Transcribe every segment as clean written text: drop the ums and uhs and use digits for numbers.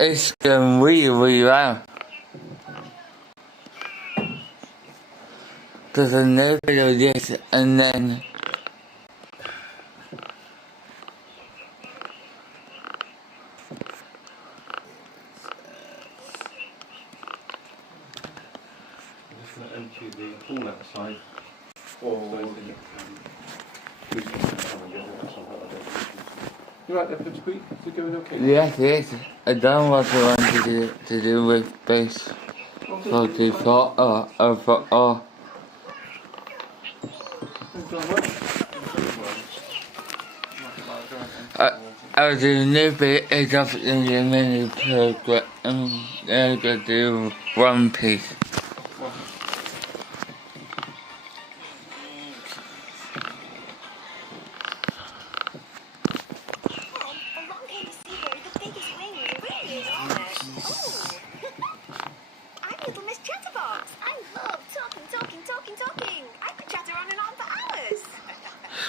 It's going really well. There's a new video of this and then just going to empty the pool outside. You right there, Pipsqueak? Is it going okay? yes, I don't want to do with base. So they thought I was a new bit of in the mini program. They're going to do One Piece.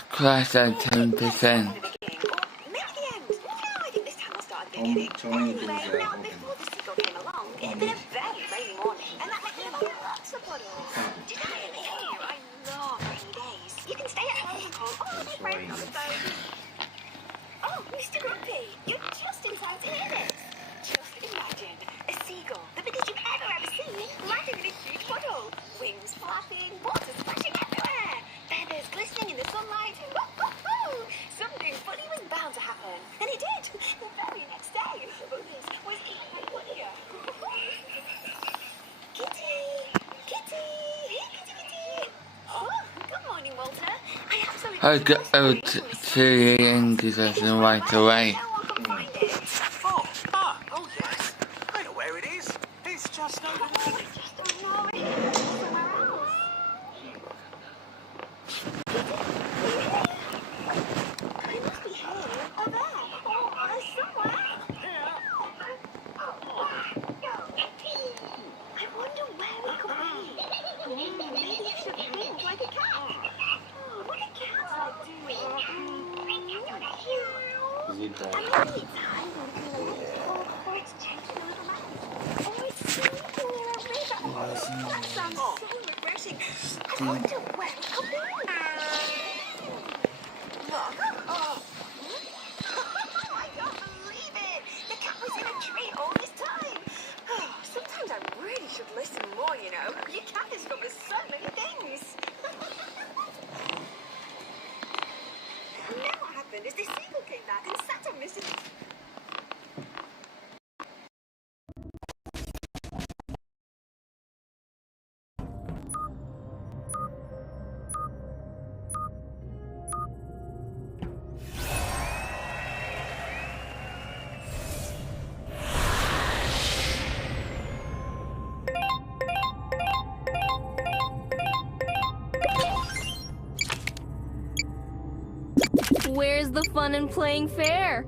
Crash at 10%. Oh, Mr. Grumpy, you're just in time to hear this. Just imagine a seagull, the biggest you've ever seen, landing in a huge puddle. Wings flapping, water splashing everywhere, feathers glistening in the sunlight. Woo-hoo-hoo! Something funny was bound to happen, and it did. The very next day, Buttons was even funnier. Kitty! Kitty! Here, kitty, kitty! Oh, good morning, Walter. I absolutely I got out to the English lesson right away. Oh yes. I know where it is. It's just over there. It must be here or there or somewhere. I wonder where it could be. Maybe it should think like a cat. Oh, what do cats like doing? Is he dry? And maybe it's hiding or it's changing a little mouth. Or it's sleeping in a river. That sounds so refreshing. I wonder where it could be. Look. Oh. I can't believe it. The cat was in a tree all this time. Oh, sometimes I really should listen more, you know. Your cat discovers so many things. Now what happened is the seagull came back and sat on Mr. Where's the fun in playing fair?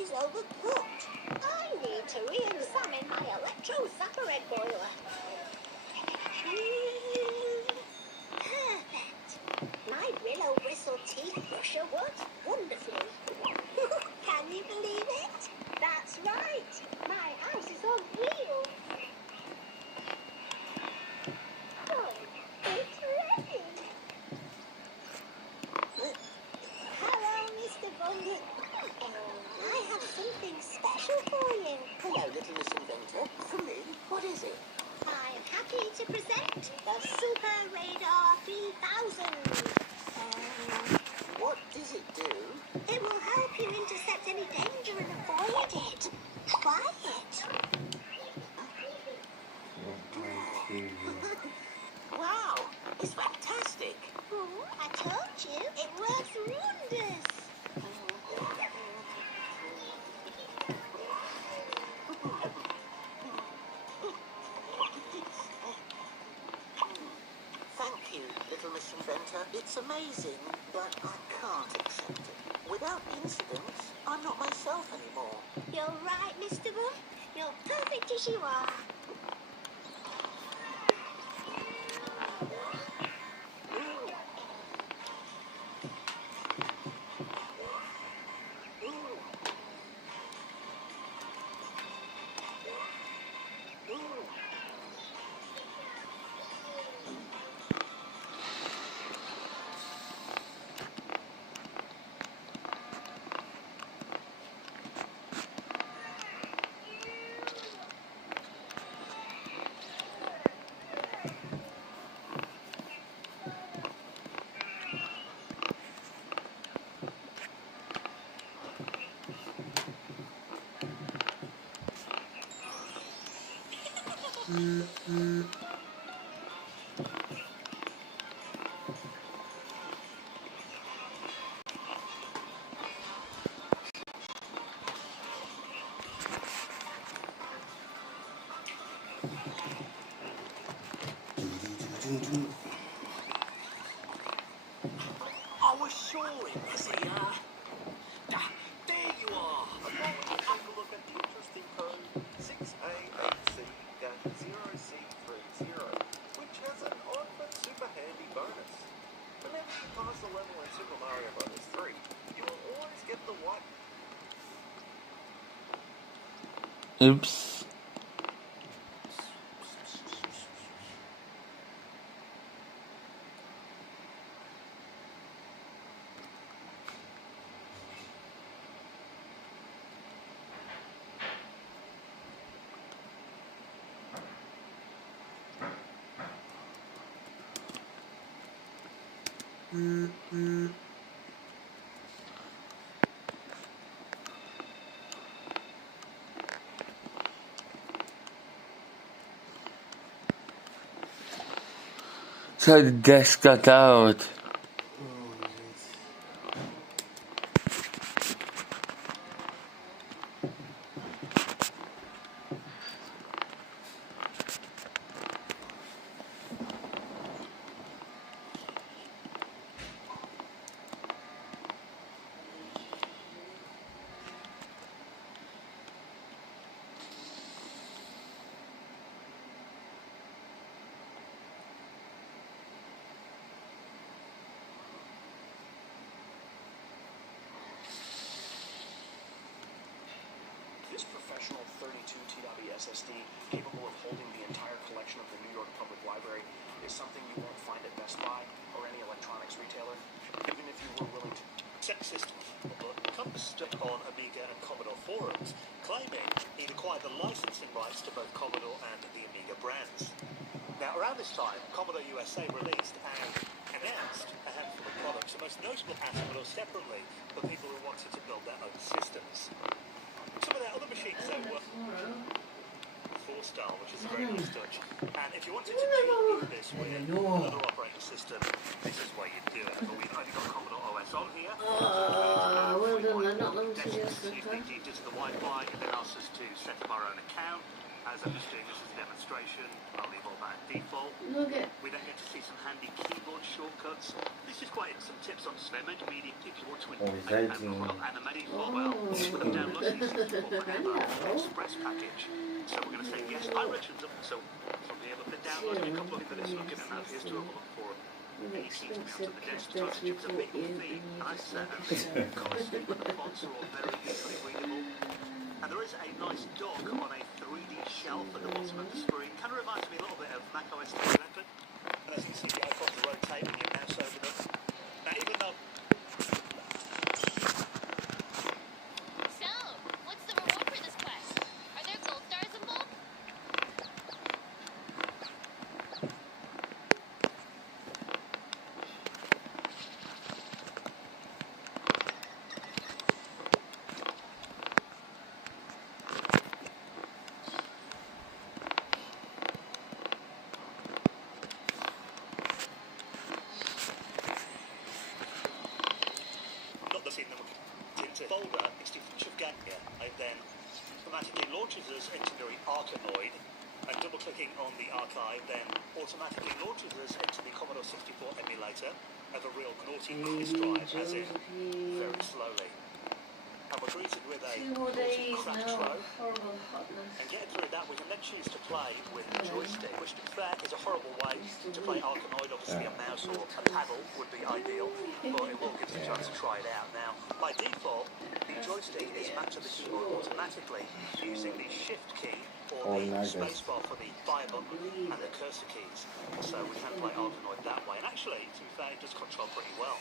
is overcooked. I need to re-examine my electro-zapper egg boiler. Perfect. My willow bristle teeth brusher works wonderfully. Can you believe it? That's right. My house is on wheels. Oh, it's ready. Hello, Mr. Bundy. I have something special for Hello, little Miss Inventor. Come in. What is it? I'm happy to present the Super Radar 3000. What does it do? It will help you intercept any danger and avoid it. Try it. Wow, it's fantastic. I told you, it works wonders. Thank you, little Miss Inventor. It's amazing, but I can't accept it. Without incidents, I'm not myself anymore. You're right, Mr. Bum. You're perfect as you are. I was sure it was here. There you are. Take a look at the interesting code 6A8C-0C30, which has an odd but super handy bonus. Whenever you pass a level in Super Mario Bros. 3, you will always get the white. Oops. So the desk got out. This professional 32 TW SSD, capable of holding the entire collection of the New York Public Library, is something you won't find at Best Buy or any electronics retailer, even if you were willing to. Check system. Compass struck on Amiga and Commodore forums, claiming he'd acquired the licensing rights to both Commodore and the Amiga brands. Now, around this time, Commodore USA released and announced a handful of products, the most notable as well as separately for people who wanted to build their own systems. Some of their other machines, though, were 4-star, which is a very nice touch. And if you wanted to do this with another operating system, this is where you do it. But we've only got Commodore OS on here. Well done, they're not long to just You feed into the Wi-Fi, and then ask us to set up our own account. As I'm just doing this as a demonstration, I'll leave all that at default. Look at We then get to see some handy keyboard shortcuts. This is quite some tips on image medium if you want to animate well. Put them down loosely so you will have an express package. So we're going to say yes, directions up. So from here, look at downloading a couple of minutes, looking at that. Here's to have a look for PC to be onto the desktop, which is a big theme. And I said, constant with the fonts are all very easily readable. And there is a nice dock on a 3D shelf at the bottom of the screen. Kind of reminds me a little bit of Mac OS X. And as you can see, the icons rotate when you mouse over them. Now, even though... So, what's the reward for this quest? Are there folder, it's the Chufgania. It then automatically launches us into the Arkanoid, and double-clicking on the archive then automatically launches us into the Commodore 64 emulator of a real naughty disk drive, as in very slowly. And we're greeted with a 2 more naughty days cracked now. throw. Horrible hotness. And getting through that, we can then choose to play with the joystick, which to be fair is a horrible way to play Arkanoid. Obviously a mouse or a paddle would be ideal, but it will give us a chance to try it out. Now, by default, the joystick is mapped to the keyboard automatically using the shift key or the spacebar for the fire button and the cursor keys. So we can play Arkanoid that way. And actually, to be fair, it does control pretty well.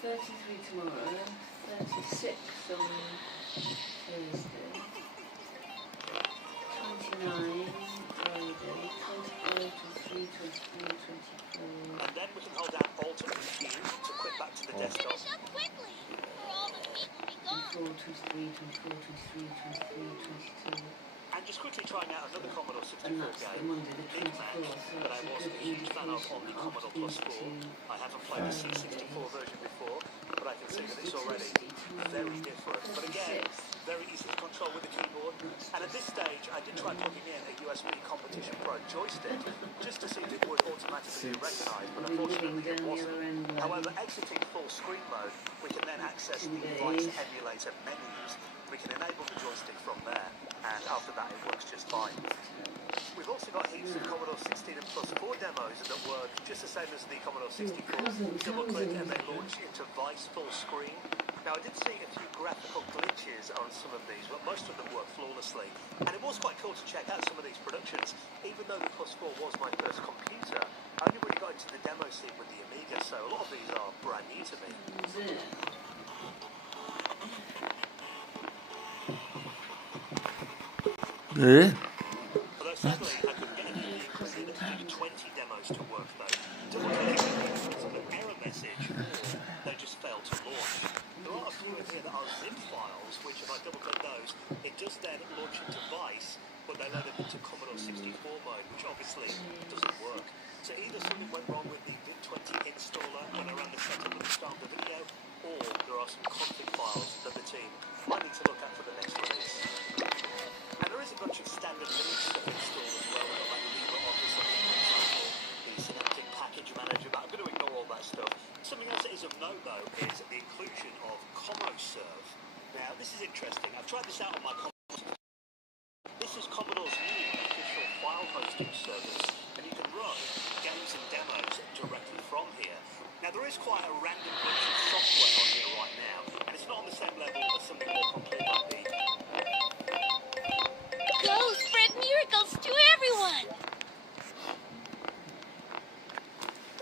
So 33 tomorrow, 36 on Thursday, 29 Friday, 25, 23, 24. And then we can hold down Alt and Q to quit back to the desktop. 24, 23, 24, 23, 23, 22. And just quickly trying out another Commodore 64 And that's the game, Monday the 24th, so that I that's a wasn't good a huge fan of on the indication Commodore Plus 4. I haven't played the C64 version before, but I can see that it's already very different. But again, very easy to control with the keyboard. And at this stage, I did try plugging in a USB Competition Pro joystick just to see if it would automatically be recognised, but unfortunately it wasn't. However, exiting full screen mode, we can then access the device emulator menus. We can enable the joystick from there, and after that it works just fine. We've also got heaps of Commodore 16 and Plus 4 demos that work just the same as the Commodore 64. Double click and they launch into Vice full screen. Now I did see a few graphical glitches on some of these, but most of them work flawlessly. And it was quite cool to check out some of these productions. Even though the Plus 4 was my first computer, I only really got into the demo scene with the Amiga, so a lot of these are brand new to me. Yeah. Although sadly, I couldn't get any included 20 demos to work though. Double-clicking some error message, or they just failed to launch. There are a few in here that are zip files, which if I double-click those, it does then launch into Vice, but they load up into Commodore 64 mode, which obviously doesn't work. So either something went wrong with the VIC-20 installer when I ran the setup at the start of the video, or there are some config files that the team might need to look at for the next release. And there is a bunch of standard Linux stuff installed as well, like LibreOffice on it, for example, the Synaptic Package Manager, but I'm going to ignore all that stuff. Something else that is of note, though, is the inclusion of CommoServe. Now, this is interesting. I've tried this out on my Commodore. This is Commodore's new official file hosting service, and you can run games and demos directly from here. Now, there is quite a random bunch of software on here right now, and it's not on the same level as something more complete like the Go spread miracles to everyone!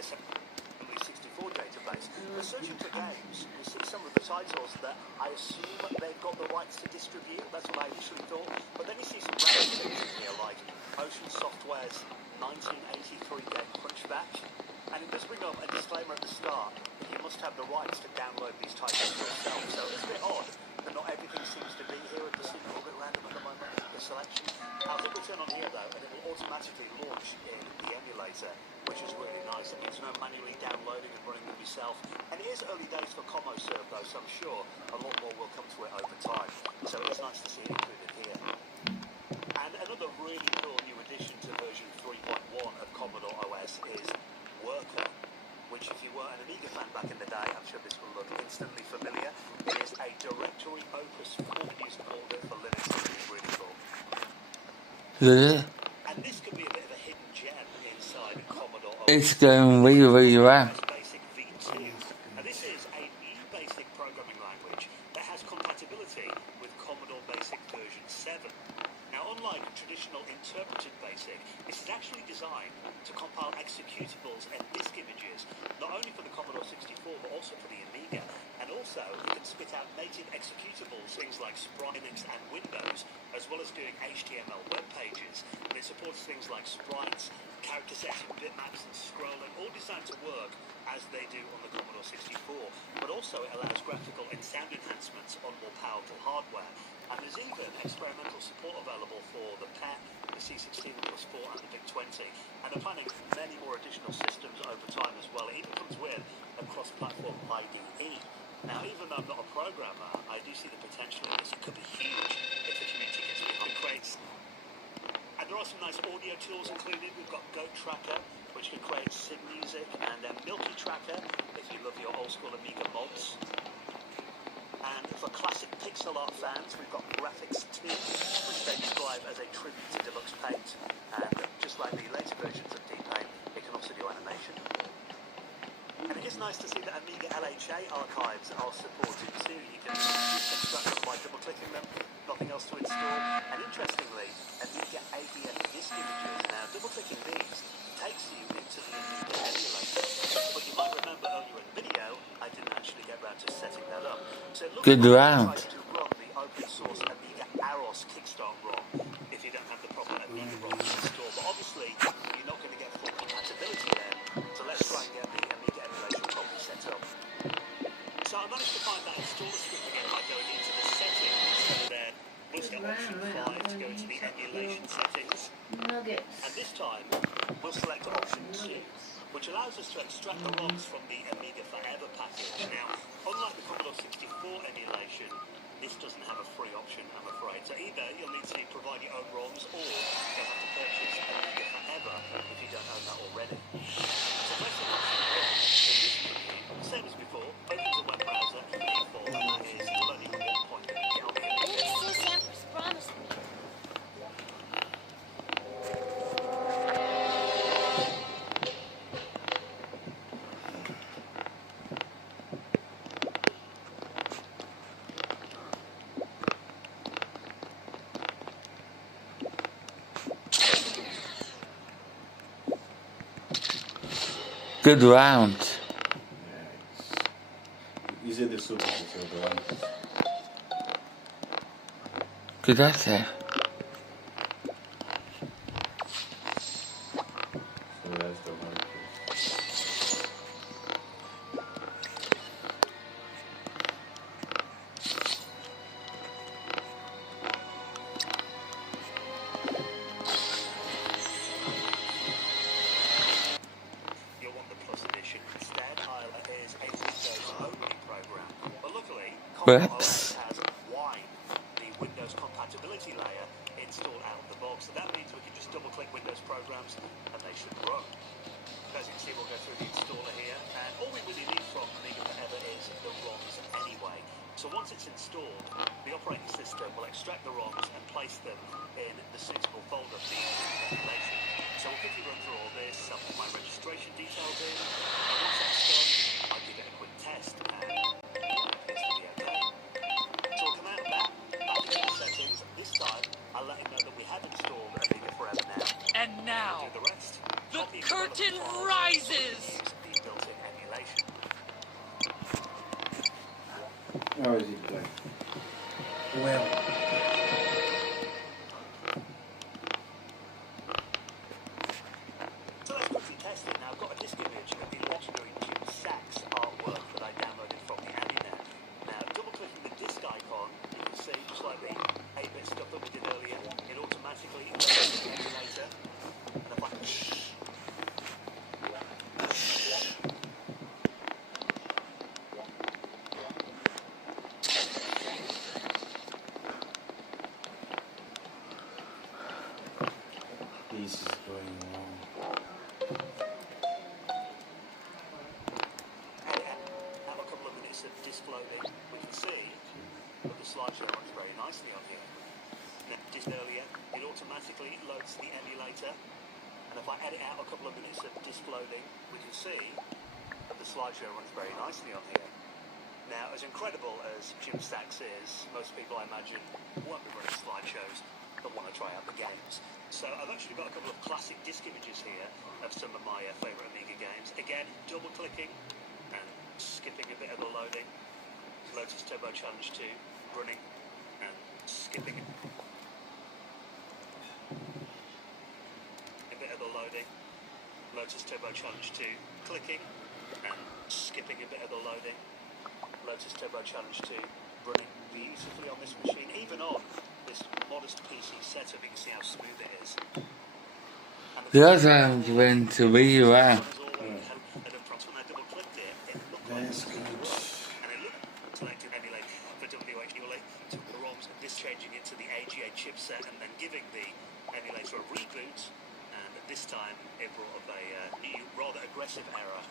Assembly 64 database. We're searching for games. We see some of the titles that I assume they've got the rights to distribute. That's what I initially thought. But then you see some random things in here, like Ocean Software's 1983 game Punchback. And it does bring up a disclaimer at the start that you must have the rights to download these titles yourself. So it's a bit odd that not everything seems to be here. It does seem a little bit random at the moment, the selection. I'll hit return on here though, and it will automatically launch in the emulator, which is really nice. It means no manually downloading and running them yourself. And it is early days for CommoServe though, so I'm sure a lot more will come to it over time. So it's nice to see it included here. And another really cool new addition to version 3.1 of Commodore OS is Worker, which if you were an Amiga fan back in the day, I'm sure this will look instantly familiar. It is a directory opus 4-use folder for Linux, which is really cool. Yeah. And this could be a bit of a hidden gem inside Commodore OS. It's going really well. Basic V2. Now this is a new basic programming language that has compatibility with Commodore Basic version 7. Now, unlike traditional interpreted BASIC, this is actually designed to compile executables and disk images, not only for the Commodore 64, but also for the Amiga. And also, it can spit out native executables, things like Sprite, Linux, and Windows, as well as doing HTML web pages. And it supports things like sprites, character sets, bitmaps, and scrolling, all designed to work as they do on the Commodore 64. But also, it allows graphical and sound enhancements on more powerful hardware. And there's even experimental support available for the PET, the C16 Plus 4 and the VIC-20. And they're planning many more additional systems over time as well. It even comes with a cross-platform IDE. Now, even though I'm not a programmer, I do see the potential in this. It could be huge if the community gets behind crates. And there are some nice audio tools included. We've got Goat Tracker, which can create sim music, and Milky Tracker, if you love your old school Amiga mods. And for classic pixel art fans, we've got Graphics 2, which they describe as a tribute to Deluxe Paint. And just like the later versions of D-Paint, it can also do animation. And it is nice to see that Amiga LHA archives are supported too. You can extract them by double-clicking them, nothing else to install. And interestingly, Amiga ADF disk images, now double-clicking these takes you into the Amiga emulator. But you might remember earlier in the video, I didn't actually get around to setting that up. So it looks Good like round. it tries to run the open source Amiga AROS Kickstart ROM if you don't have the proper Amiga ROM installed. But obviously, you're not going to get full compatibility there. So let's try and get the Amiga emulation properly set up. So I managed to find that installer script again by going into the settings. So there, we'll get option 5 to go into the emulation settings. Nuggets. And this time, we'll select option 2, which allows us to extract the ROMs from the Amiga Forever package. Now, unlike the Commodore 64 emulation, this doesn't have a free option, I'm afraid. So either you'll need to provide your own ROMs, or you'll have to purchase Amiga Forever if you don't own that already. So pressing option 1 in this menu, same as before, opens a web browser in default, and that is still only one point that you get on the Amiga. So Sanford's promised me. Good round. Is it the super one? Good essay. So that's the one. You'll want the Plus edition instead. Is a Windows-only program. But luckily, Commodore Whoops. OS has Wine, the Windows compatibility layer, installed out of the box. So that means we can just double-click Windows programs and they should run. As you can see, we'll go through the installer here, and all we really need from Amiga Forever is the ROMs anyway. So once it's installed, the operating system will extract the ROMs and place them in the suitable folder for the emulation. So we'll quickly run through all this, I'll put my registration details in, and once that's done, I'll give it a quick test, and it appears to be okay. So we'll come out of that, back into the settings. This time, I'll let it know that we have installed Amiga Forever now. And now, Do the rest. the Copy and curtain develop files, rises! use the built-in emulation. How is it playing? Well. So let's quickly test it. Now I've got a disk image of the legendary Jim Sachs artwork that I downloaded from the AmiNet. Now double-clicking the disk icon, you can see, just like the 8-bit stuff that we did earlier, it automatically loads the emulator. And if I This is going wrong. have a couple of minutes of disk loading, we can see that the slideshow runs very nicely on here. Now, just earlier, it automatically loads the emulator, and if I edit out a couple of minutes of disk loading, we can see that the slideshow runs very nicely on here. Now, as incredible as Jim Sachs is, most people, I imagine, won't be running slideshows that want to try out the games. So I've actually got a couple of classic disk images here of some of my favourite Amiga games. Again, double-clicking and skipping a bit of the loading. Lotus Turbo Challenge 2 running and skipping a bit of the loading. Lotus Turbo Challenge 2 clicking and skipping a bit of the loading. Lotus Turbo Challenge 2 running beautifully on this machine, even on this modest PC setup. You can see how smooth it is. And The other round went to reround. and then when I double clicked it, it looked like That's good. and it looked is changing it to the AGA chipset and then giving the emulator a reboot. And this time it brought up a new, rather aggressive error,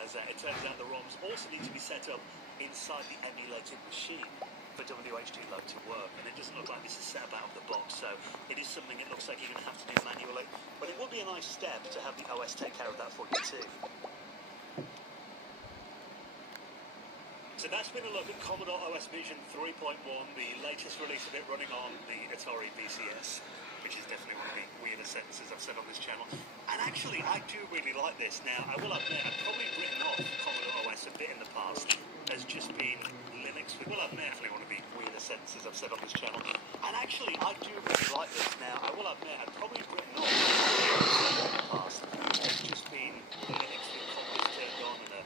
as it turns out the ROMs also need to be set up inside the emulated machine for WH2 Load to work, and it doesn't look like this is set up out of the box, so it is something it looks like you're going to have to do manually, but it would be a nice step to have the OS take care of that for you too. So that's been a look at Commodore OS Vision 3.1, the latest release of it running on the Atari VCS, which is definitely one of the weirder sentences I've said on this channel. And actually, I do really like this. Now, I will admit, I've probably written off Commodore OS a bit in the past. There's just been Linux. I will admit, definitely one of the weirder sentences I've said on this channel. And actually, I do really like this. Now, I will admit, I've probably written off Commodore in the past. There's just been Linux with copies turned on and a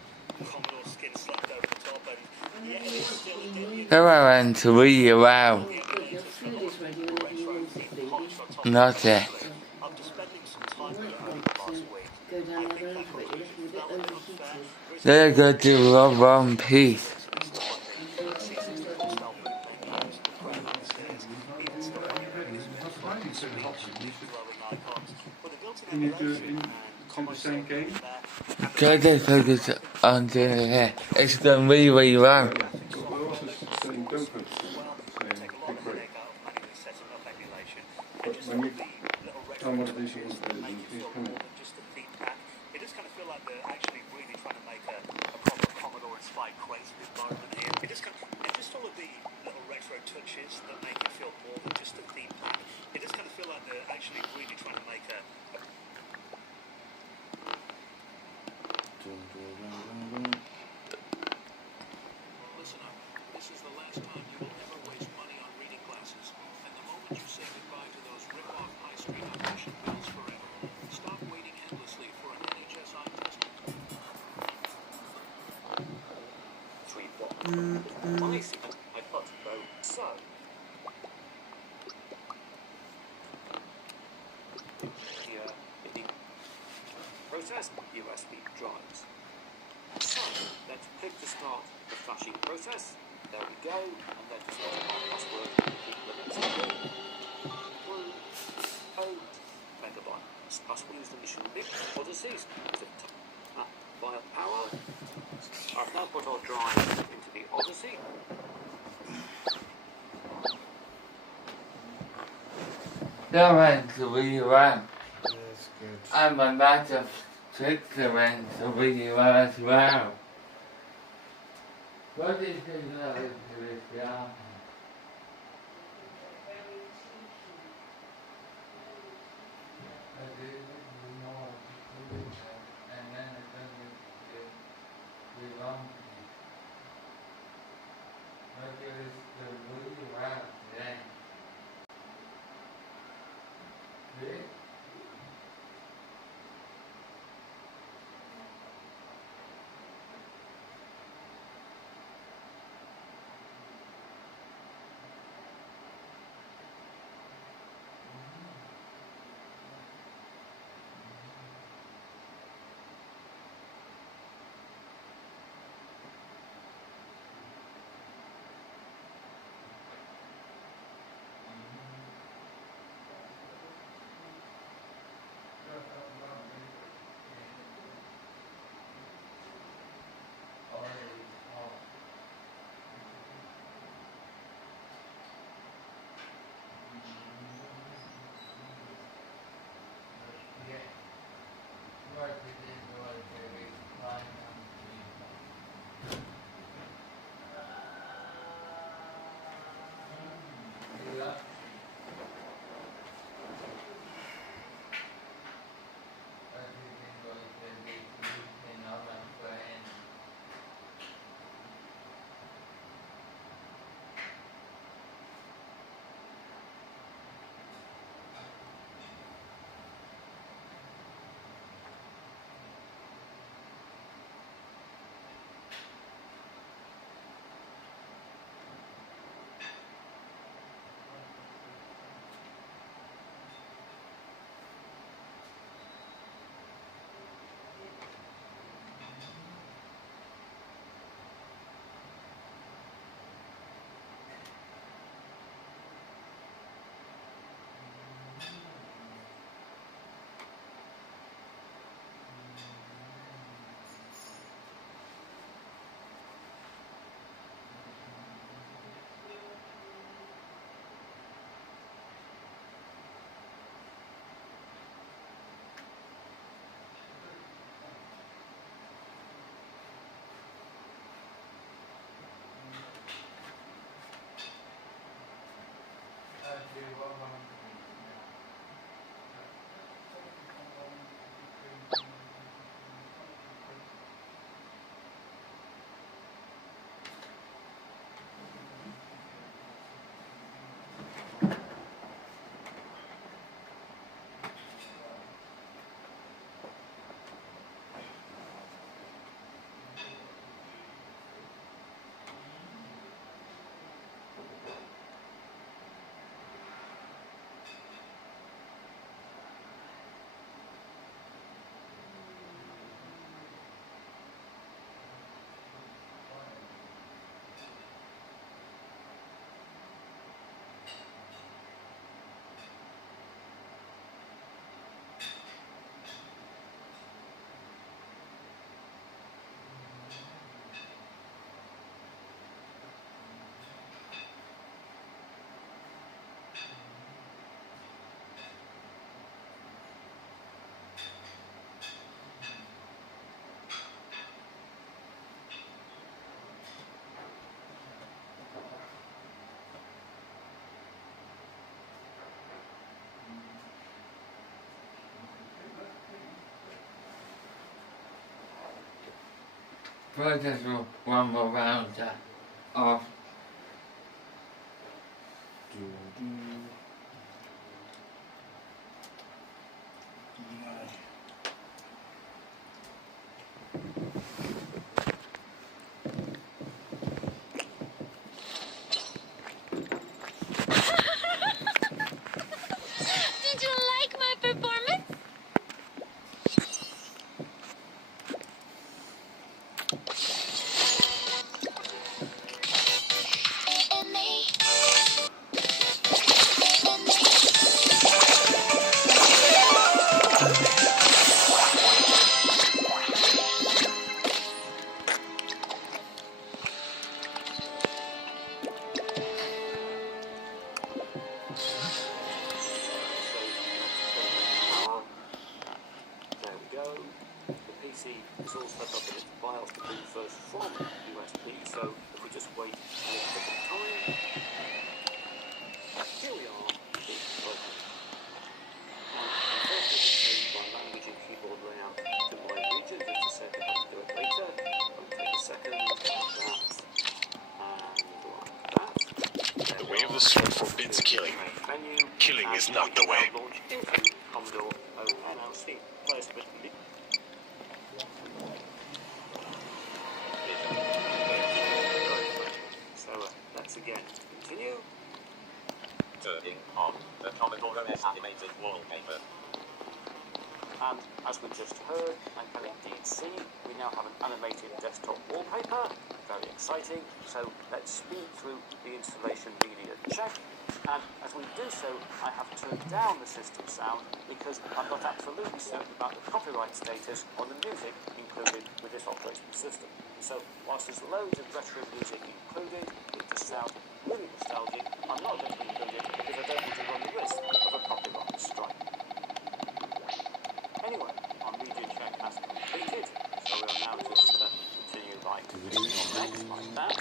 Commodore skin slapped over the top, and yet it is still a debutant. Go around to read around. Your food is ready whenever you want it, baby. Not yet. After spending some time with it Might over want the past to week, go down the other end of it. You're looking a bit overheated. They're going to do one piece. Can you do it in the same game? Try to focus on doing it. It's going really well. We're also saying don't focus on it, saying big break. But when you tell what it is you want to do, then please come in. It does kind of feel like they're actually really trying to make a proper Commodore-inspired creative environment here. It just all of the little retro touches that make it feel more than just a theme park. It does kind of feel like they're actually really trying to make a Listen up. This is the last time you will ever waste money on reading glasses. And the moment you say goodbye to those rip-off high street audition bills forever, stop waiting endlessly for an NHS eye test. 3 what? I thought so. Here, process USB drives. So, let's click to start the flashing process. There we go, and then just enter our password. Implement 1 megabytes. Password is the mission big Odysseys. Via power. I've now put our drive into the Odyssey. Go around to read around. I'm about to fix around to read around as well. What is this like to this guy? Protest one more round of Did you like my performance? There we go. The PC is all set up in its BIOS to boot first from USB, so if we just wait a little bit of time, here we are, it's working. Now, first I can change my language and keyboard layout to my region, just to say that I can do it later. I'll take a second, like that, and like that. The way of the sword forbids killing. Menu, Killing is not the way. launch into Commodore ONLC. Place with me. So let's again continue. Turning on the Commodore OS animated wallpaper. And as we just heard, and can indeed see, we now have an animated desktop wallpaper. Very exciting. So let's speed through the installation media check. And as we do so, I have turned down the system sound because I'm not absolutely certain about the copyright status on the music included with this operating system. So whilst there's loads of retro music included, it does sound really nostalgic, I'm not going to include it because I don't want to run the risk of a copyright strike. Anyway, our media check has completed, so we'll now just continue by clicking on next like that.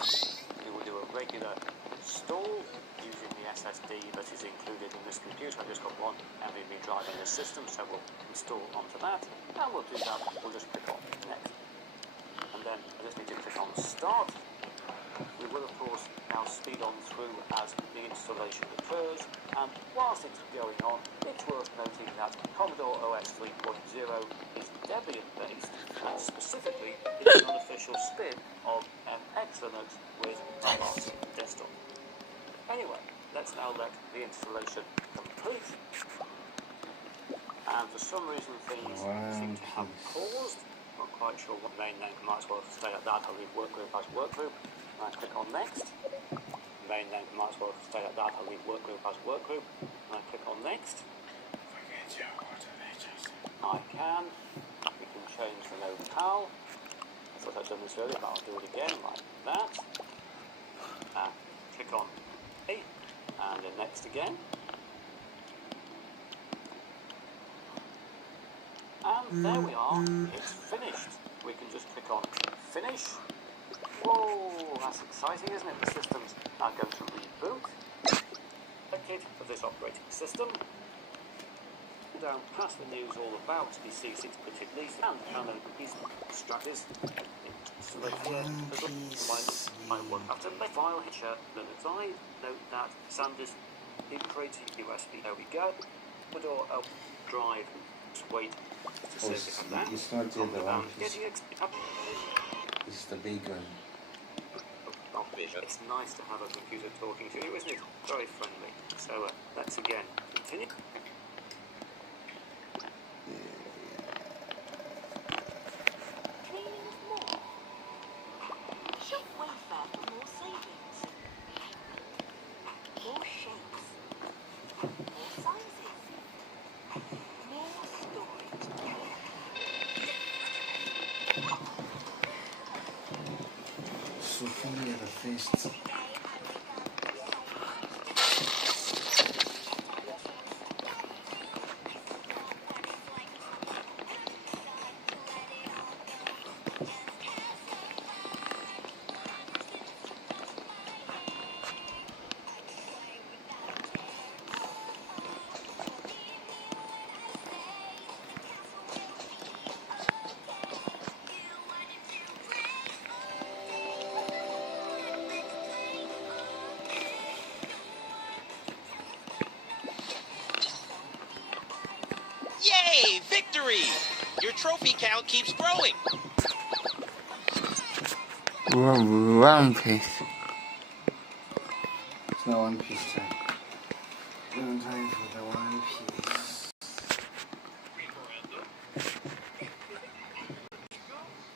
We will do a regular install using the SSD that is included in this computer. I just got one NVMe drive in the system, so we'll install onto that, and we'll do that. We'll just click on next, and then I just need to click on start. We will of course now speed on through as the installation occurs, and whilst it's going on, it's worth noting that Commodore OS 3.0 is Debian based, and specifically it's an unofficial spin of MX Linux with Moroccon desktop. Anyway, let's now let the installation complete. And for some reason things seem to have paused. Not quite sure what main name, might as well stay at that. I'll leave workgroup as workgroup. And I click on next. Main name, might as well stay at that. I'll leave workgroup as workgroup. And I click on next. I can. We can change the locale. I thought I'd done this earlier, but I'll do it again like that. Click on A, and then next again. And there we are, it's finished. We can just click on finish. Whoa, that's exciting, isn't it? The system's now going to reboot. kit of this operating system. Down past the news all about the C6, but at least and Canon is Stratus. So here, I want after the file hitcher, then aside, note that Sanders did create a USB. There we go. Or drive. Just wait to see if we have that. It's not the other one. It's the big one. It's nice to have a computer talking to you, isn't it? Very friendly. So let's again continue. Dreaming of more? Shop Wayfair for more savings. More shapes. More sizes. More storage. Sophia the Fist. Yay! Victory! Your trophy count keeps growing. One Piece. It's not One Piece time. No time for the One Piece.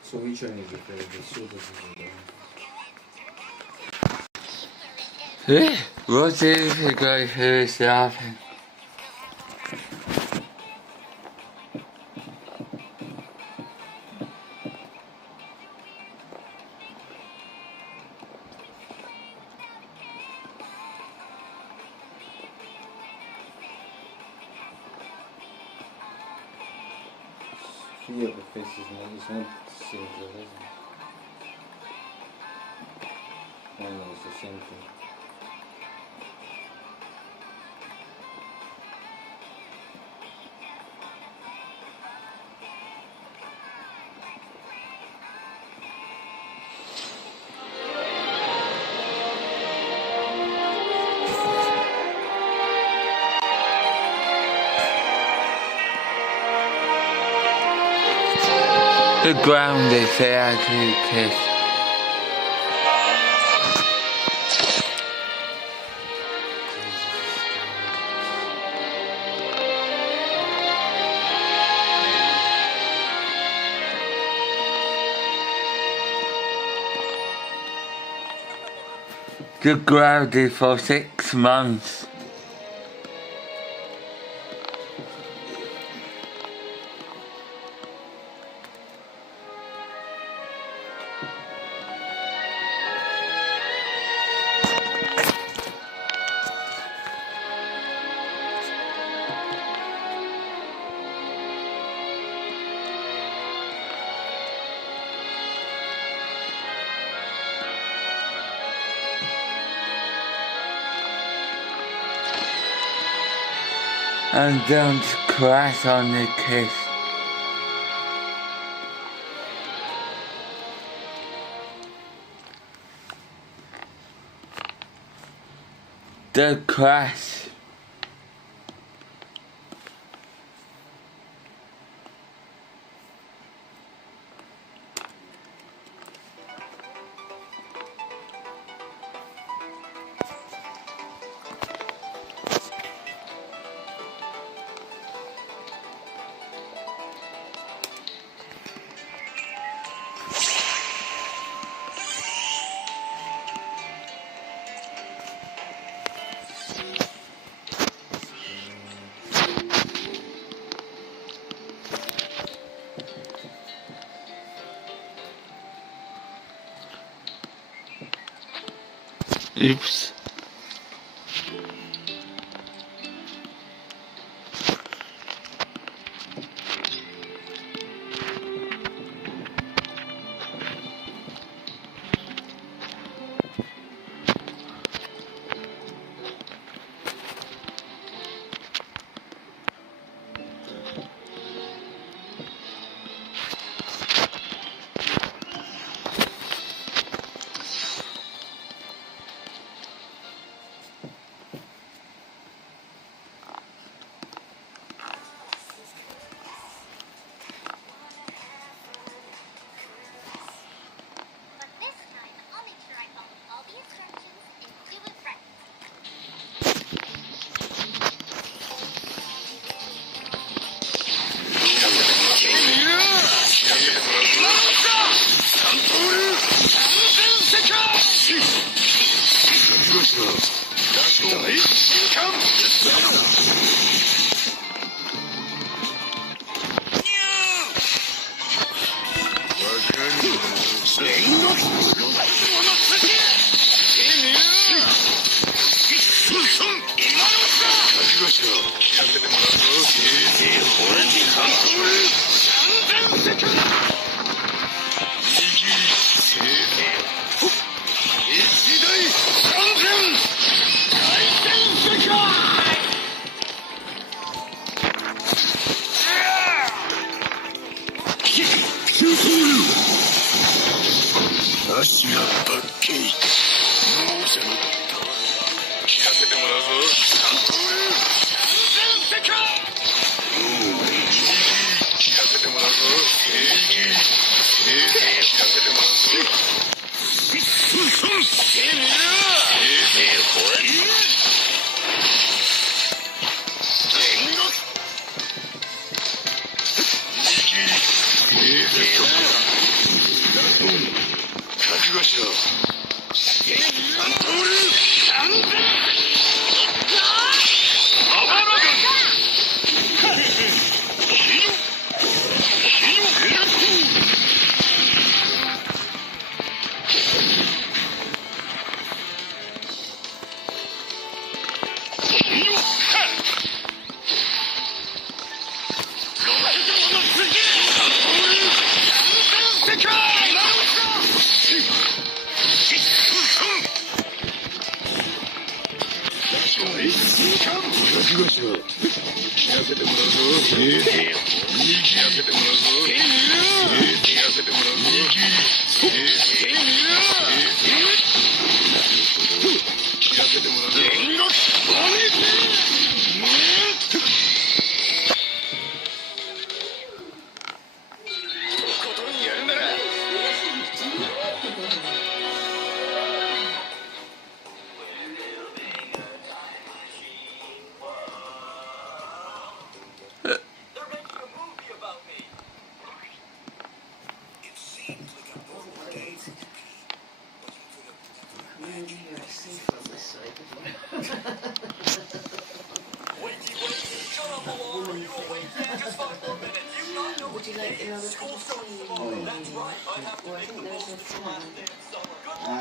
So which one is your favorite? The Super What is the guy who is laughing? Sophia the Fist is not simple, is it? I know, it's the same thing. The ground is there to kiss. The ground is for 6 months. And don't crash on the kiss. The crash. Oops. 足がばっけり猛者の聞かせてもらうぞ。聞かせてもらうぞ。聞かせてもらうぞ。覚悟しろ。Would you like another cup of tea? Or I think there's a fan. We'll be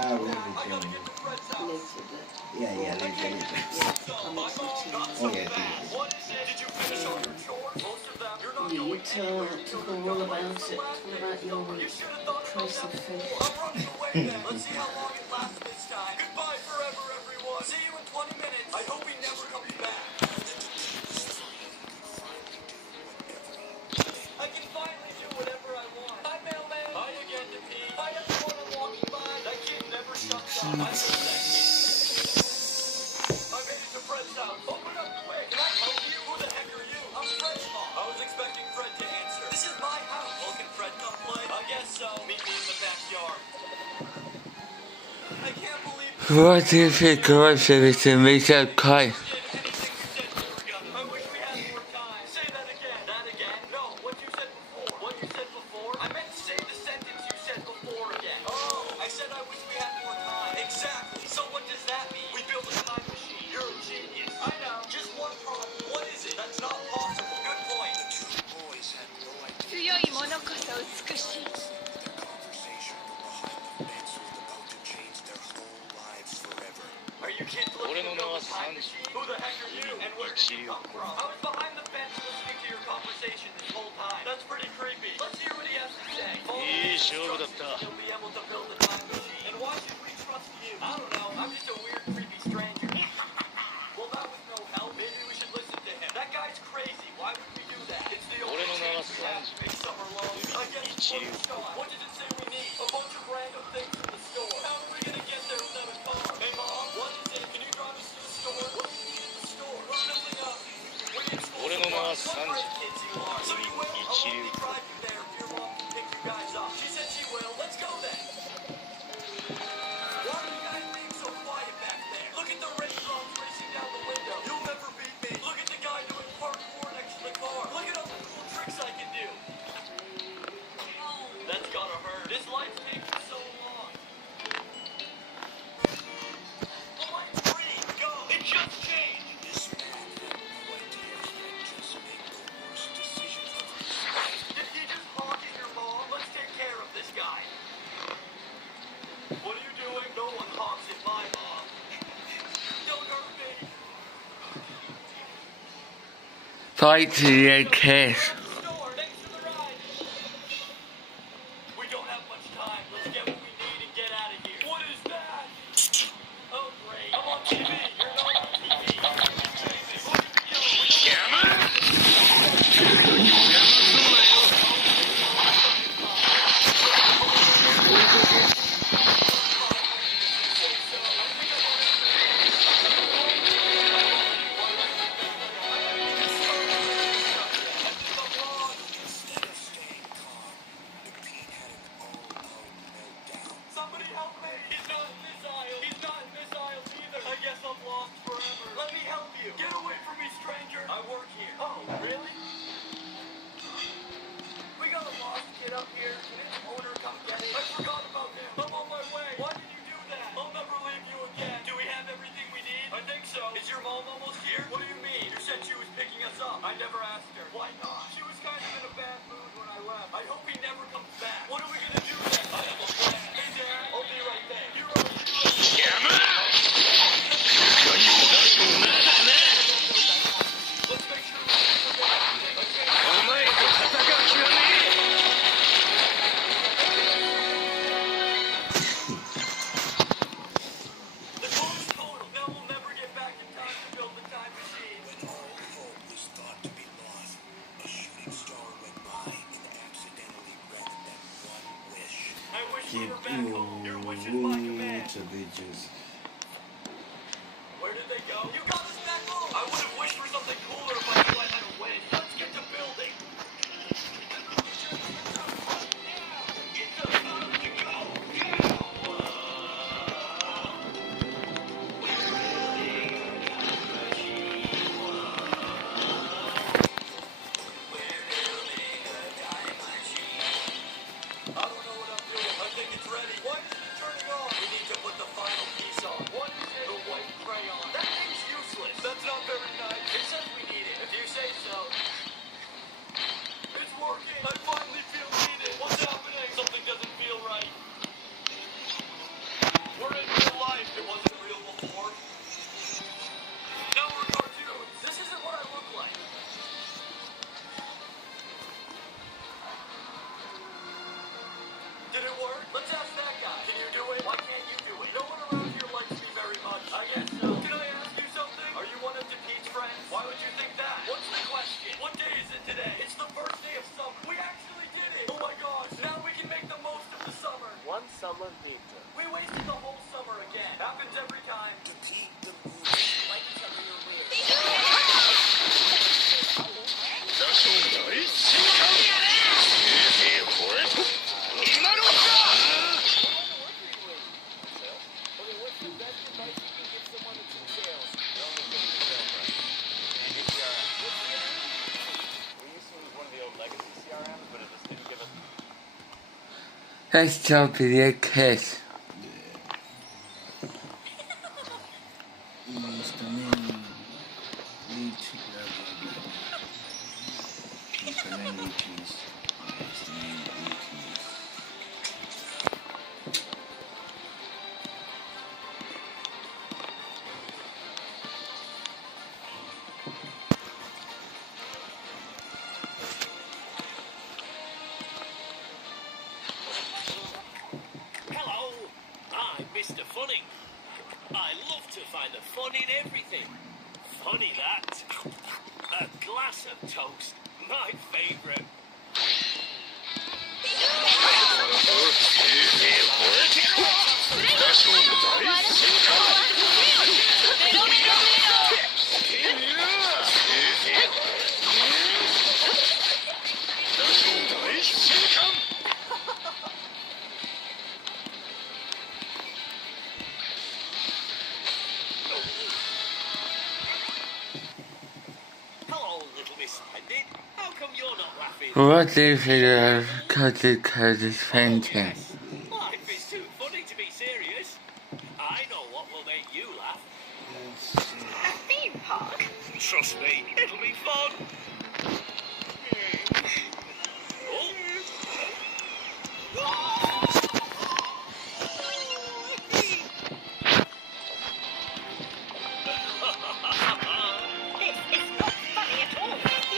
doing it. Yeah, later. I'll make some tea. Oh, yeah, You talk all about it, all about your price of fish. Let's see how long it lasts this time. Goodbye forever, everyone. See you in 20 minutes. I hope he never comes back. I can finally do whatever I want. Hi, mailman. Hi again, Depee. Hi, everyone I'm walking by. That kid never shuts up. I miss that kid. I made it to Fred's house. Open up quick. Can I help you? Who the heck are you? I'm Fred's mom. I was expecting Fred to answer. This is my house. Well, can Fred come play? I guess so. Meet me in the backyard. I can't believe What do you think of everything make up Kai? Who the heck are you? And where did you come from? I was behind the fence listening to your conversation this whole time. That's pretty creepy. Let's hear what he has to say. You'll be able to build a time machine. And why should we trust you? I don't know. I'm just a weird, creepy stranger. Well, that was no help. Maybe we should listen to him. That guy's crazy. Why would we do that? It's the only chance we have to make summer long. I guess it's what we got. What does it say we need? A bunch of random things from the store. How are we gonna get there without a car? Hey, Mom, what is it? Can you drive us to the store? What do you need at the store? We're building up. We need schools. What great kids you are. So you will? I'll only drive you there if your mom can pick you guys up. She said she will. Let's go then. Why are you guys being so quiet back there? Look at the raindrops racing down the window. You'll never beat me. Look at the guy doing parkour next to the car. Look at all the cool tricks I can do. That's gotta hurt. This life's taking so long. The light's green. Go. It just changed. This man had no idea he had just made the worst decision of his life. Fight to the kiss. We don't have much time. Let's get what we need and get out of here. What is that? Oh, great. I'm on TV. You're not on TV. Somebody help me. He's not in this aisle. He's not in this aisle either. I guess I'm lost forever. Let me help you. Get away from me, stranger. I work here. Oh, really? We got a lost kid up here. Can its owner come get it? I forgot about him. I'm on my way. Why did you do that? I'll never leave you again. Do we have everything we need? I think so. Is your mom almost here? What do you mean? You said she was picking us up. I never asked her. Why not? She was kind of in a bad mood when I left. I hope he never comes back. What are we gonna do then? I have a plan. Hey, Dad. I'll be right there. You're right. Let's make sure we The goal is total. Now we'll never get back in time to build the time machine. When all hope was thought to be lost, a shooting star went by and accidentally granted them one wish. I wish we Give were back home. Your wish is my command. to bitches. Where did they go? You got us back home. I would have wished for something cooler if I knew I had a wish. Let's get to building. It's about to go. I don't know what I'm doing. I think it's ready. Why isn't it turning on? We need to put the final piece on. What is it? The white crayon. That thing's useless. That's not very nice. It says we need it. If you say so. It's working. I finally feel needed. What's happening? Something doesn't feel right. We're in real life. It wasn't real before. Now we're cartoons. This isn't what I look like. Did it work? Let's ask that guy. Can you do it? Why can't you do it? No one around here likes me very much. I guess so. Can I ask you something? Are you one of Pete's friends? Why would you think that? What's the question? What day is it today? It's the first day of summer. We actually did it. Oh my gosh. Now we can make the most of the summer. One summer later. We wasted the whole summer again. Happens every time. To keep the movie. Like each other, you're weird. だそうだいせーこれと今のか Okay, what's the best advice you can give someone that's in sales? We used to use one of the old legacy CRMs, but it just didn't give us. Let's jump to the kiss. Hello, I'm Mr. Funny. I love to find the fun in everything. Funny that. A glass of toast, my favourite. だそうだいせーか Hello, little Miss Pendant. How come you're not laughing? What if it cause it's fainting? Yes. Life is too funny to be serious. I know what will make you laugh. A theme park? Trust me, it'll be fun. This is not funny at all.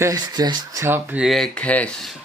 Let's just top the kiss.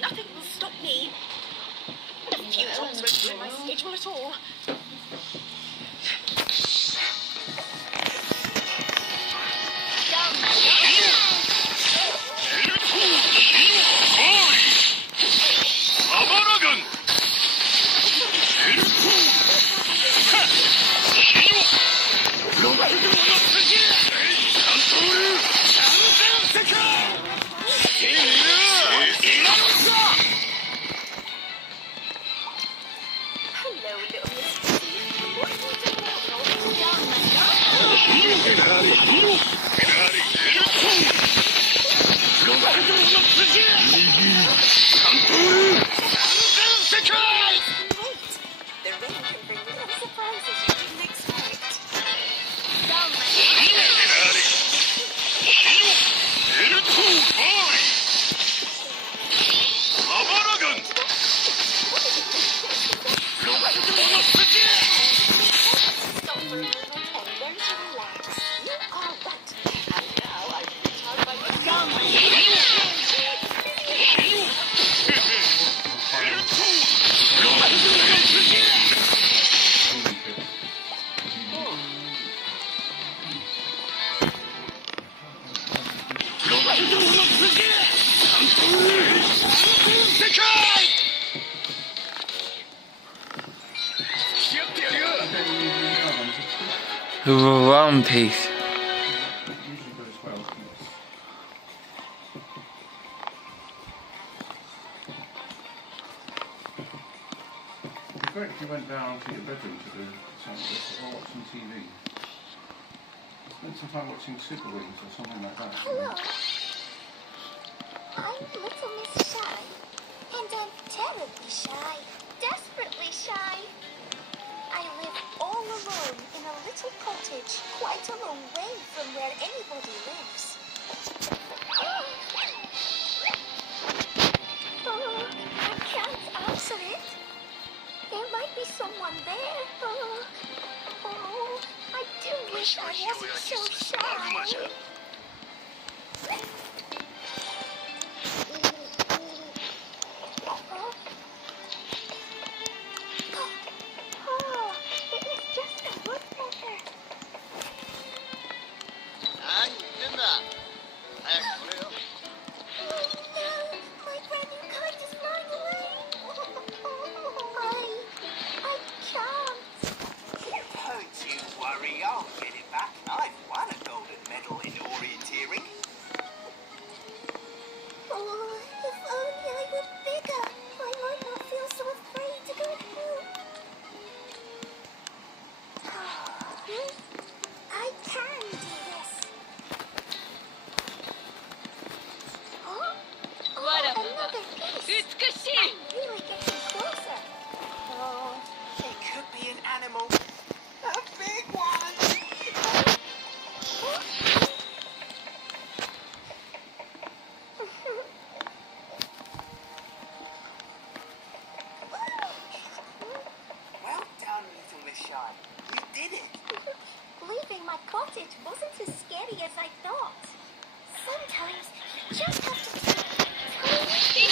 Nothing will stop me. A few tops won't ruin my schedule at all. One piece. If you went down to your bedroom to do something or watch some TV, spend some time watching Super Wings or something like that. Hello. I'm Little Miss Shy, and I'm terribly shy, desperately shy. I live all alone in a little cottage, quite a long way from where anybody lives. Oh, I can't answer it. There might be someone there. Oh, I do wish I wasn't so shy. Oh, it is just a woodpecker. Oh no, my brand new kite is flying away. I can't. Don't you worry, I'll get it back. I've won a golden medal in orienteering. Oh, if only I were bigger, I might not feel so afraid to go through. I can do this. Huh? Oh, another piece. I'm really getting closer. Oh, It could be an animal. A big one. Well done, Little Miss Shy. You did it. Leaving my cottage wasn't as scary as I thought. Sometimes you just have to take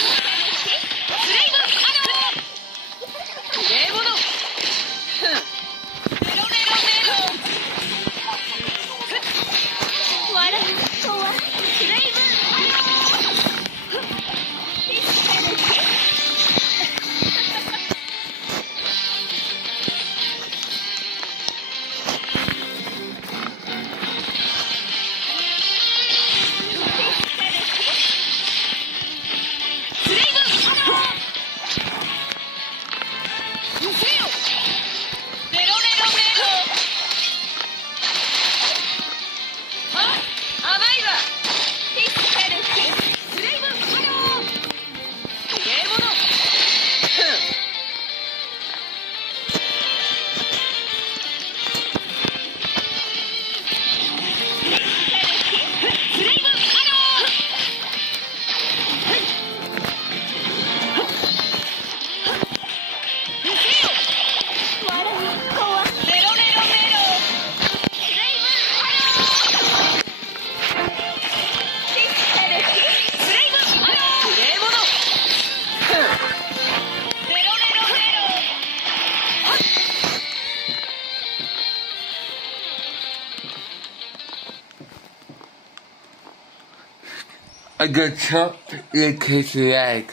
a good chop, you kiss the egg.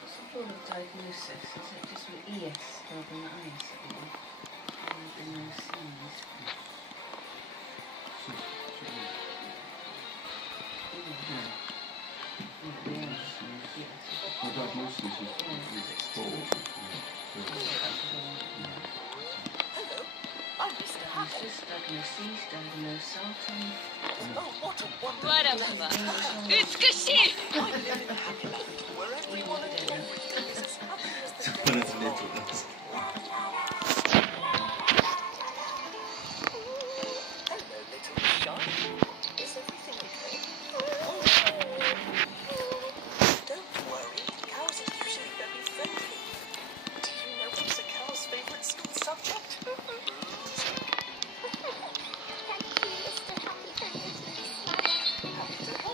What's the form of diagnosis? Is it just an ES rather than an IS? The diagnosis is forward. Hello, I'm Mr. Happy. Diagnosis, diagnosing. Oh, what a wonderful Whatever. I live in a happy land where everyone and everything is as happy as the day is long. Hello, little shine. Is everything okay? Don't worry, cows are usually very friendly. Do you know what's a cow's favourite school subject? Happy to help.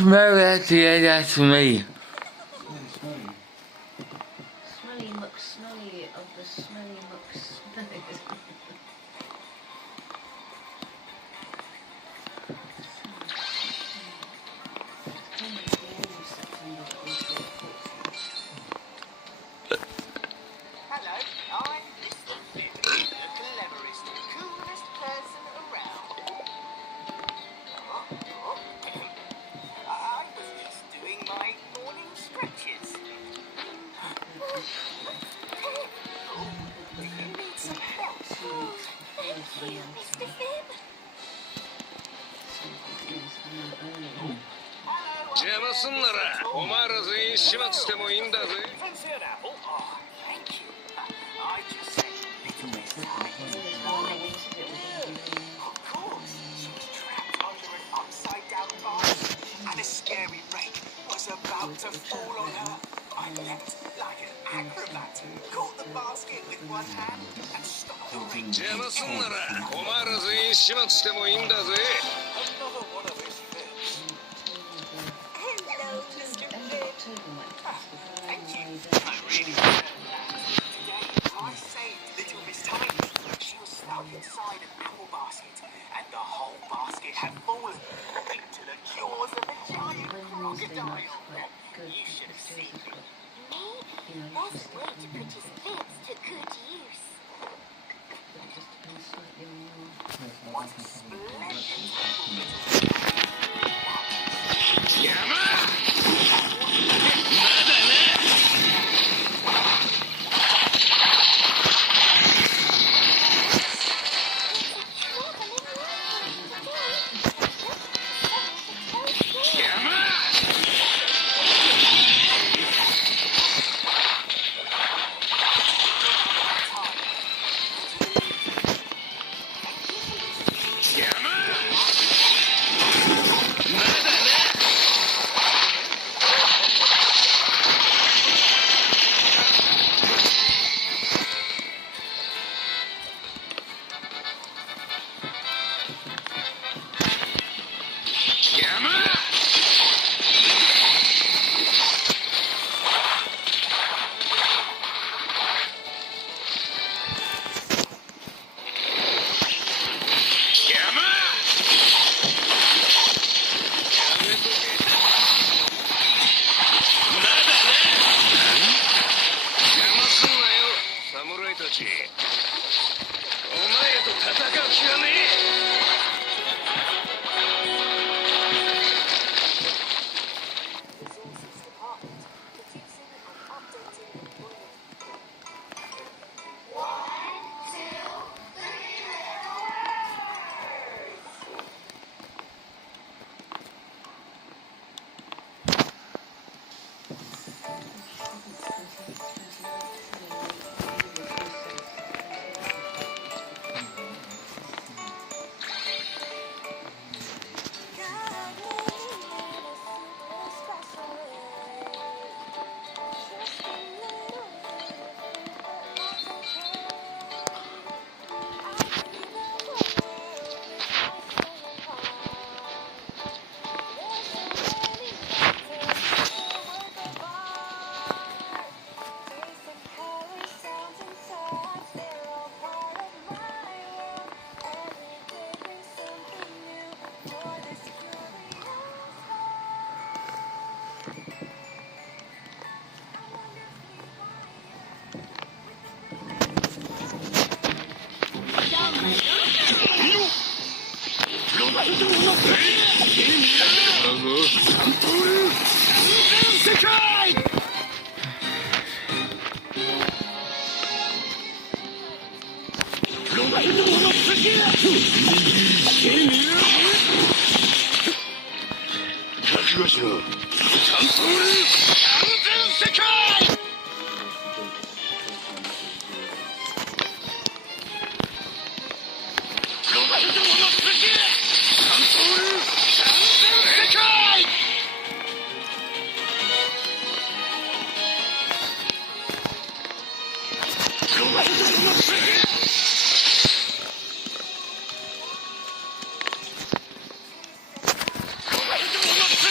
smell that? Yeah, that's me. Smelly McSmelly of the smelly McSmelly. Hello, I'm Mr. Furby, the cleverest, coolest person around. I was just doing my morning stretches. Do you need some help? Oh, thank you, Mr. Fib. 邪魔すんならお前ら全員始末してもいいんだぜ。 Fancy an apple? Oh, thank you. I just said little Miss Of course, she was trapped under an upside-down basket, and a scary rake was about to fall on her. I leapt like an acrobat, caught the basket with one hand, and stopped the rake. 邪魔すんならお前ら全員始末してもいいんだぜ。 Another one of his fibs. Hello, Mr. Fib. Thank you. I really deserve that. Today, I saved little Miss Tiny. She was stuck inside an apple basket, and the whole basket had fallen into the jaws of a giant crocodile. You should have seen me. You know, There's a way to put his fibs to good use. but it just depends slightly on your... What a splendid apple. 邪魔！まだな！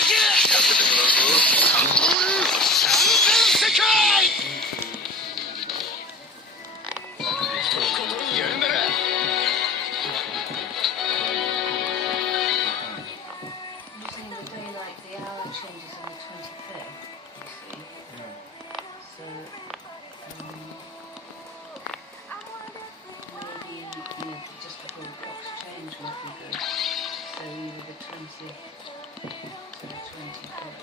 Yeah! 25th to the 21st.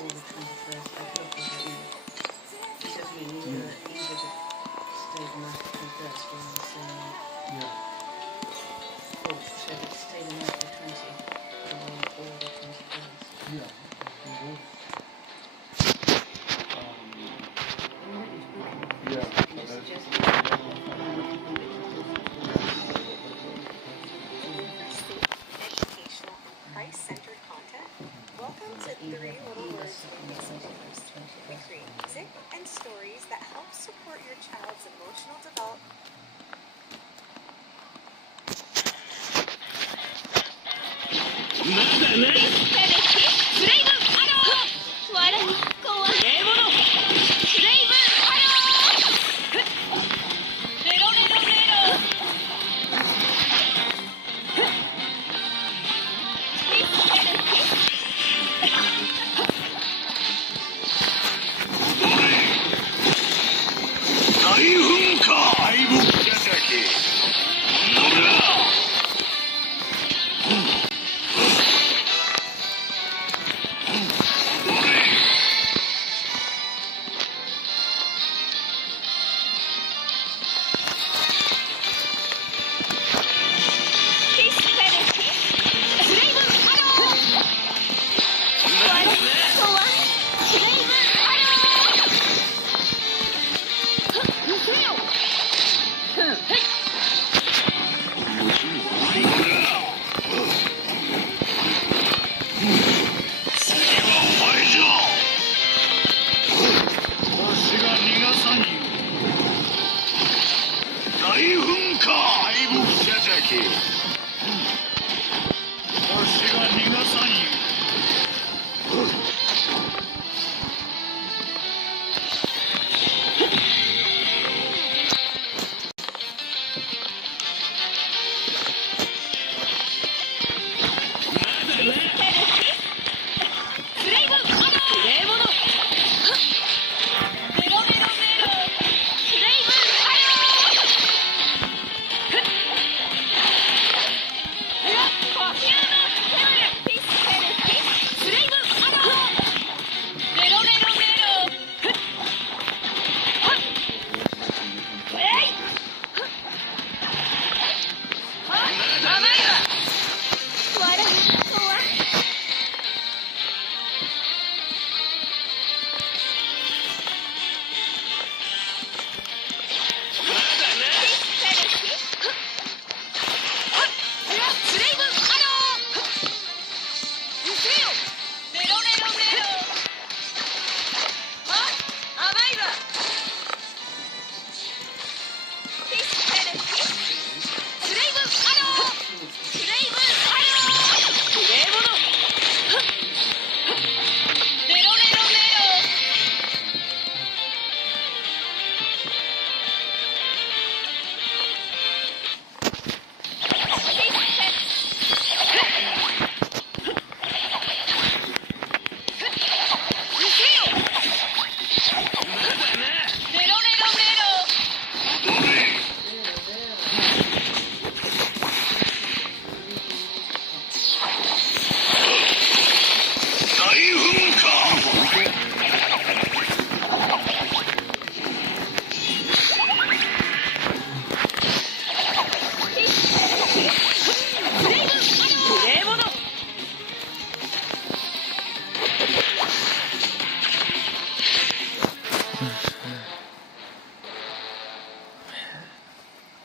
Or the 21st, I thought it was it says here either stay the night of the 21st or the Yeah. oh, so it's stay the night of the 20th or the 21st. Yeah. Yeah. Educational and Christ-centered content. Welcome to Three Little Words Music. We create music and stories that help support your child's emotional development.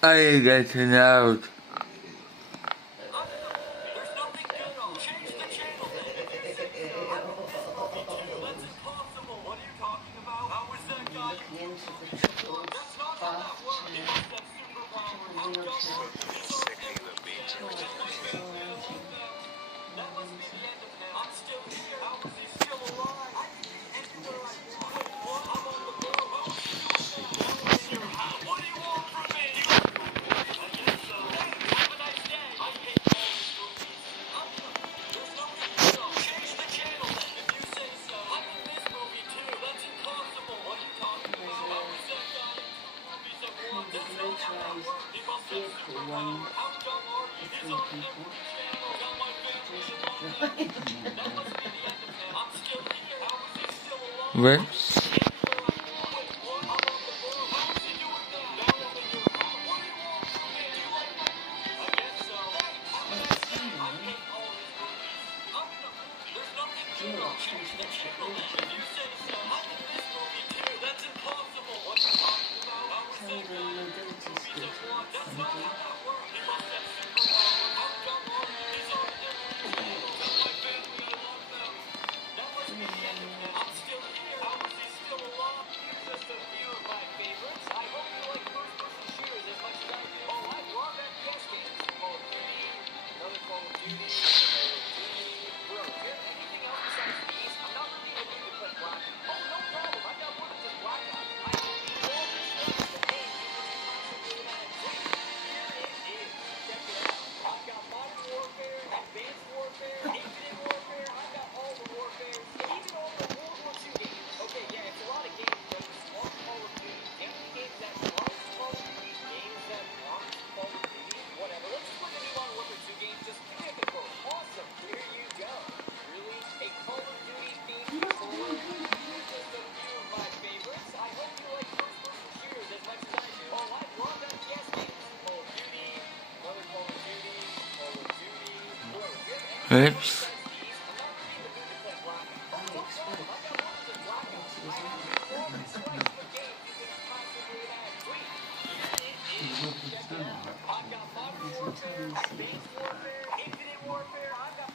I ain't getting out. motorised vehicle one for 3 people. Rips. Rips.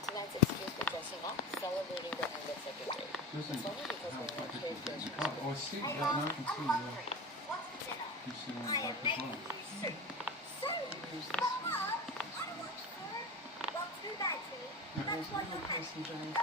Tonight's excuse for dressing up, celebrating the end of second grade. Listen, It's only because how we're not quite kids different. that Oh, I see that now. I can see you. You see on the back as well. There's one more person driving.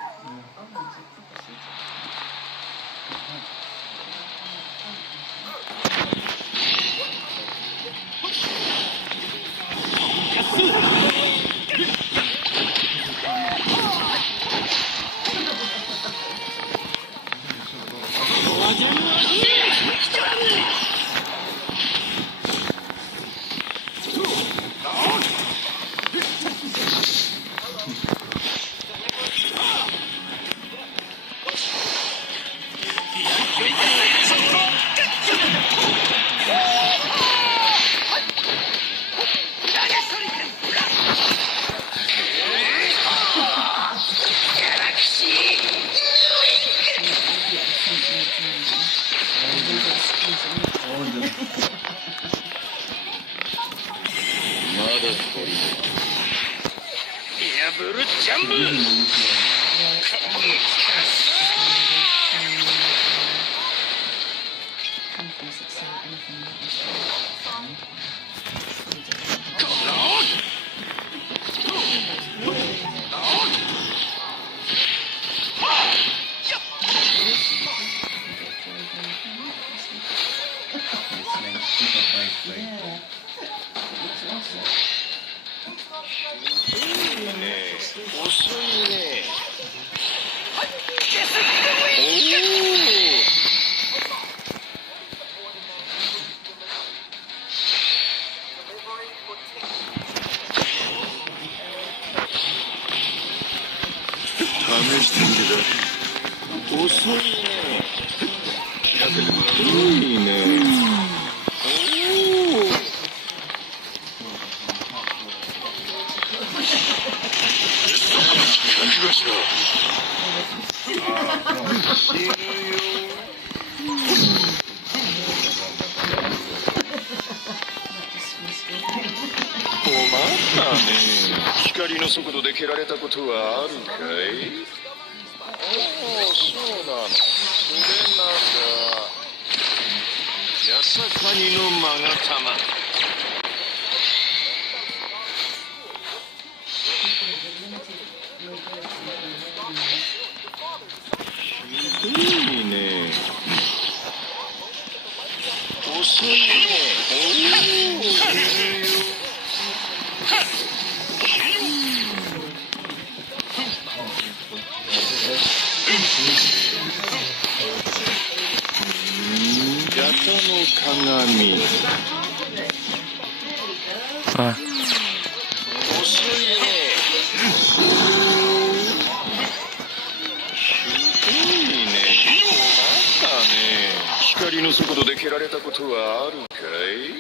光の速度で蹴られたことはあるかい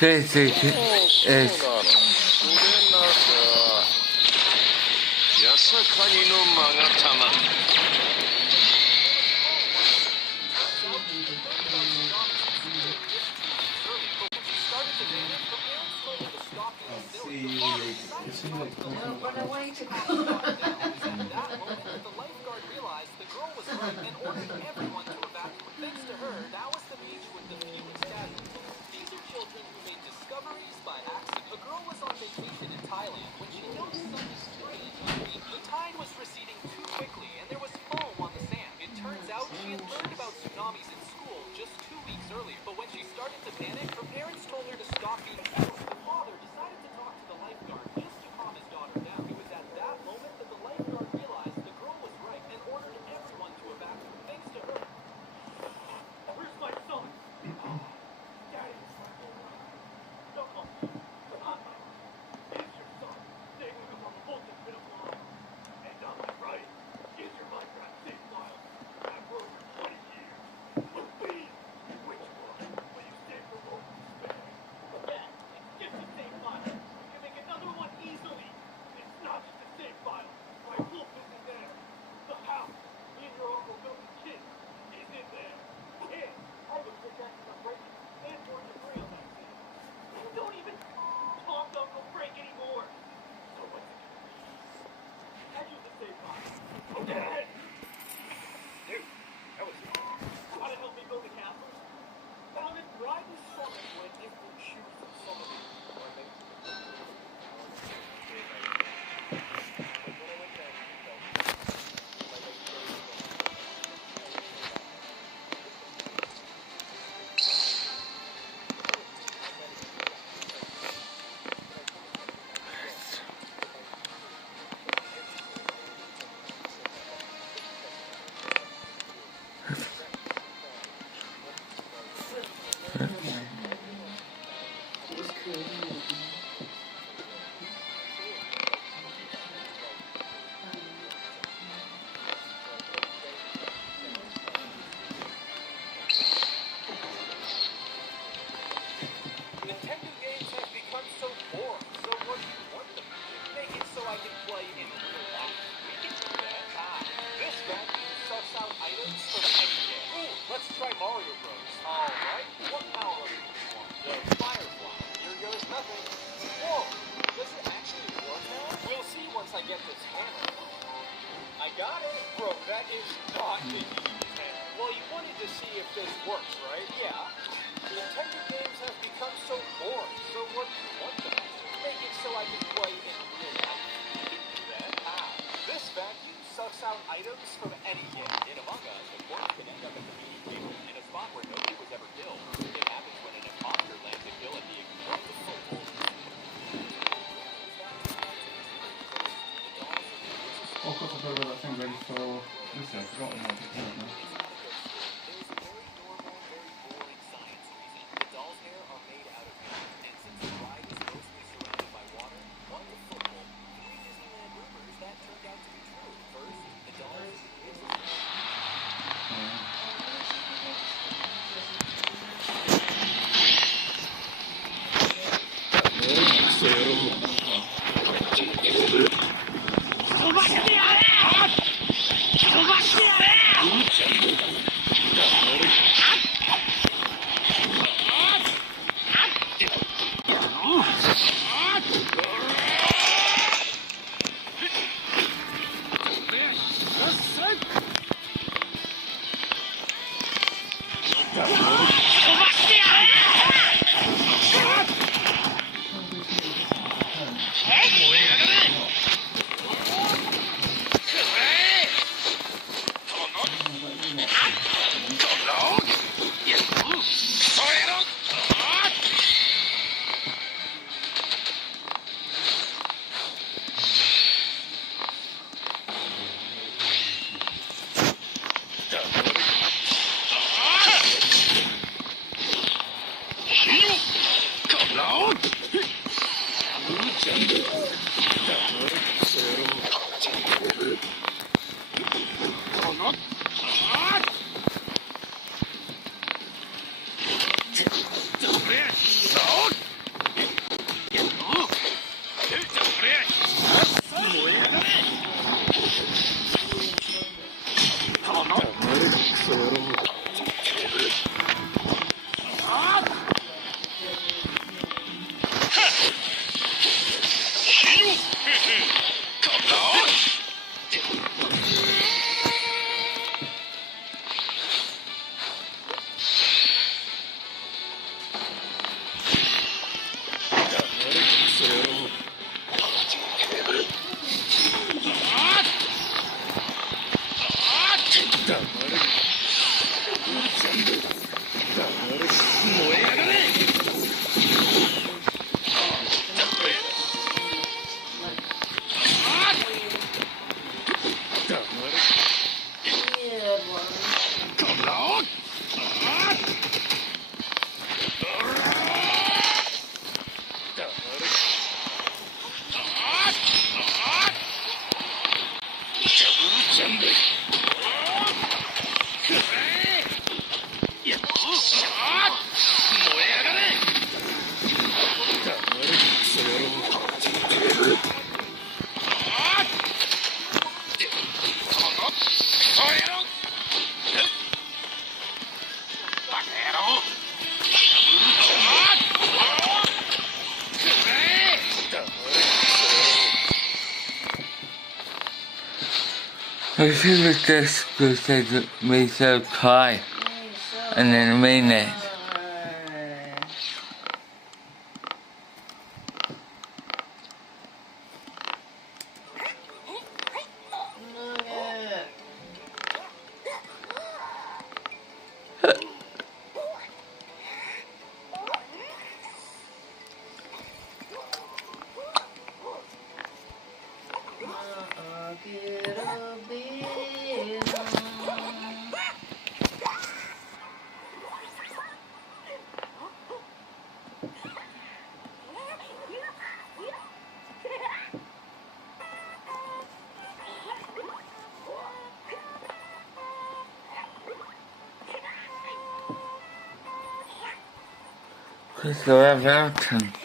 ？Sí, sí, sí. それならやさかにの勾玉。Oh, I've got to go that thing ready for Lucy. I've forgotten what to do now. I should have just said me so tired and then mean it. Christopher Velton.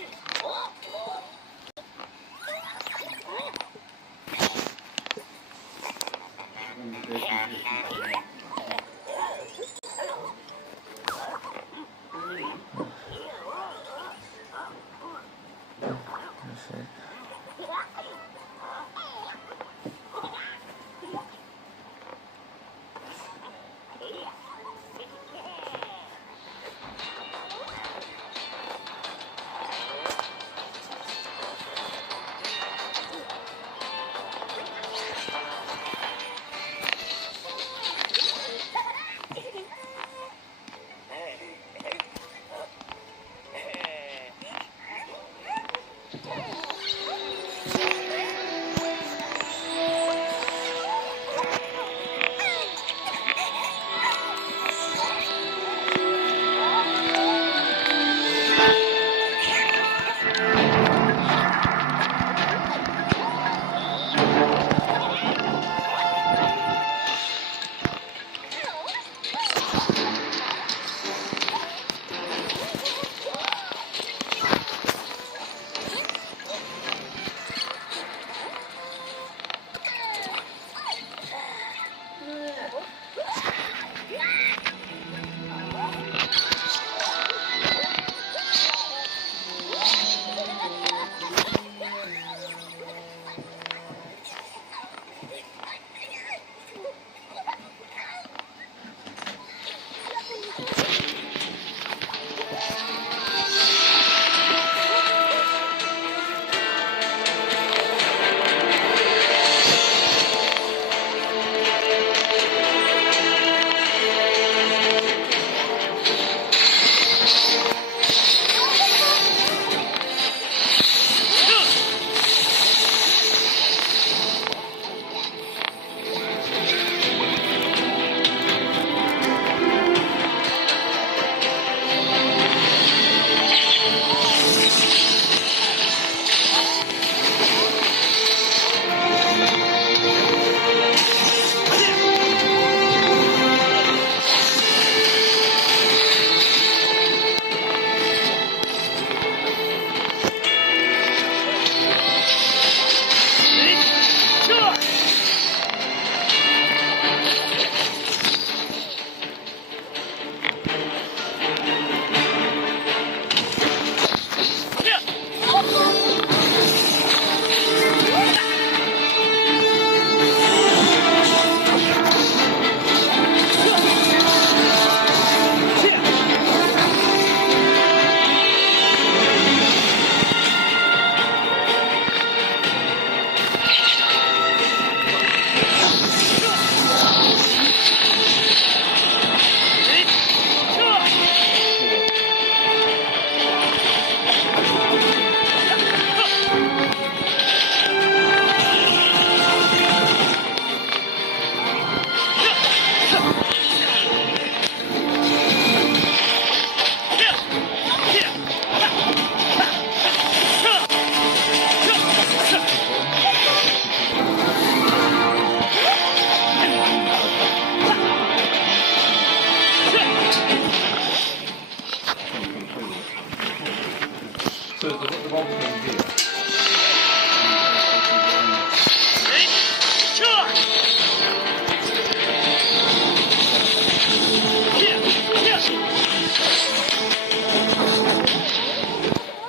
So the bolt's going here.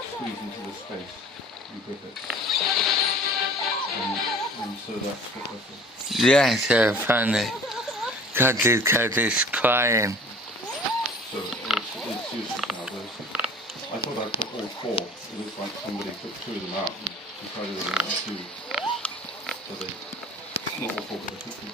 Squeeze into the space and grip it. And so that's what this is. Yeah, so funny. Cause it's crying. So it's useless now. I thought I'd put all four. It looks like somebody took two of them out and decided they wanted two. So they, not all four, but they took two.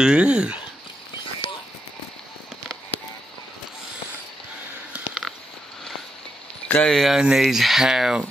Ooh. They need help.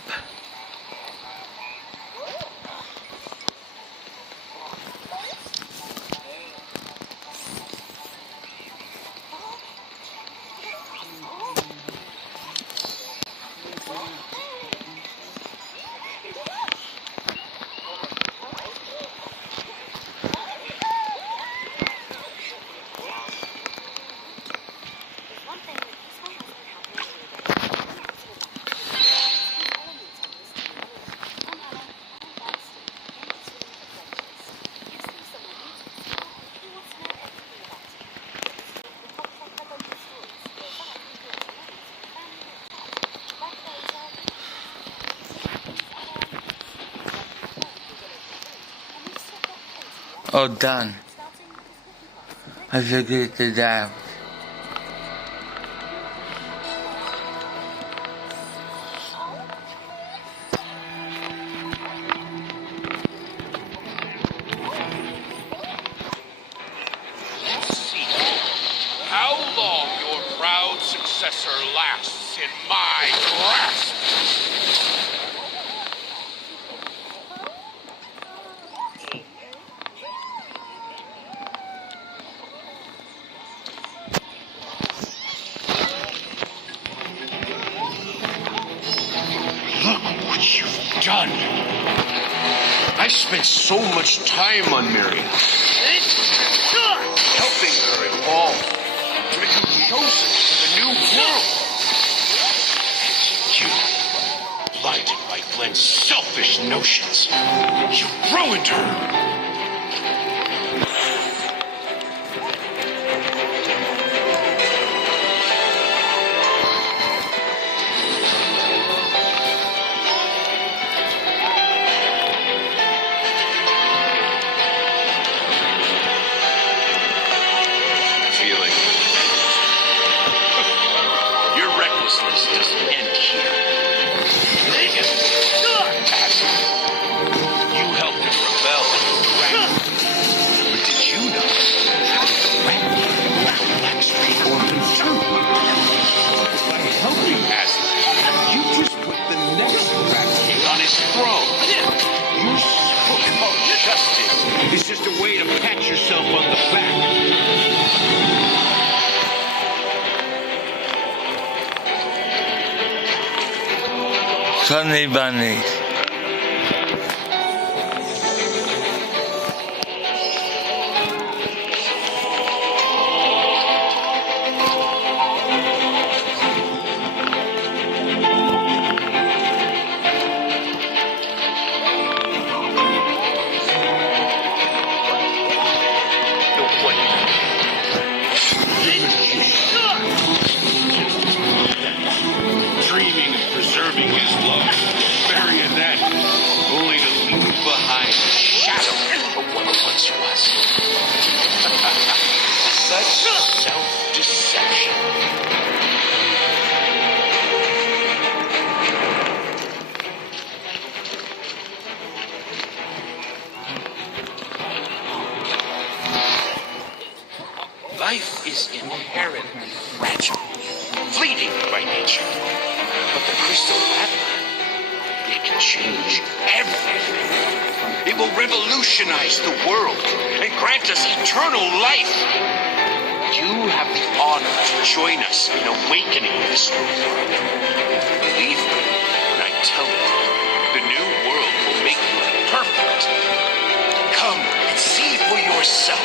Oh, done. I figured it out. Let's see how long your proud successor lasts in my grasp. What you've done. I spent so much time on Miriam, helping her evolve to become chosen for the new world. You, blinded by Glenn's selfish notions, you ruined her. It's just a way to pat yourself on the back. Funny bunnies. Dreaming of preserving his love, burying that, only to leave behind a shadow of what once was. Such self-deception. Life is inherently fragile, fleeting by nature. But the crystal rattler, it can change everything. It will revolutionize the world and grant us eternal life. you have the honor to join us in awakening this world. Believe me when I tell you, the new world will make you perfect. Come and see for yourself.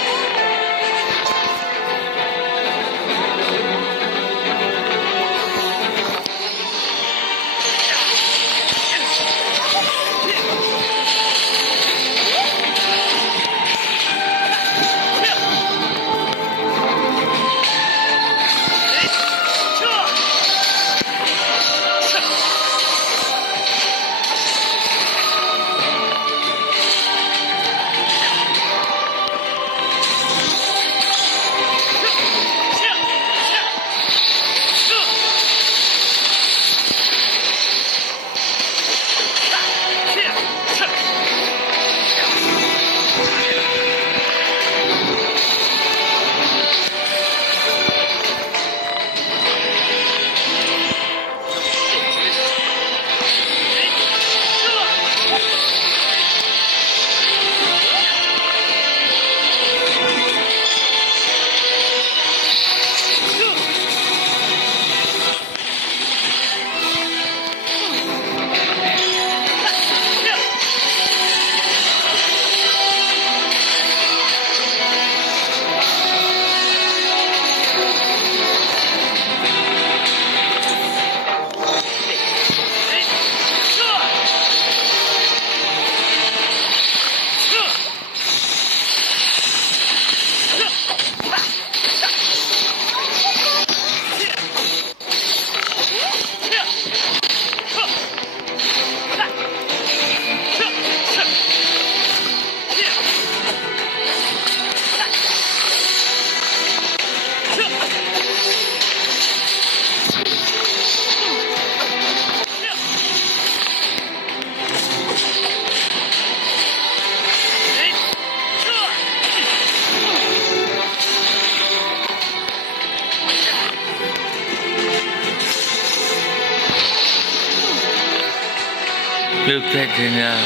Look at it now.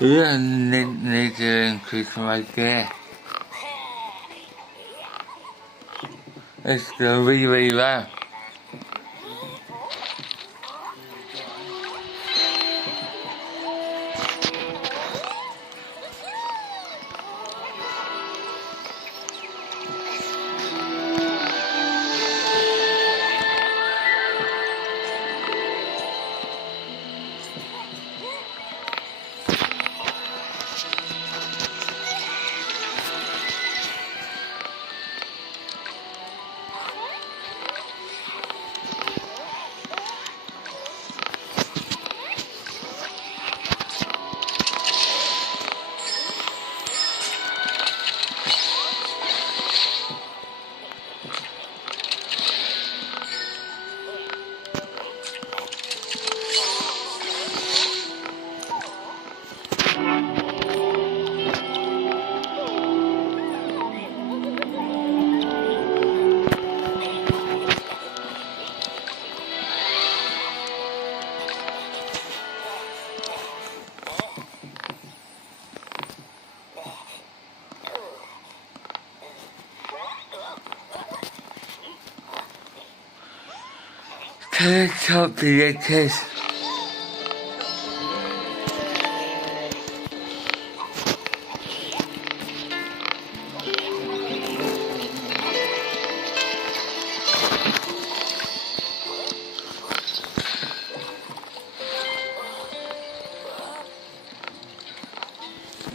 Yeah, need to increase my gear. It's the really loud. Let's hope to get this.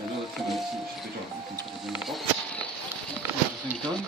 Another 2 minutes and it should be done. You can put it in the box. Everything done.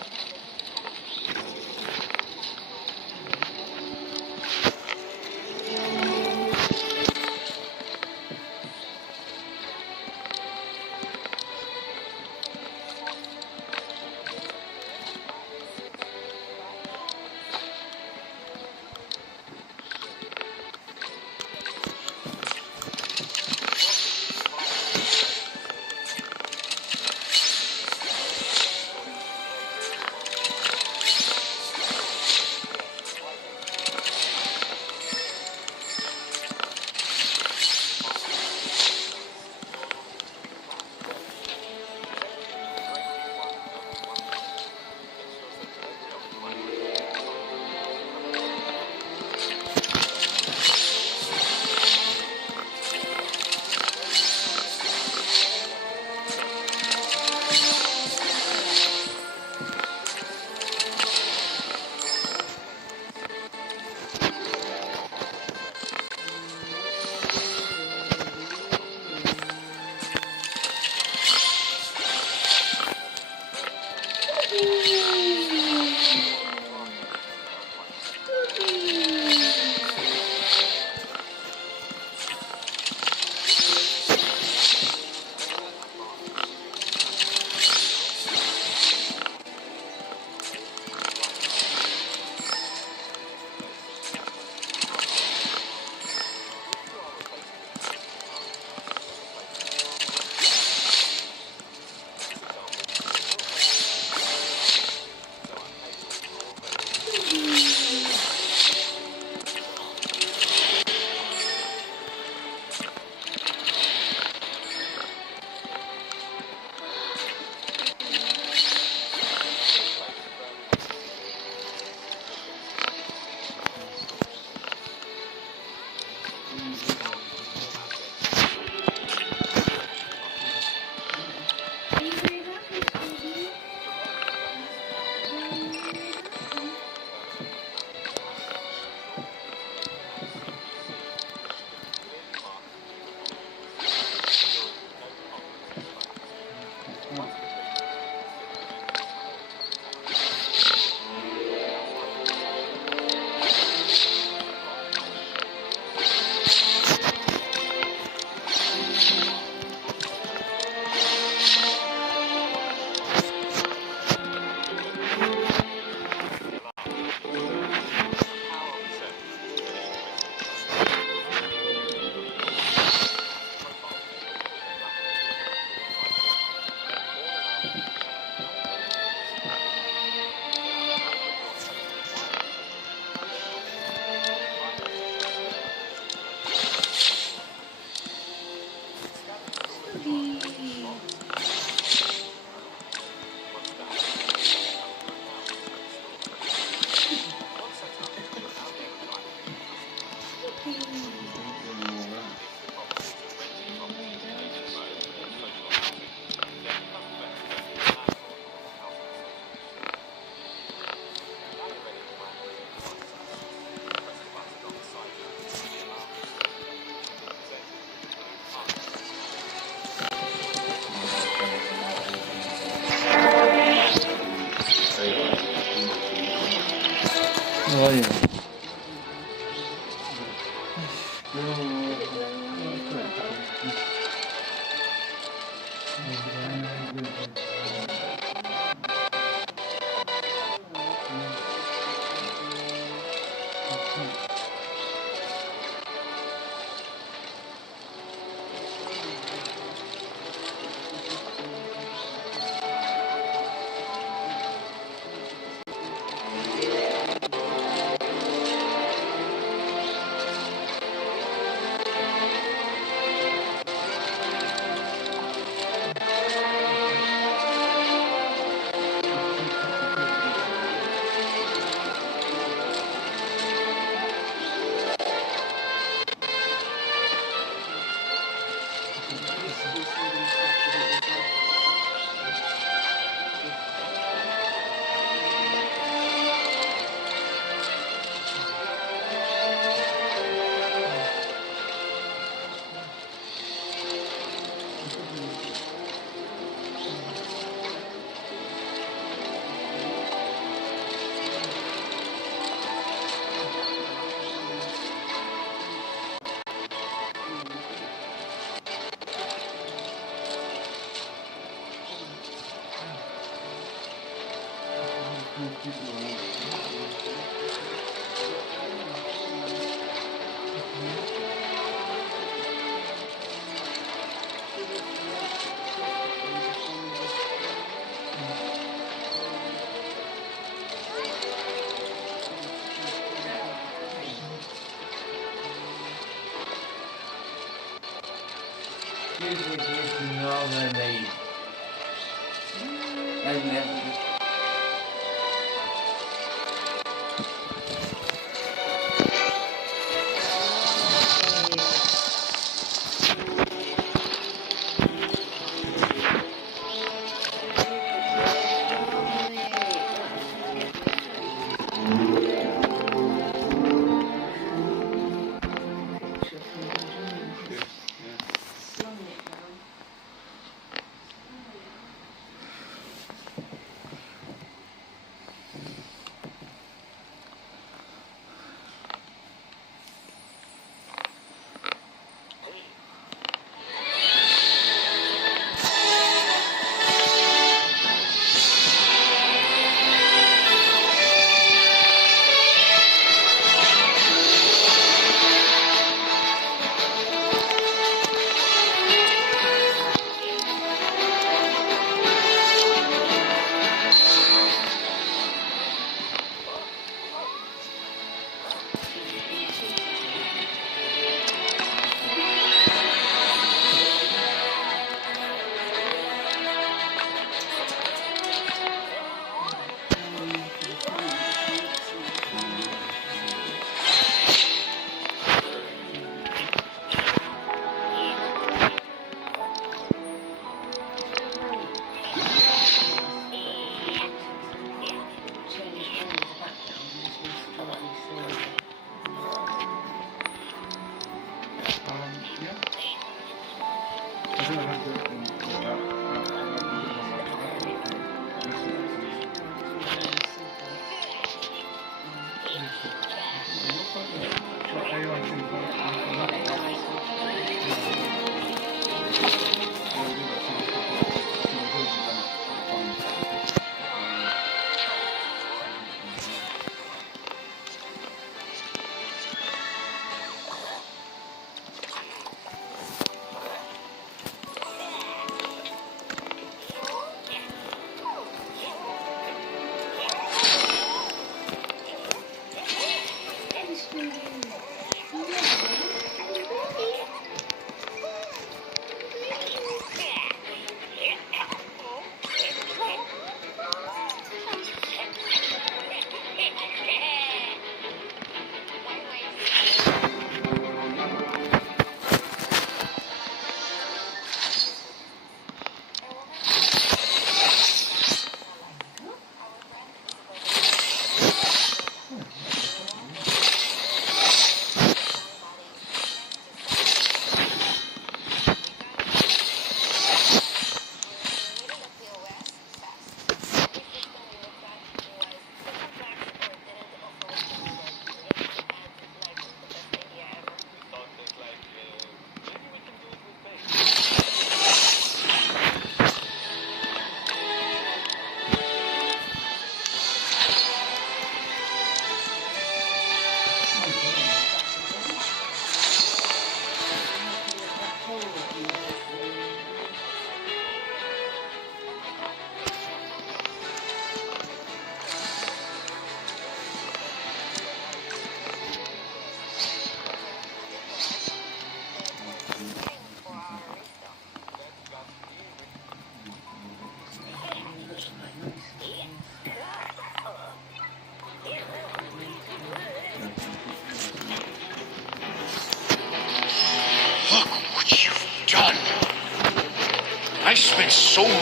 Oh yeah.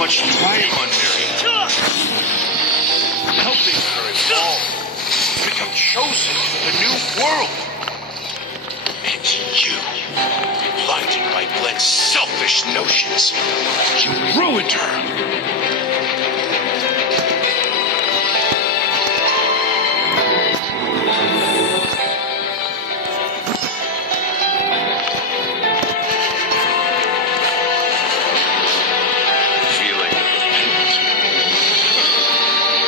much time on Mary. Helping her evolve, become chosen for the new world. And you, blinded by Glenn's selfish notions, you ruined her.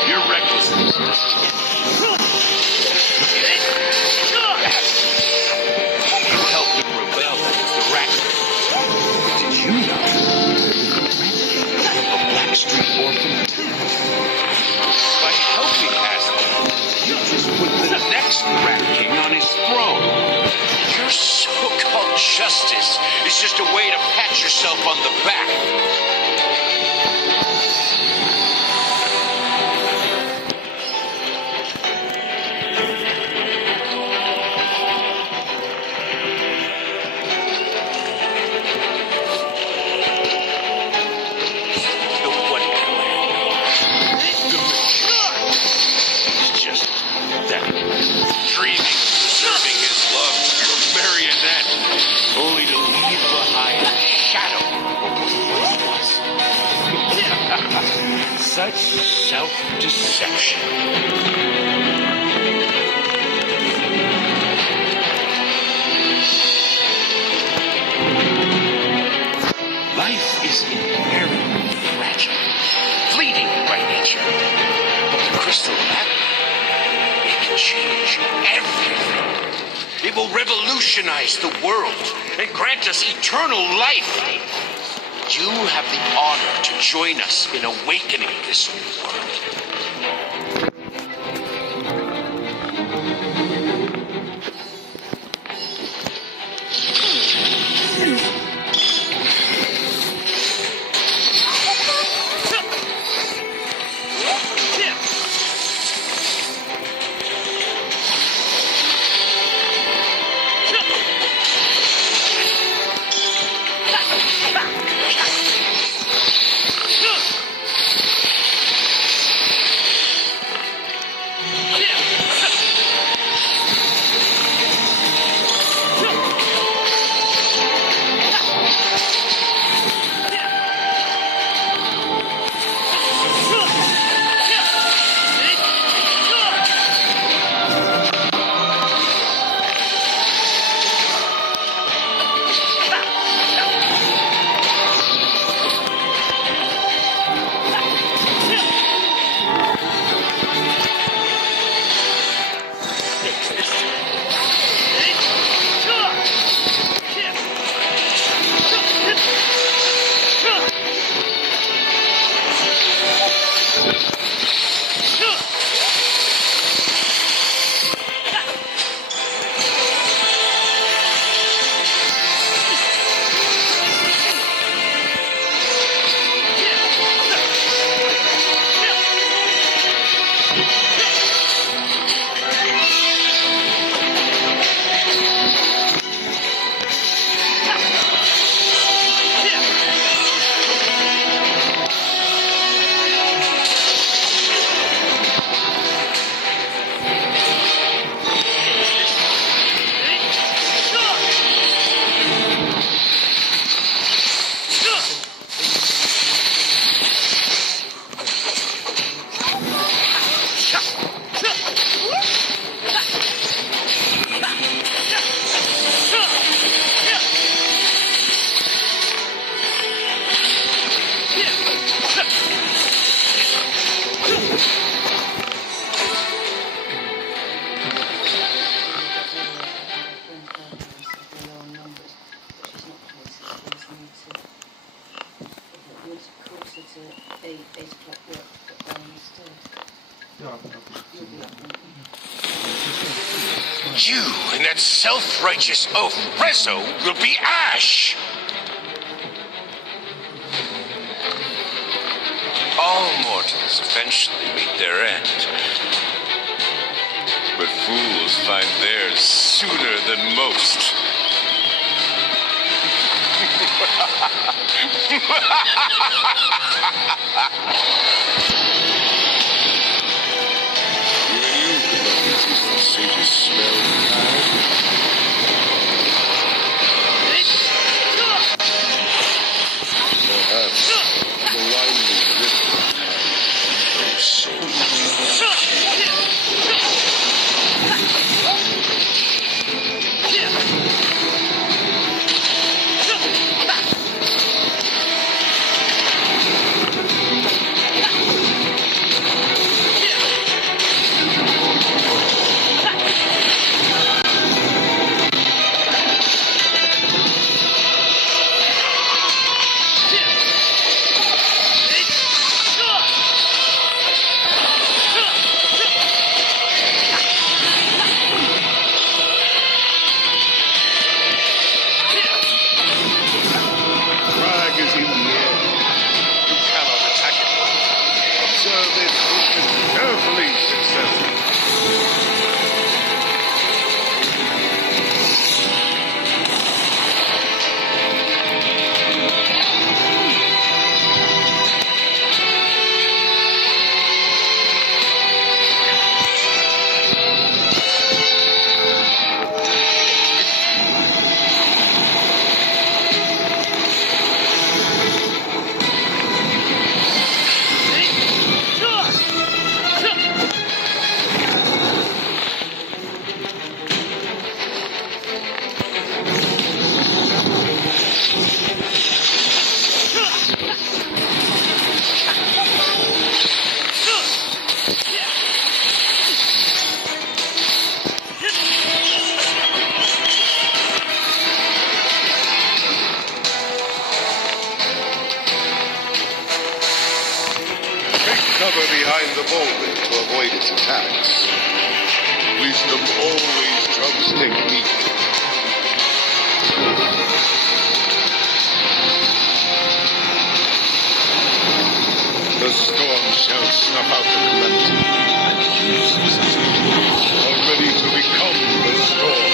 Your recklessness doesn't get me. You helped him rebel against the rat. Did you know? A Blackstreet orphan too. By helping Aslan, you just put the next rat king on his throne. Your so-called justice is just a way to pat yourself on the back. Dreaming of serving his love to your marionette, only to leave behind a shadow of what once was. Such self-deception. Life is inherently fragile, fleeting by nature. But the crystal map, it can change everything. It will revolutionize the world and grant us eternal life. You have the honor to join us in awakening this new world. You and that self-righteous oaf, Rezo, will be ash! All mortals eventually meet their end. But fools find theirs sooner than most. you could not resist the sage's smell, child. Perhaps the winding rhythm of time grows so Crag is in the air. You cannot attack it. Observe it carefully, successful. Cover behind the boulding to avoid its attacks. Wisdom always trumps technique. The storm shall snuff out the calamity, and use the city, already to become the storm.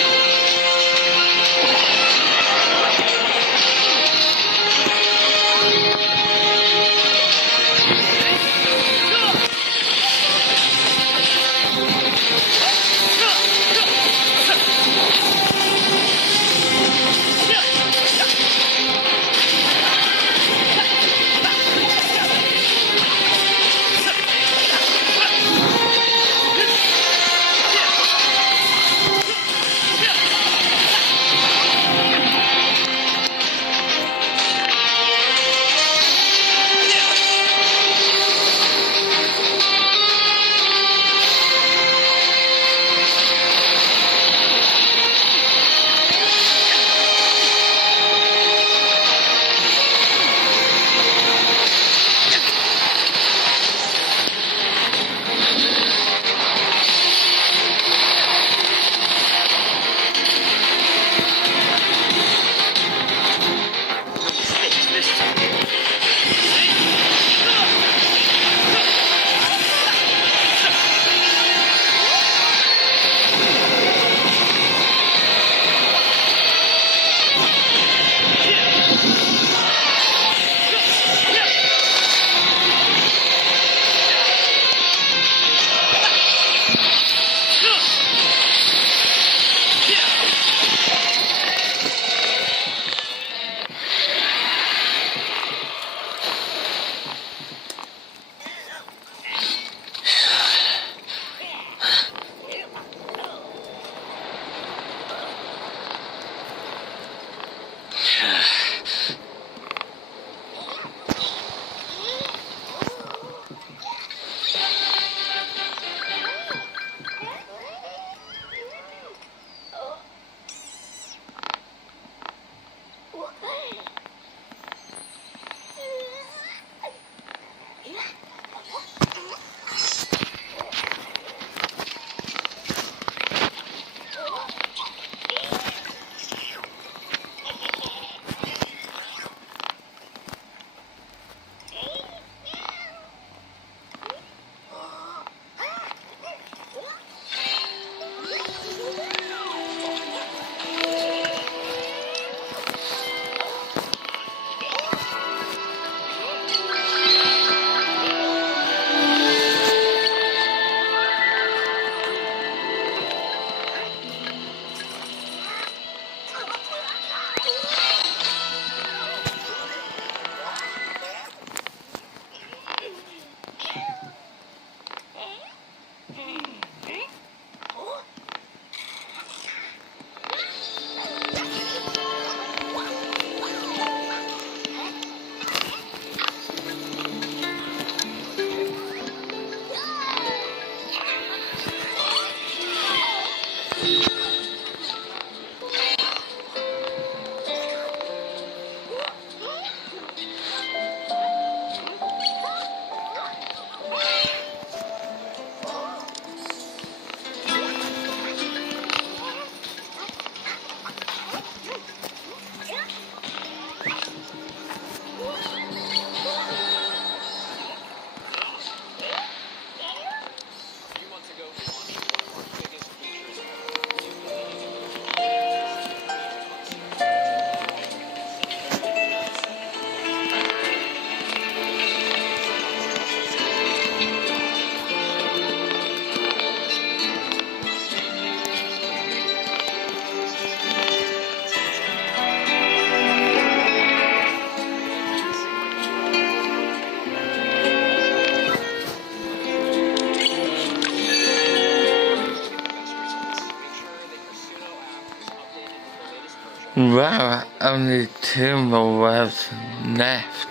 Wow, only 2 more words left.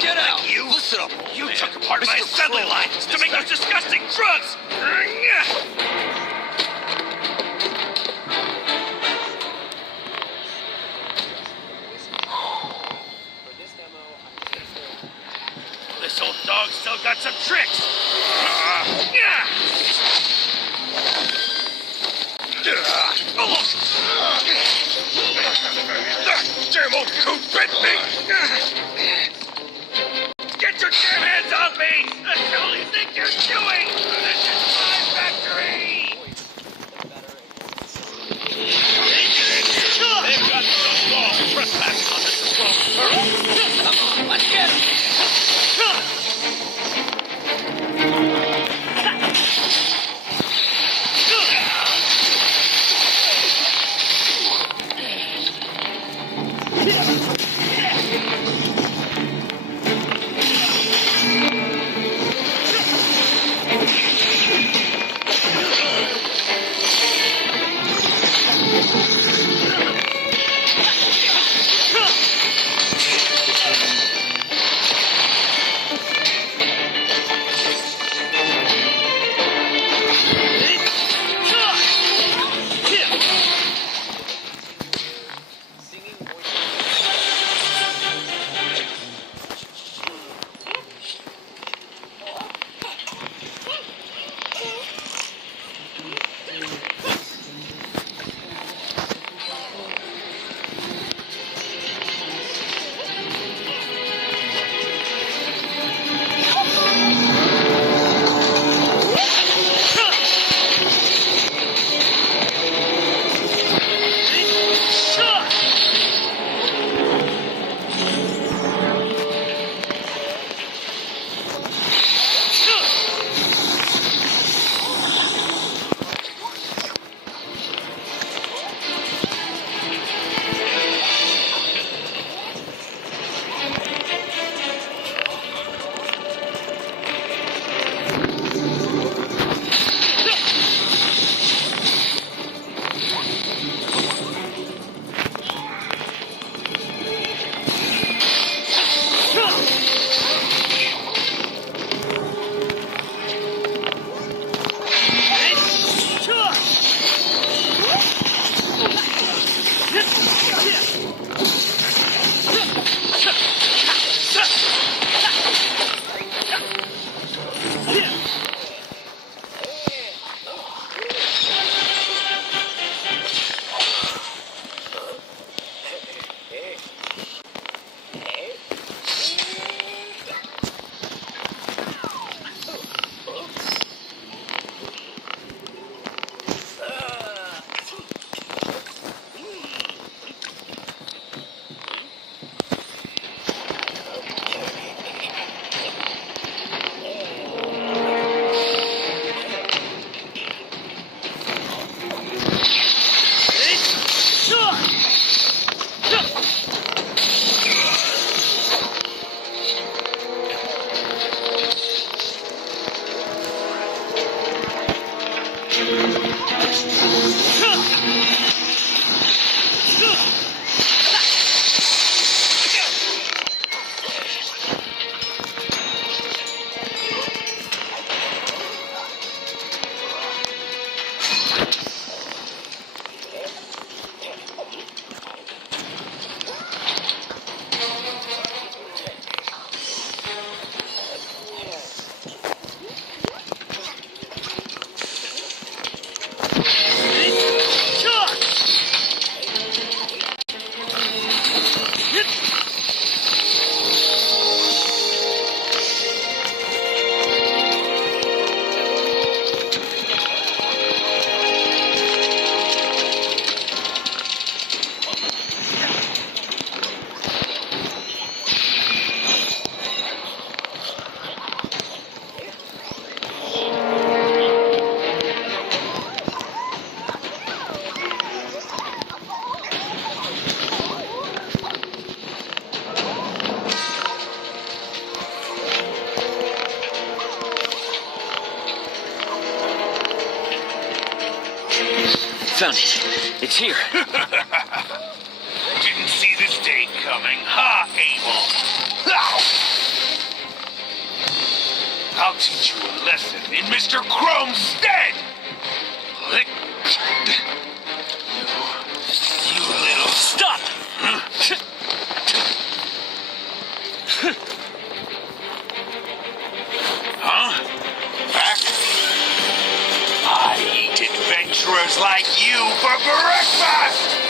Get out! You? Listen up! You took apart my assembly line to make those disgusting drugs! This old dog still got some tricks! Damn old coot bit me! Get your damn hands off me! The hell do you think you're doing? This is my factory! They've got so long trespassing on this control. Come on, let's get him! Found it. It's here. Didn't see this day coming, huh, Abel? I'll teach you a lesson in Mr. Chrome's stead! You little... Stop! Huh? Back? I eat adventurers like you for breakfast!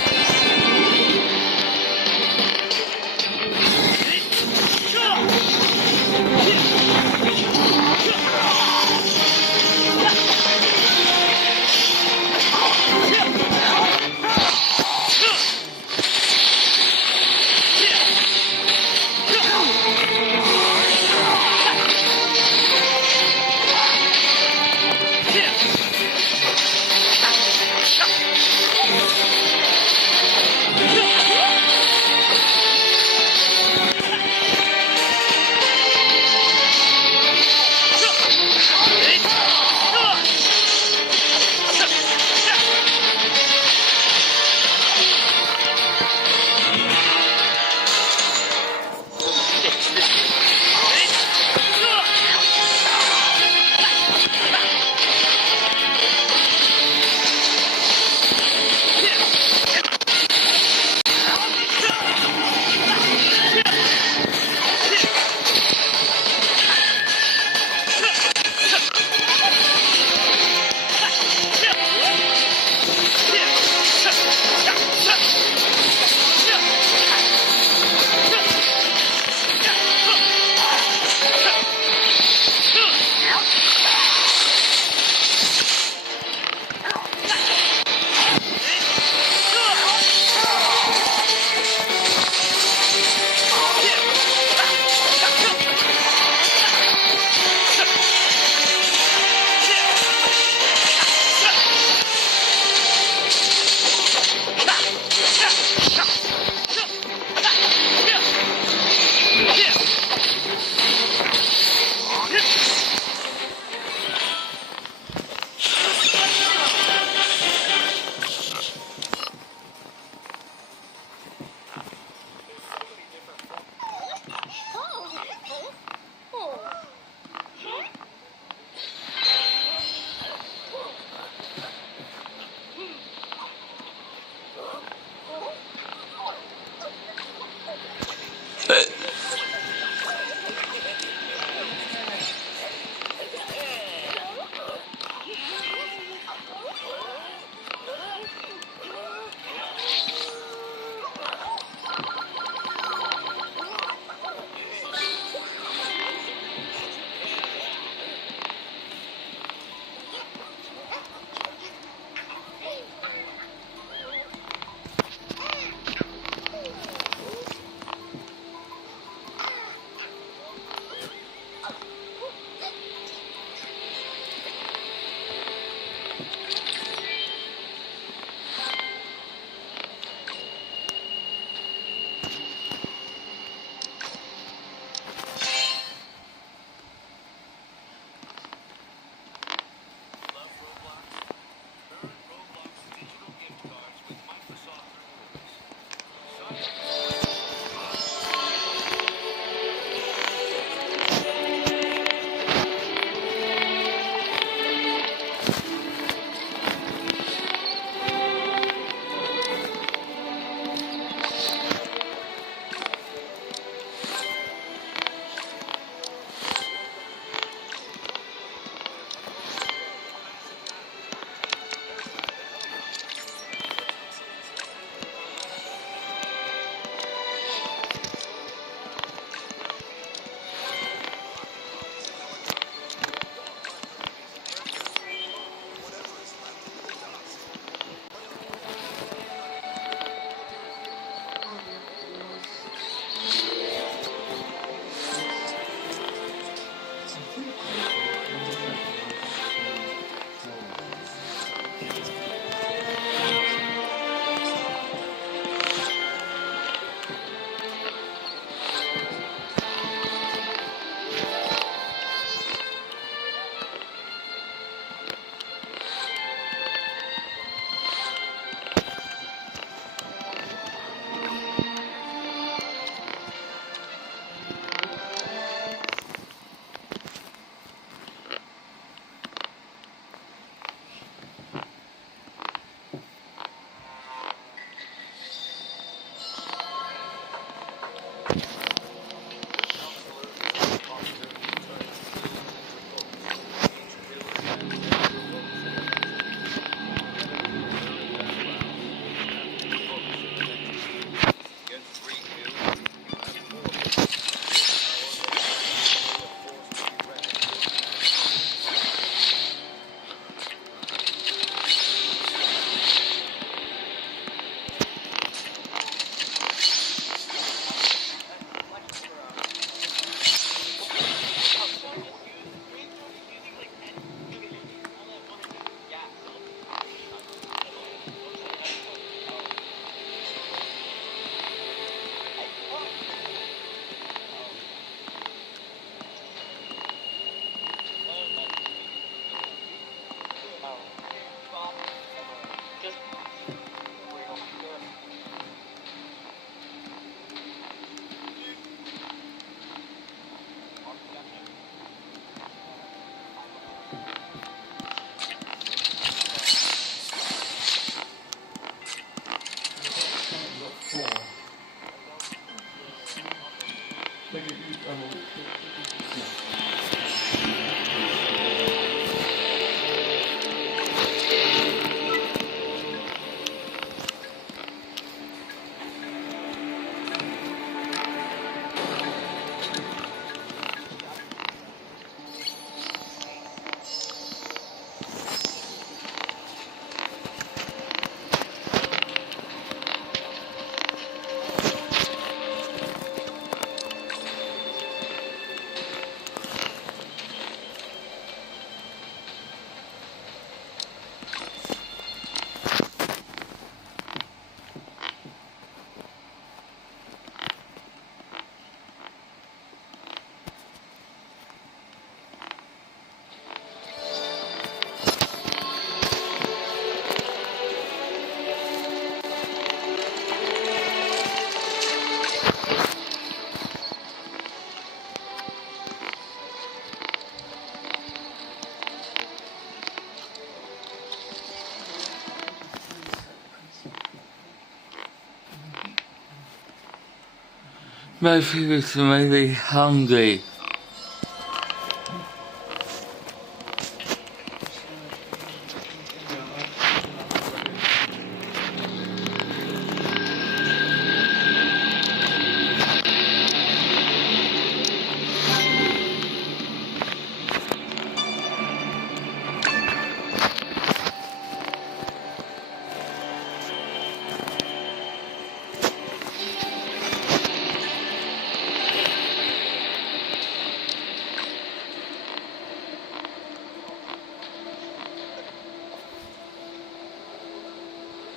My food is really hungry.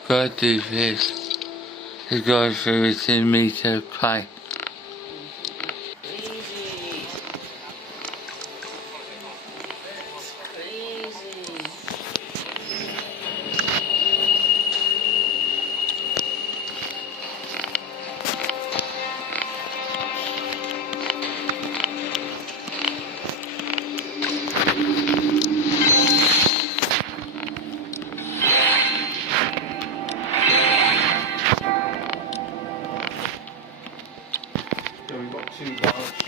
God do this. The God for it in me to cry. Yeah, we've got two large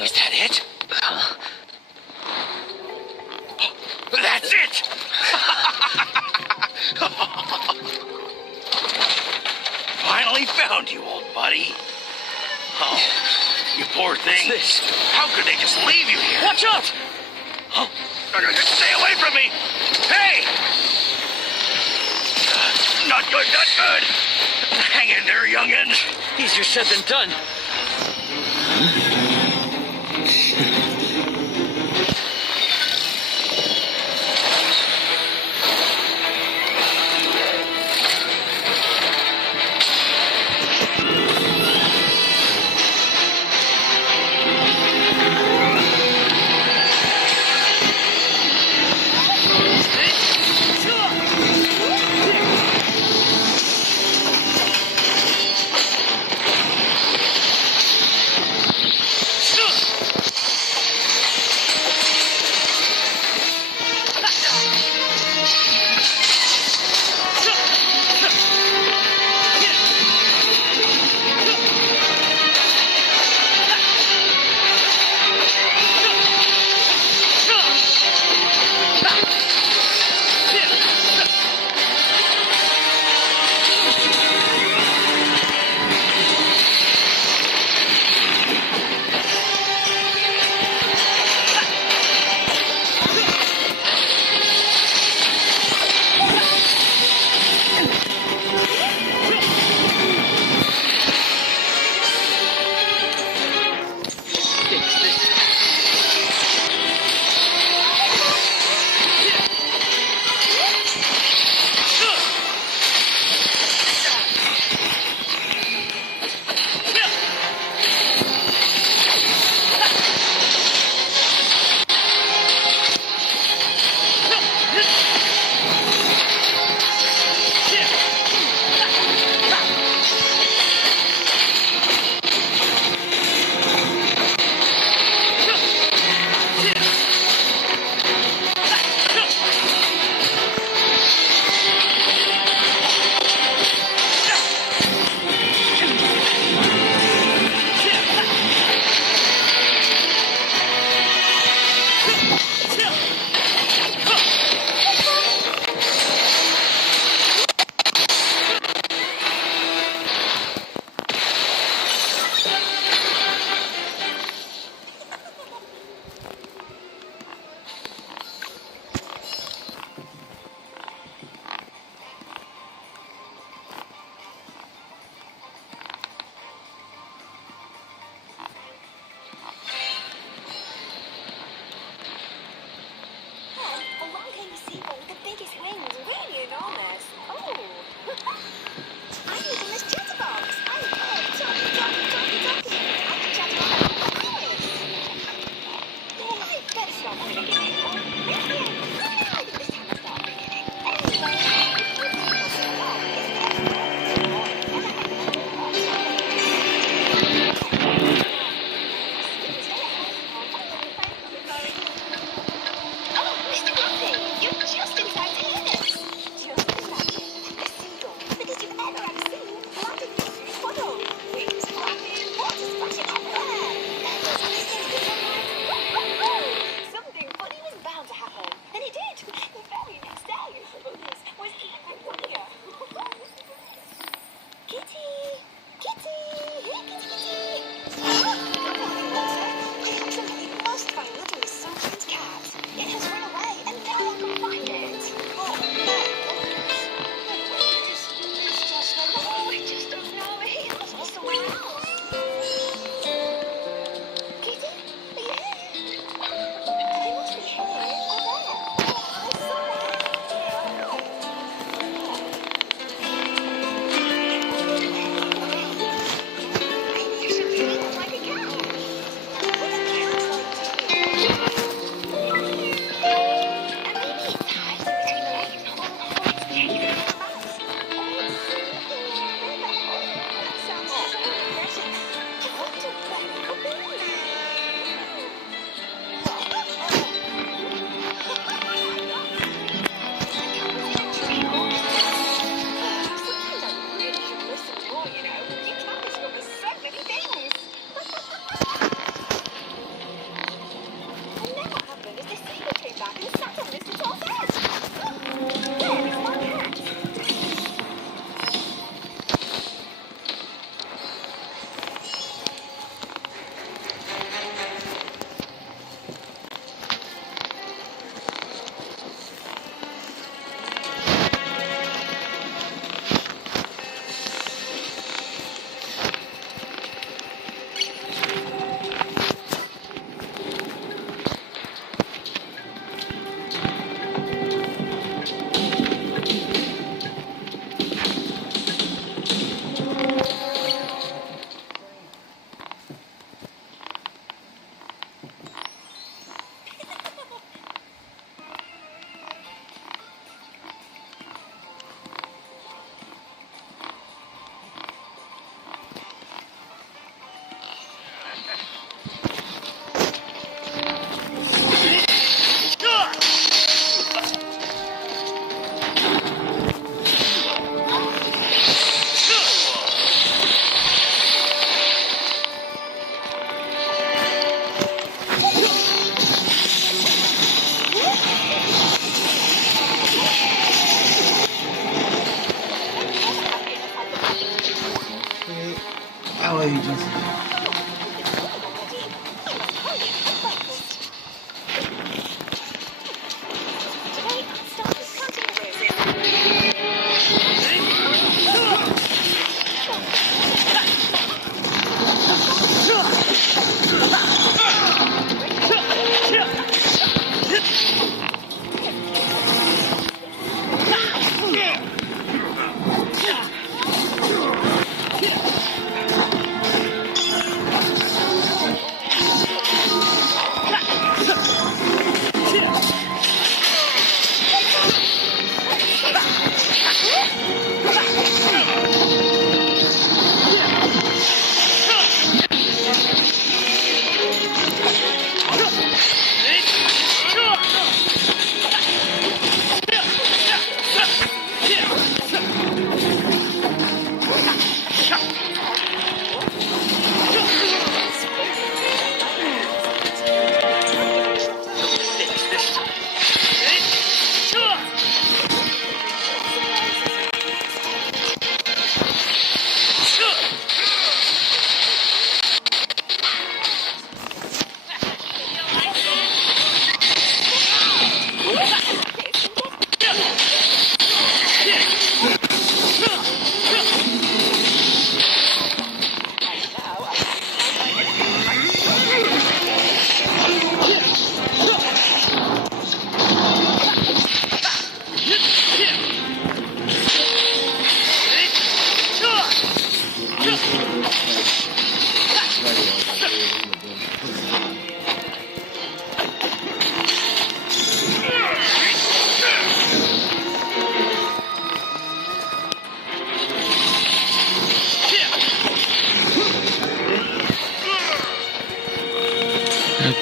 Is that it? That's it! Finally found you, old buddy. Oh, you poor thing. What's this? How could they just leave you here? Watch out! Oh, stay away from me! Hey! Not good, not good! Hang in there, youngin'. Easier said than done.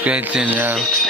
Getting out.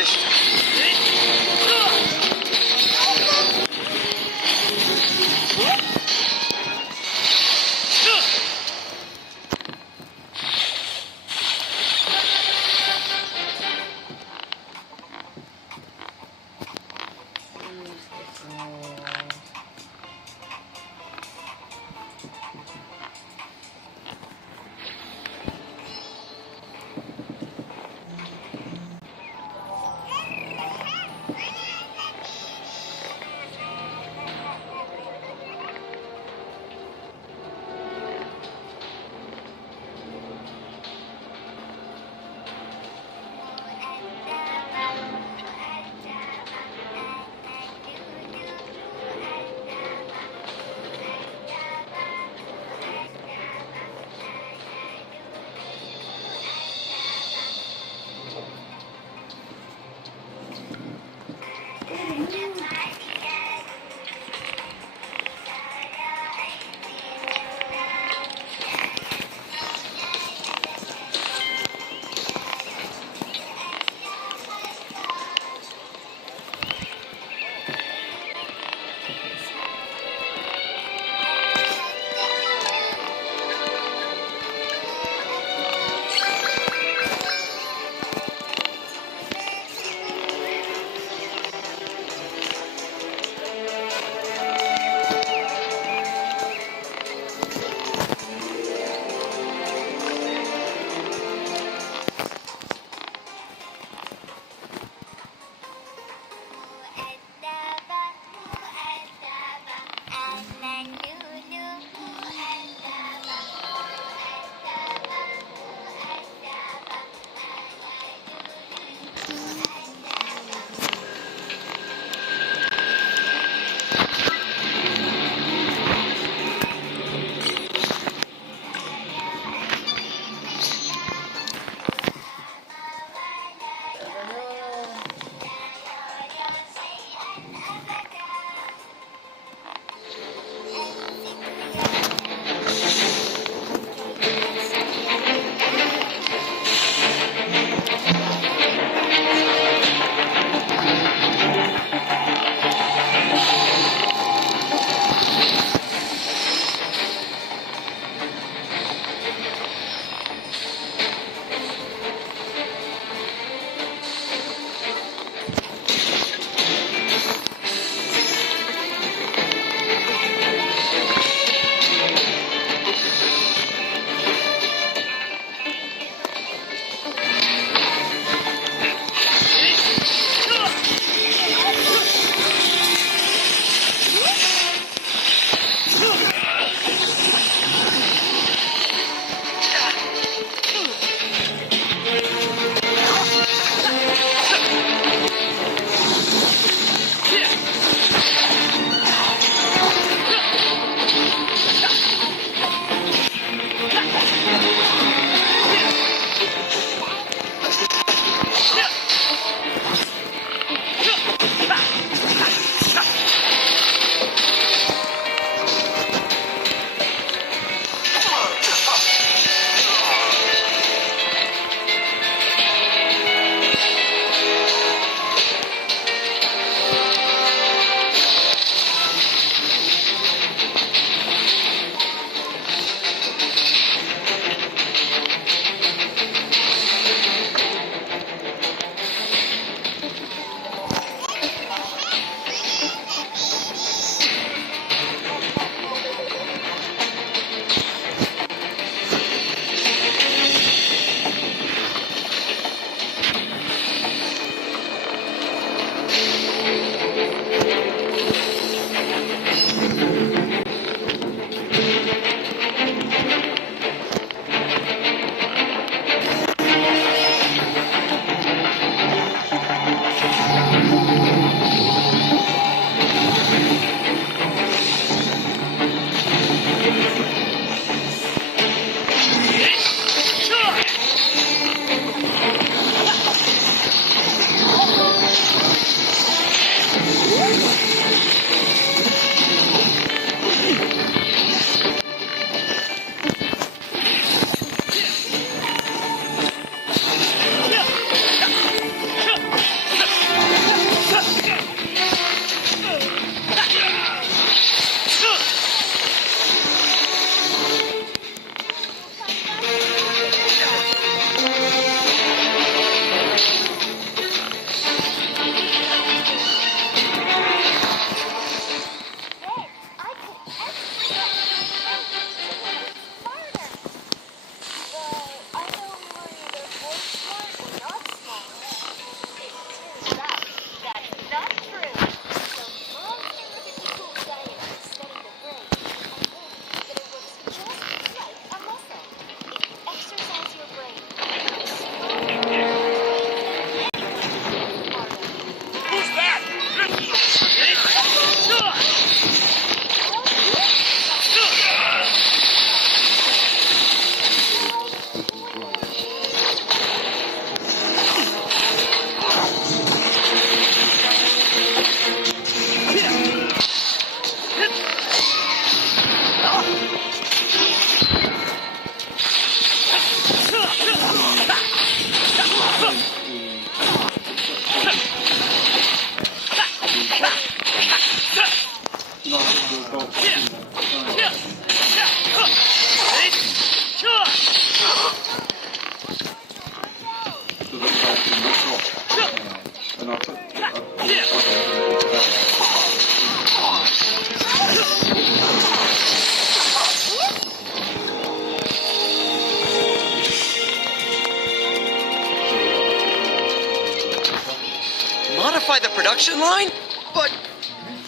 modify the production line? But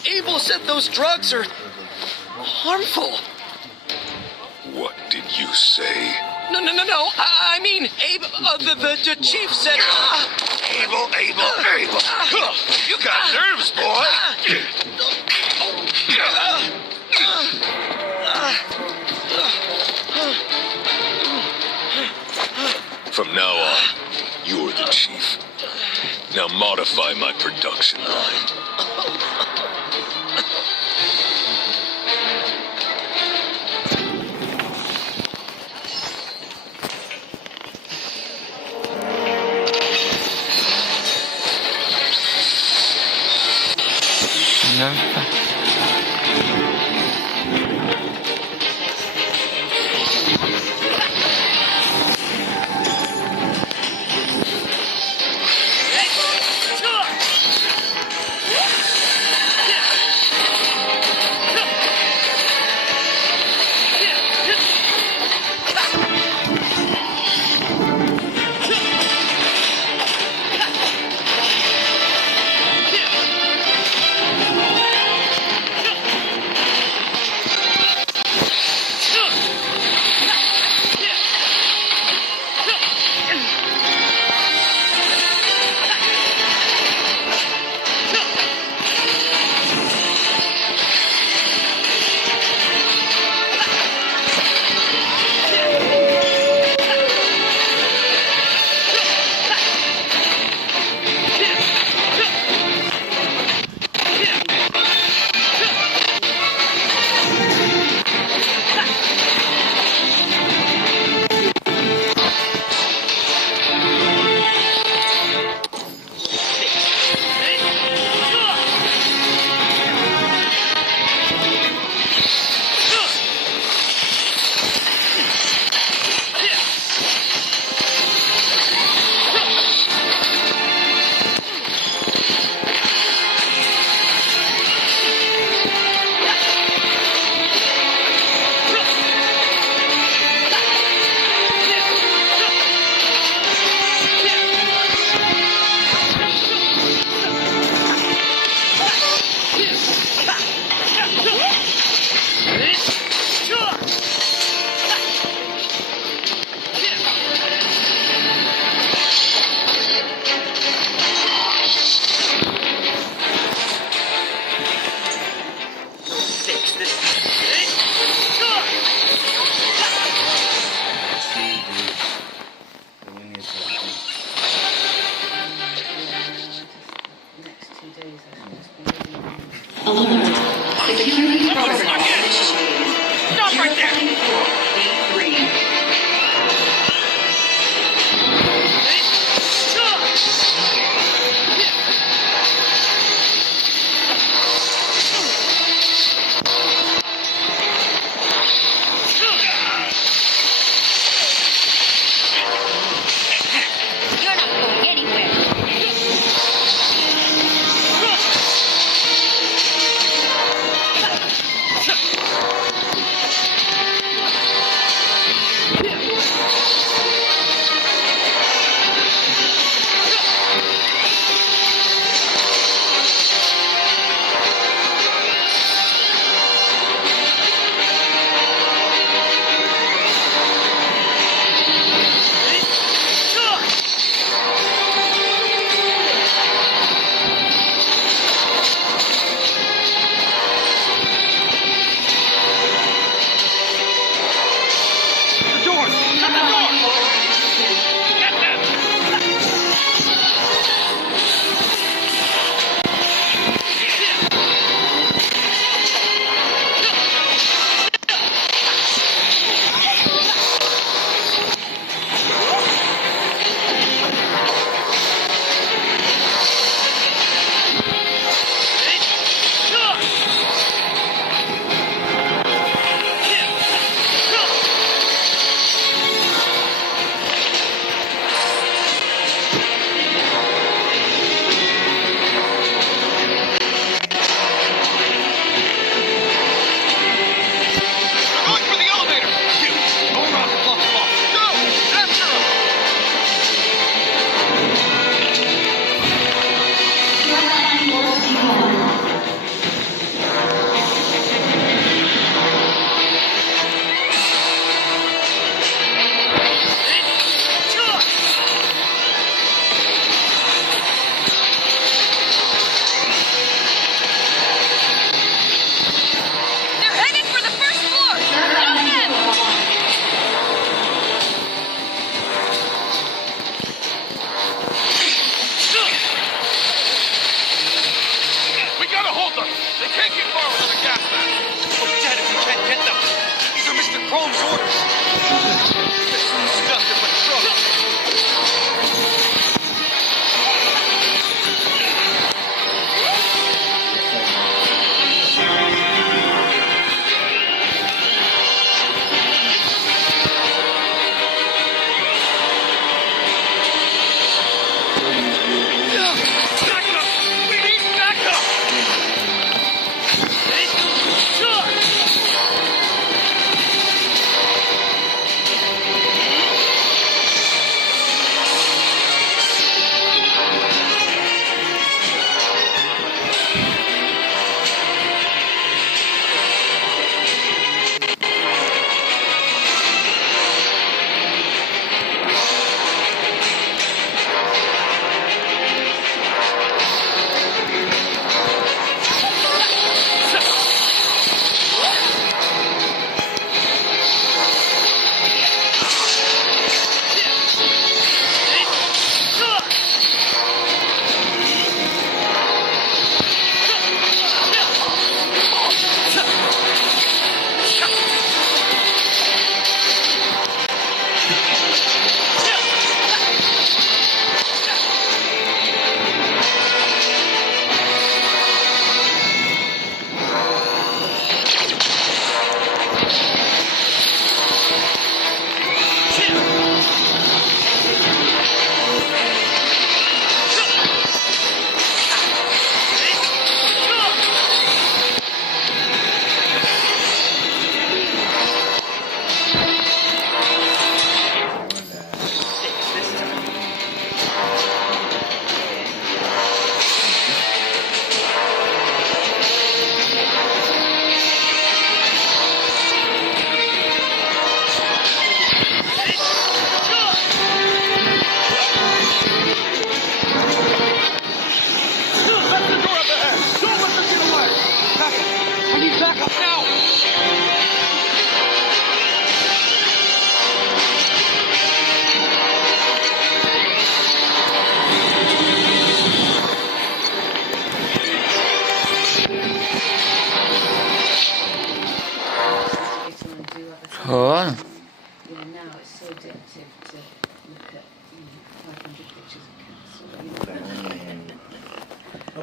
Abel said those drugs are harmful. What did you say? No. I mean, the chief said... Abel. You got nerves, boy. From now on, you're the chief. Now modify my production line.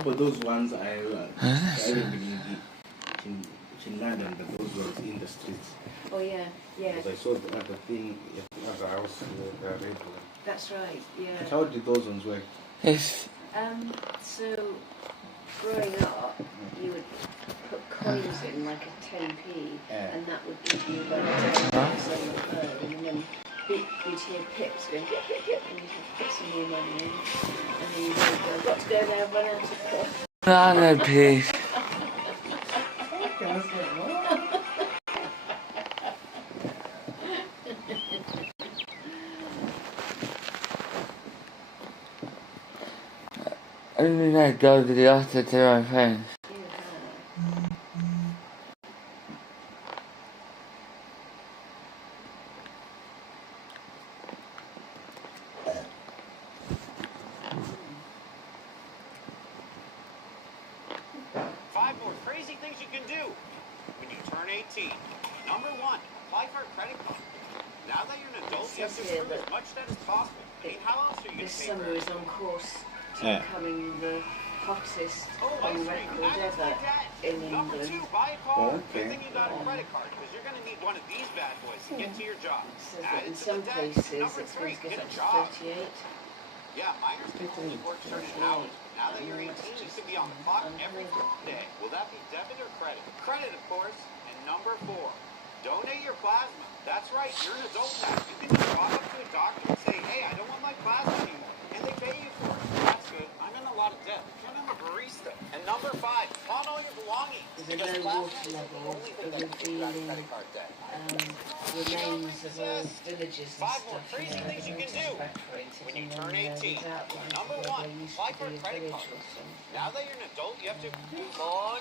but those ones I haven't been in London, but those ones in the streets. Oh yeah, yeah. Because I saw the other thing at the other house, the red one. That's right, yeah. But how did those ones work? Yes. So growing up, you would put coins in like a 10p, and that would give you like 10 on the third, and then you'd hear pips going pip pip pip, and you'd have to put some more money in, and then you'd go, I've got to go there, run out of coin. Banana piece. I mean, I go to the office to my friends. Five more crazy things you can do when you turn 18. Number one, apply for a credit card. Now that you're an adult, you have to approve as much debt as possible. I mean, how else are you going to This pay for summer it? is on course to becoming the hottest on record ever in England. Number two, buy a car. Good thing you got a credit card, because you're going to need one of these bad boys to get to your job. It says that in some places it's going to get up to 38. Yeah, minors can only work certain hours. Now that you're 18, you should be on the clock every day. Will that be debit or credit? Credit, of course. And number four, donate your plasma. That's right, you're an adult now. You can just walk up to a doctor and say, hey, I don't want my plasma anymore. And they pay you for it. That's good. I'm in a lot of debt. And I'm a barista. And number five, pawn all your belongings. There's a low water level of revealing remains of old villages and Five more stuff. crazy things you can do when you turn 18. Number one, apply for a credit card. Now that you're an adult, you have to move on.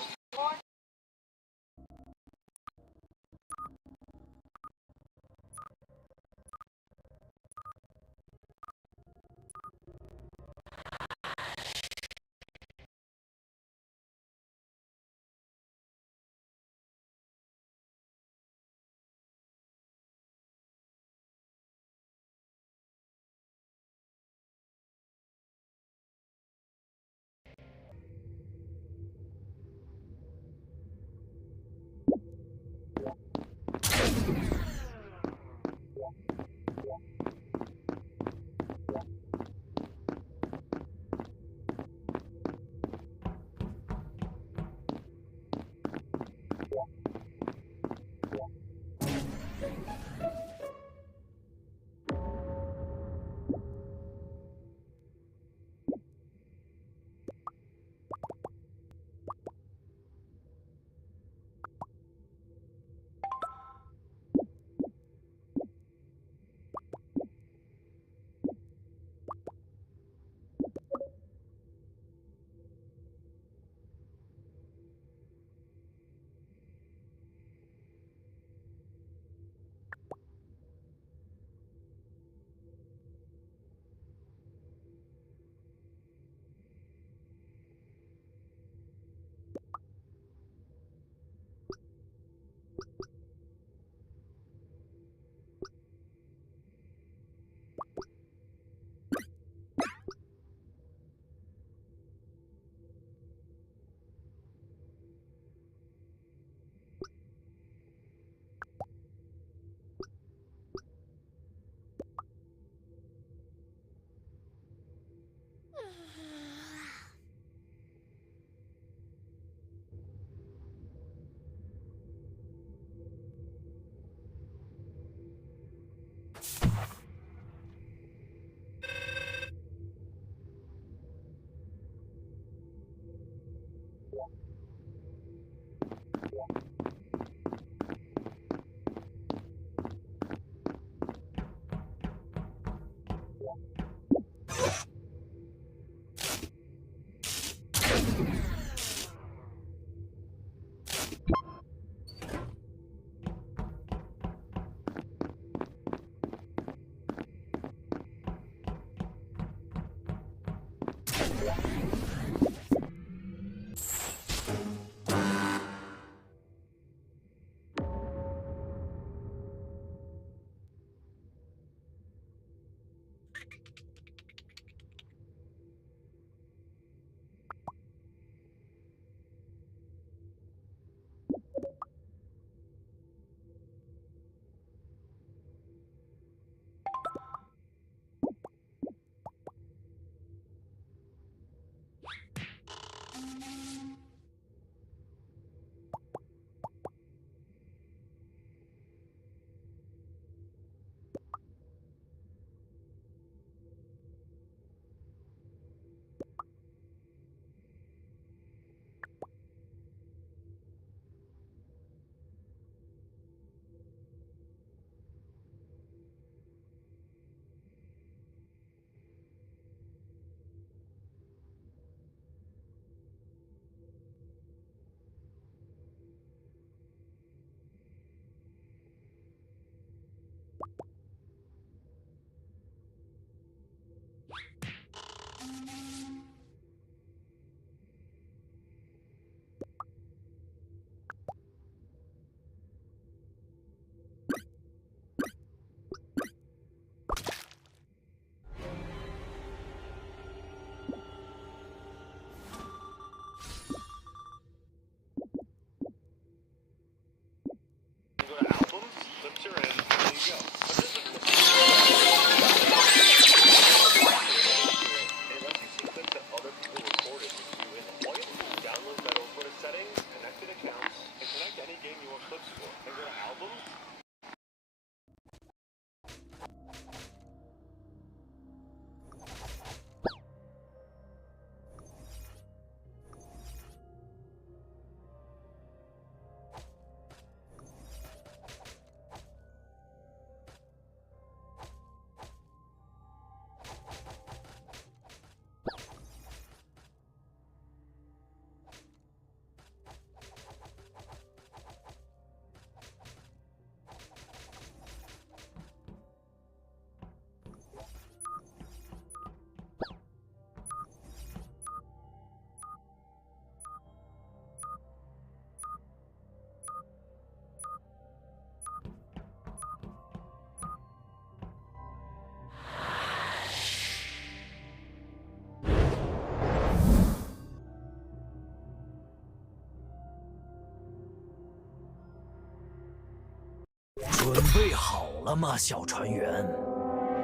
了吗，小船员？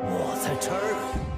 我在这儿。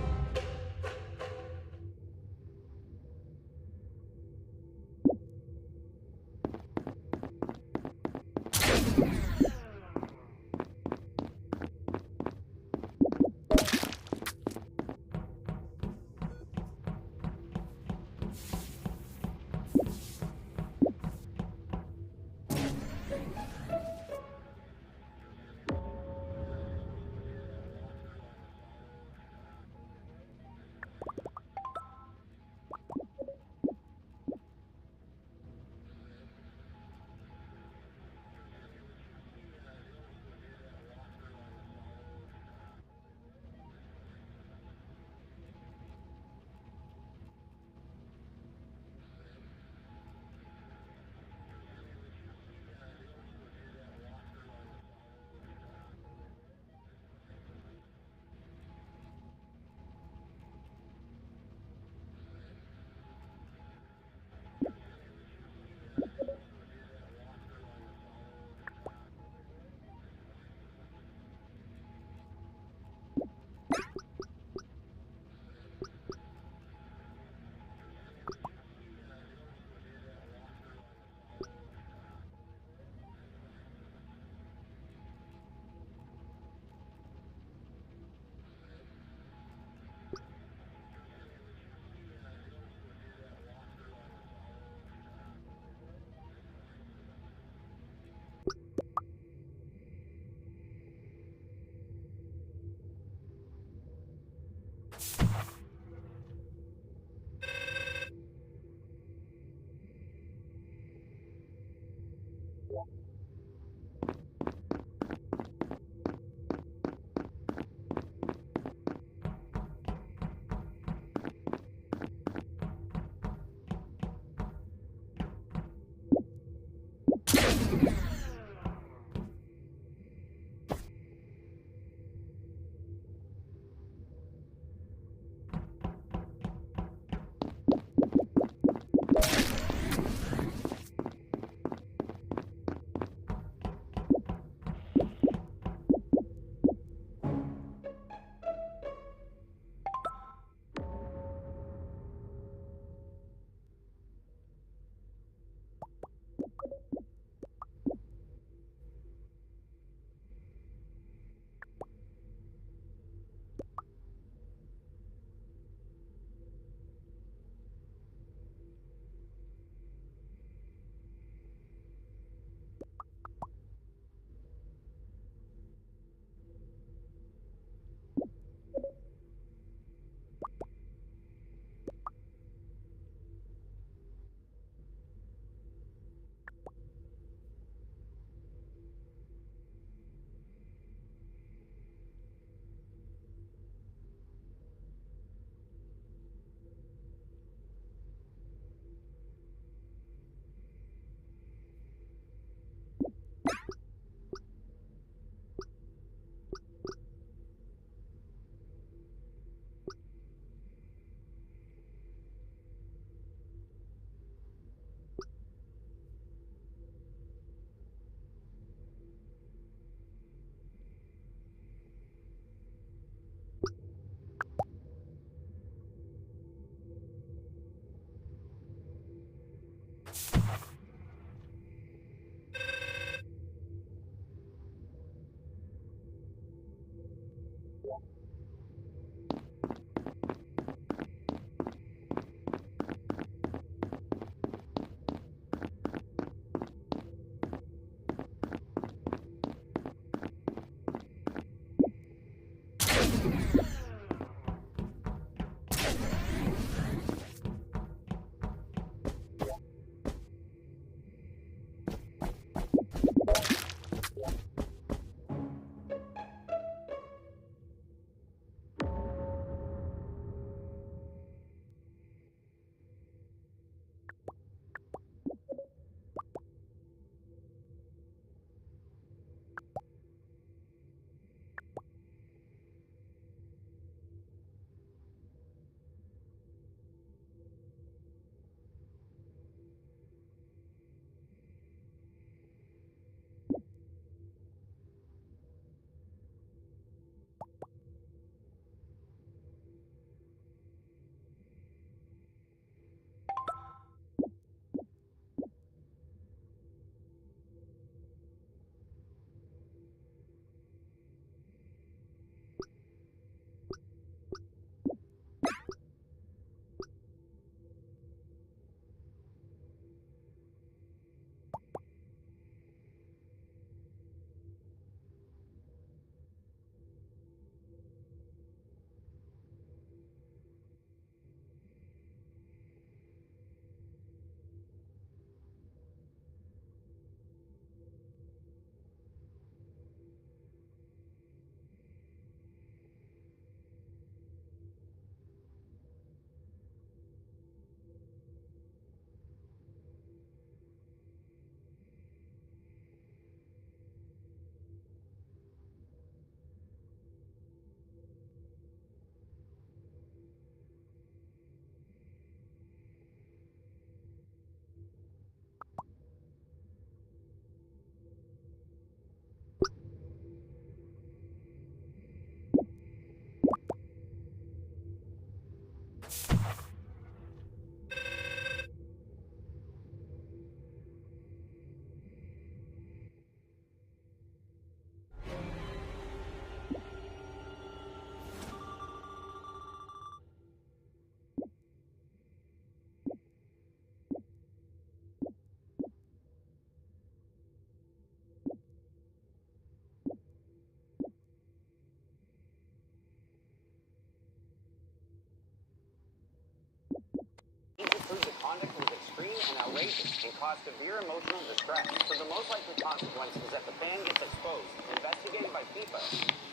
conduct was extreme and outrageous and caused severe emotional distress. So the most likely consequence is that the fan gets exposed, investigated by FIFA.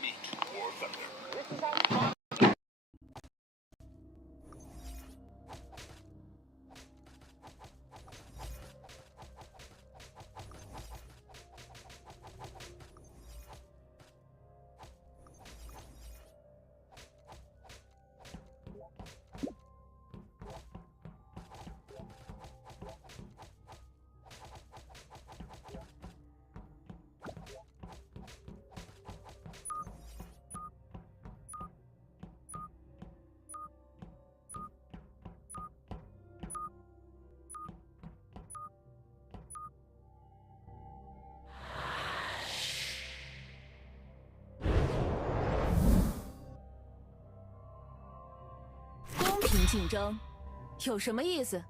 Meet War Thunder. This is how公平竞争有什么意思？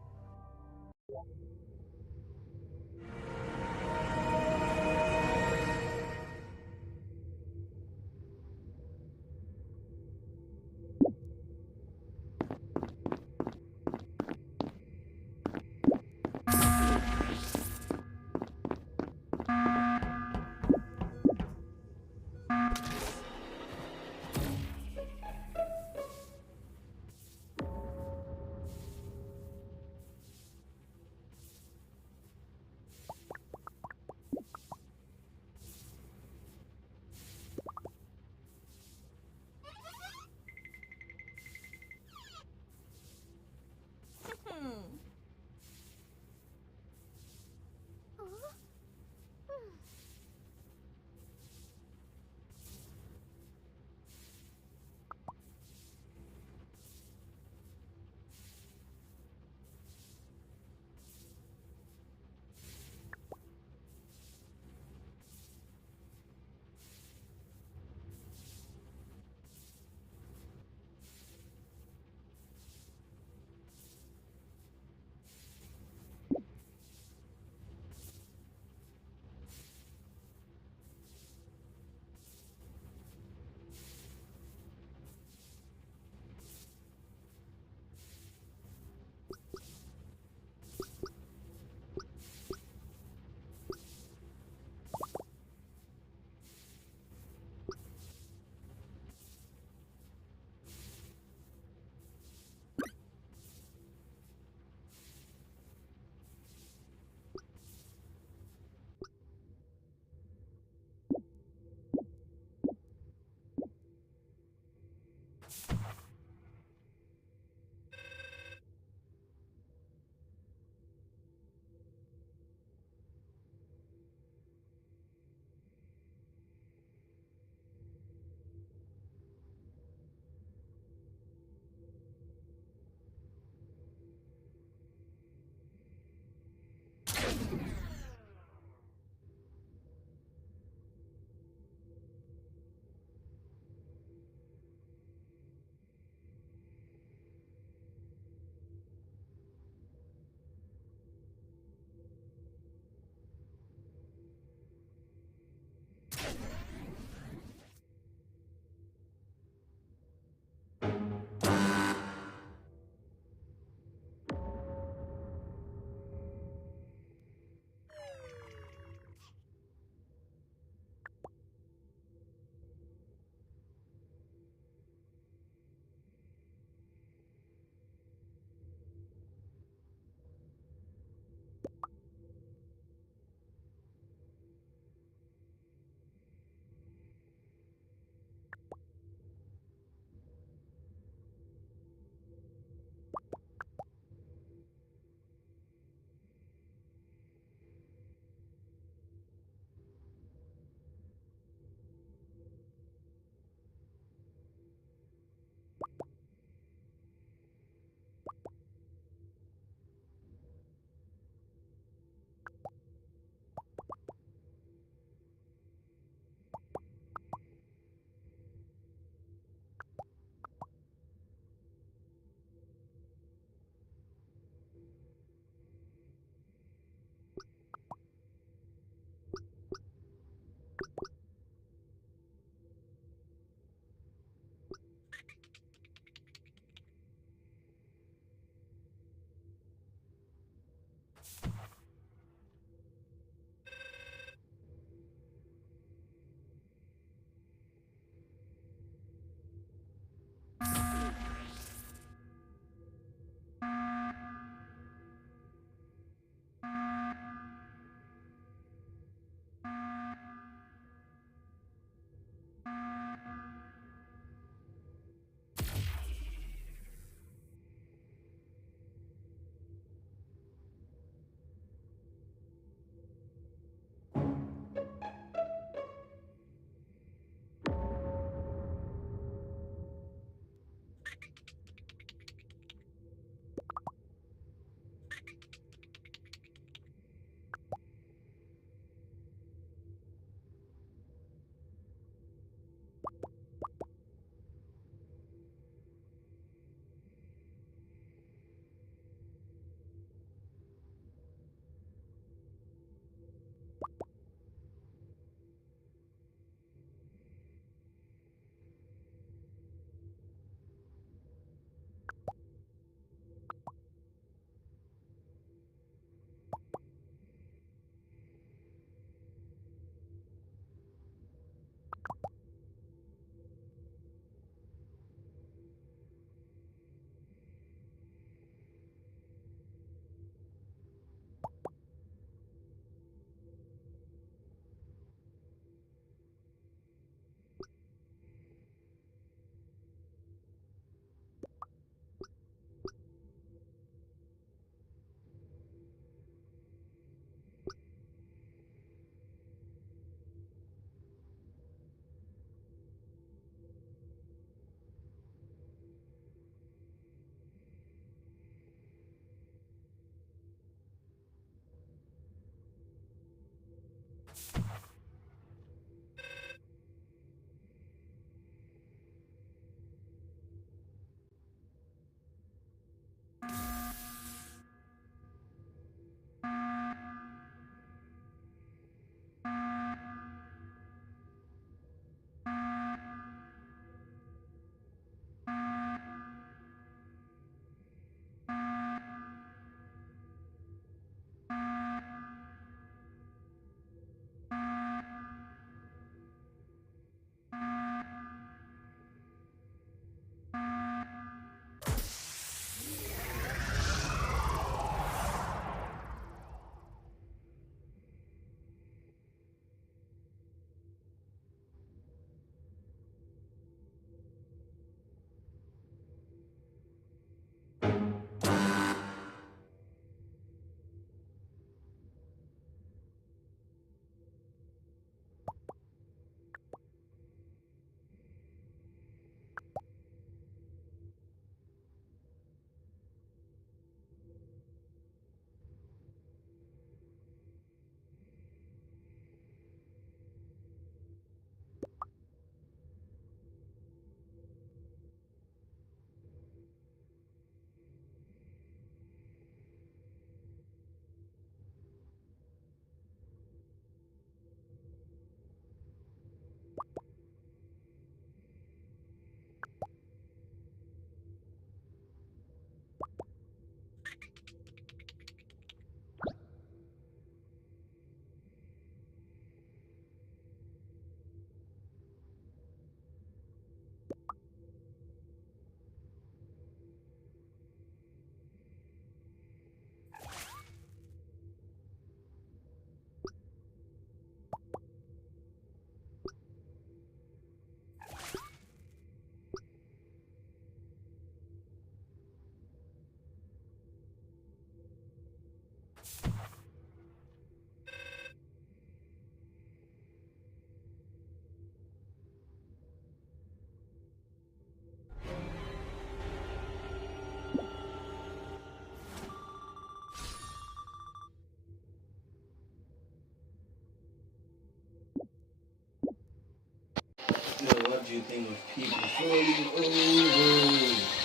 Pikachu thing with people falling over.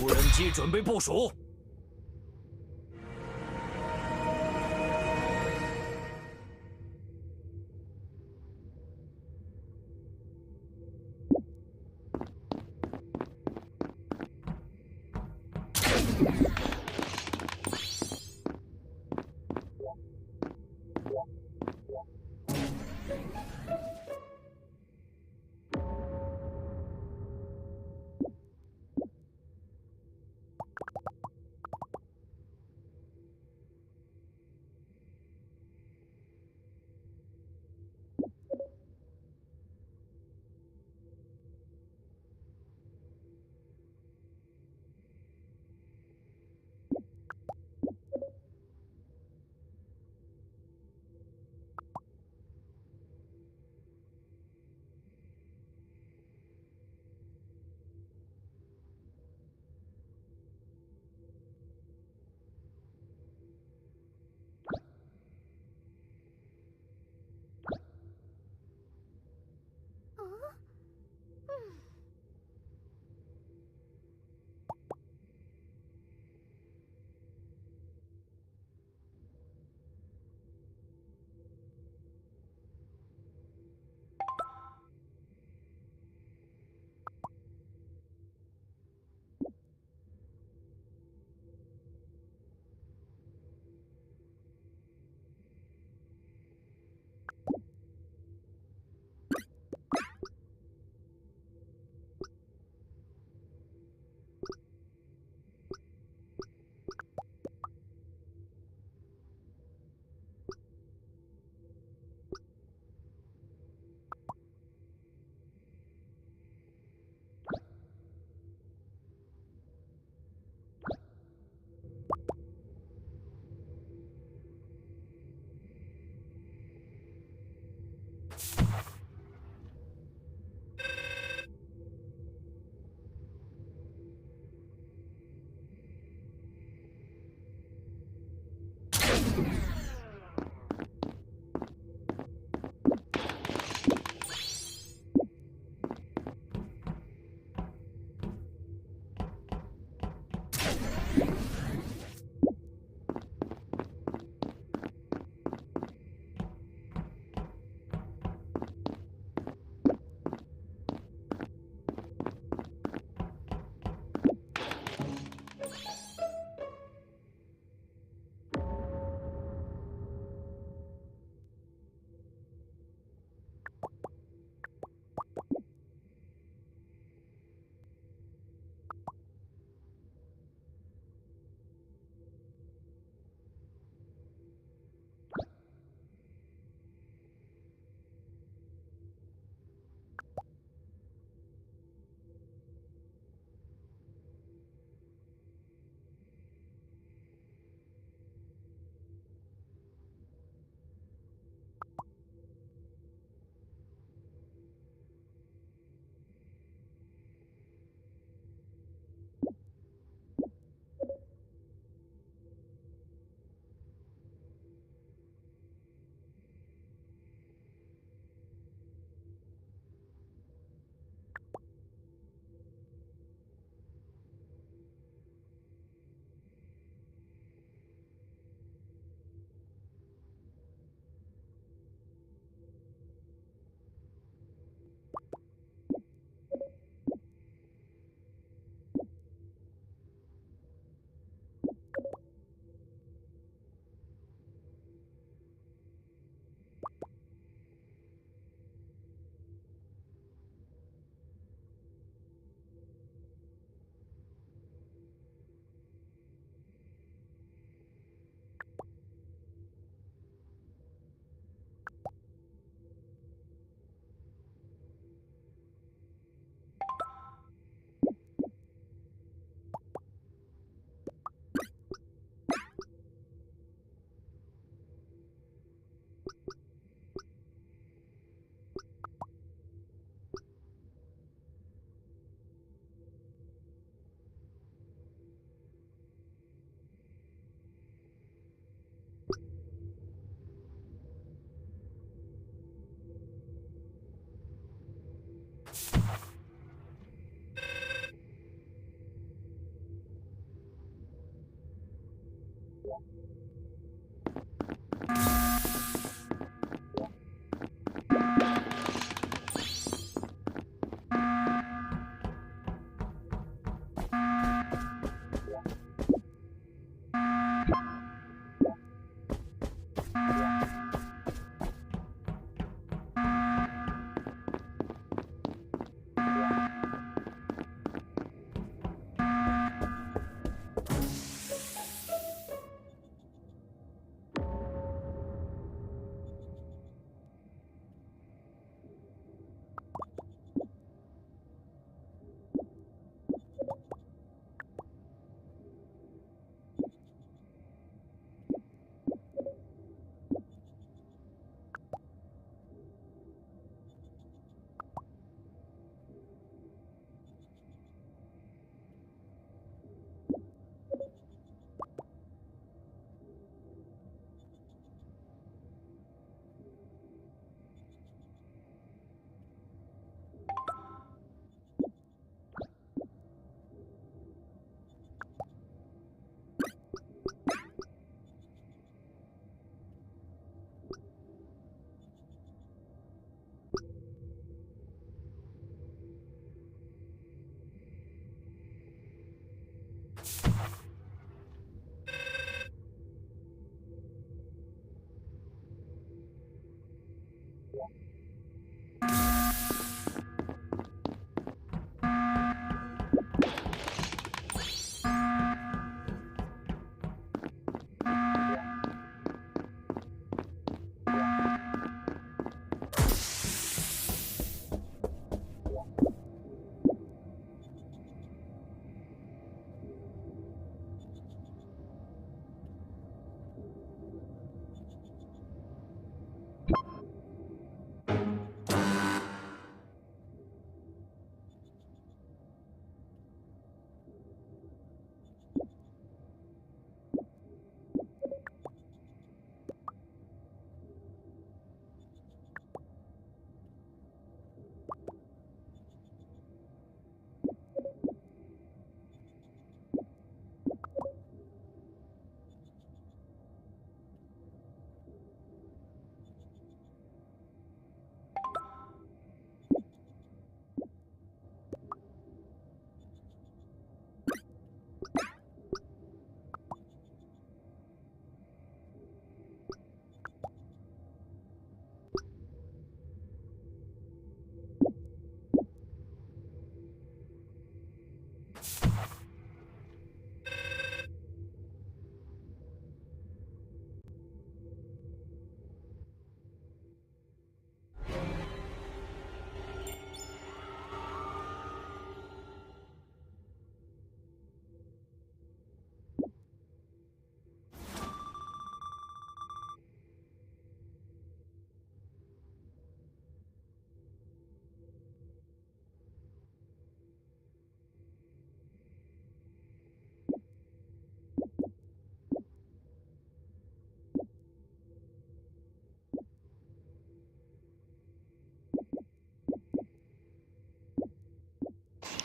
无人机准备部署。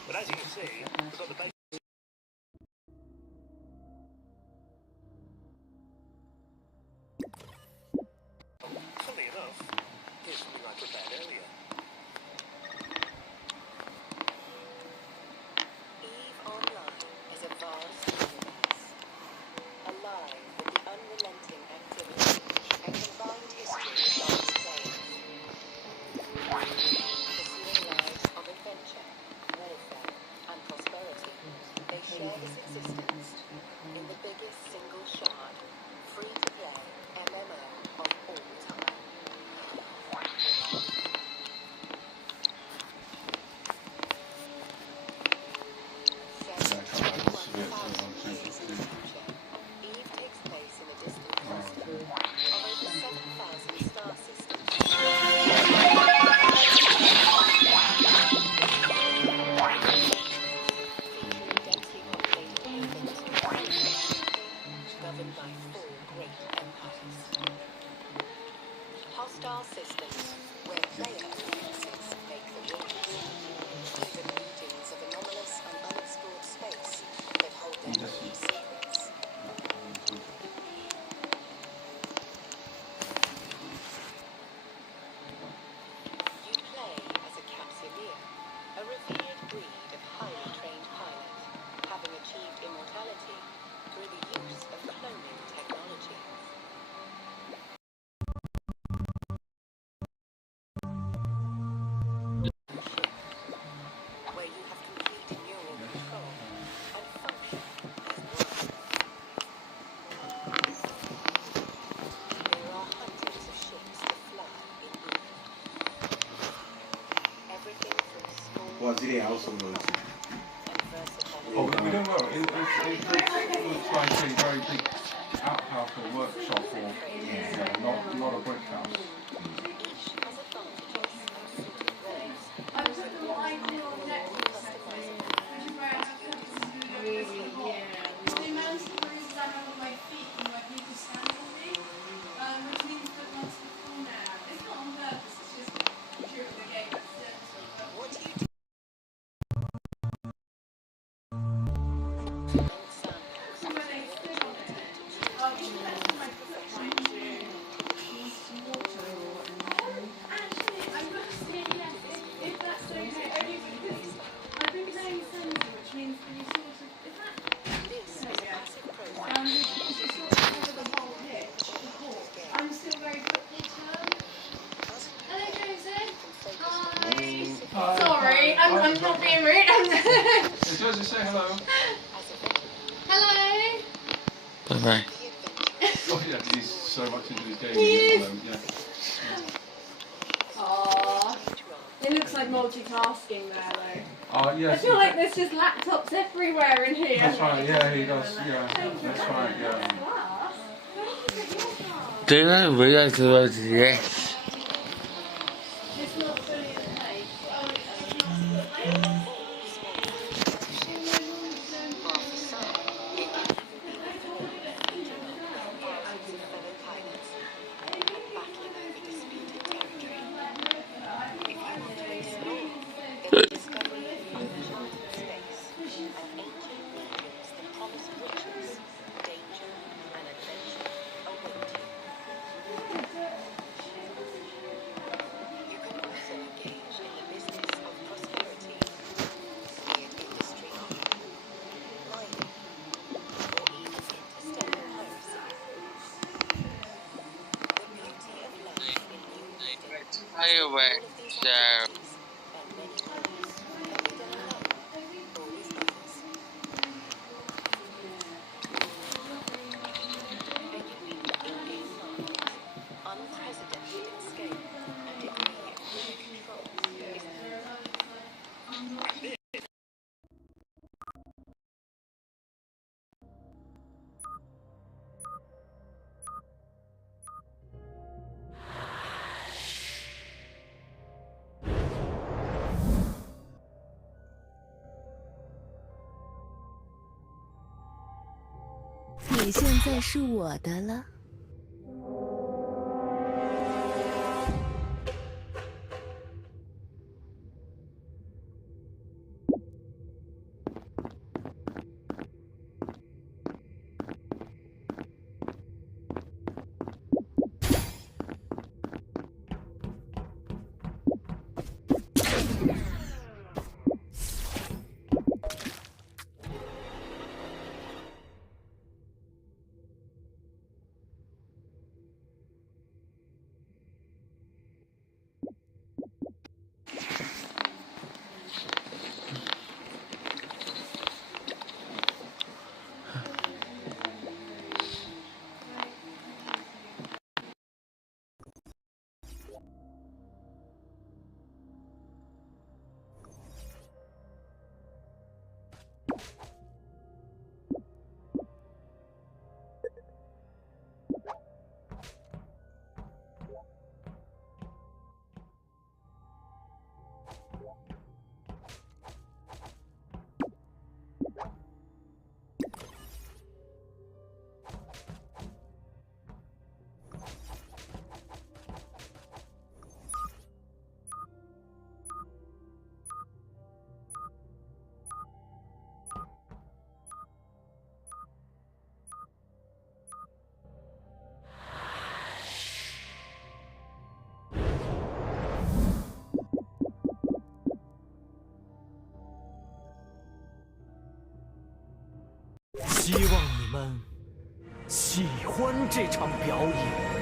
But as you can see, we've got the base. Funnily enough, here's something I prepared earlier. Eve Online is a vast universe, alive with the unrelenting activity and combined history of God's planes. Pursuing lives of adventure, warfare, and prosperity, they share this existence in the biggest single shard, free-to-play MMO of all time. star systems, where player alliances make the rules. Even regions of anomalous and unexplored space that hold their own secrets. You play as a capsuleer, a revered breed of highly trained pilot, having achieved immortality through the use of cloning technology. Where you have complete neural control and function as one. There are hundreds of ships that fly in Earth. Everything from small Waziri household also. Oh, we don't know. It looks like a very big outhouse or workshop or not a brick house. Sorry, I'm not being rude. Josie, say hello. Hello. Bye bye. Oh yeah, he's so much into his game. Yeah. Aww. It looks like multitasking there though. Oh yes. I feel like there's just laptops everywhere in here. That's right. Yeah, he does. Yeah, that's right. Yeah. Did I realize it was yes? It's not fully in place. Fireworks show. "你现在是我的了。希望你们喜欢这场表演。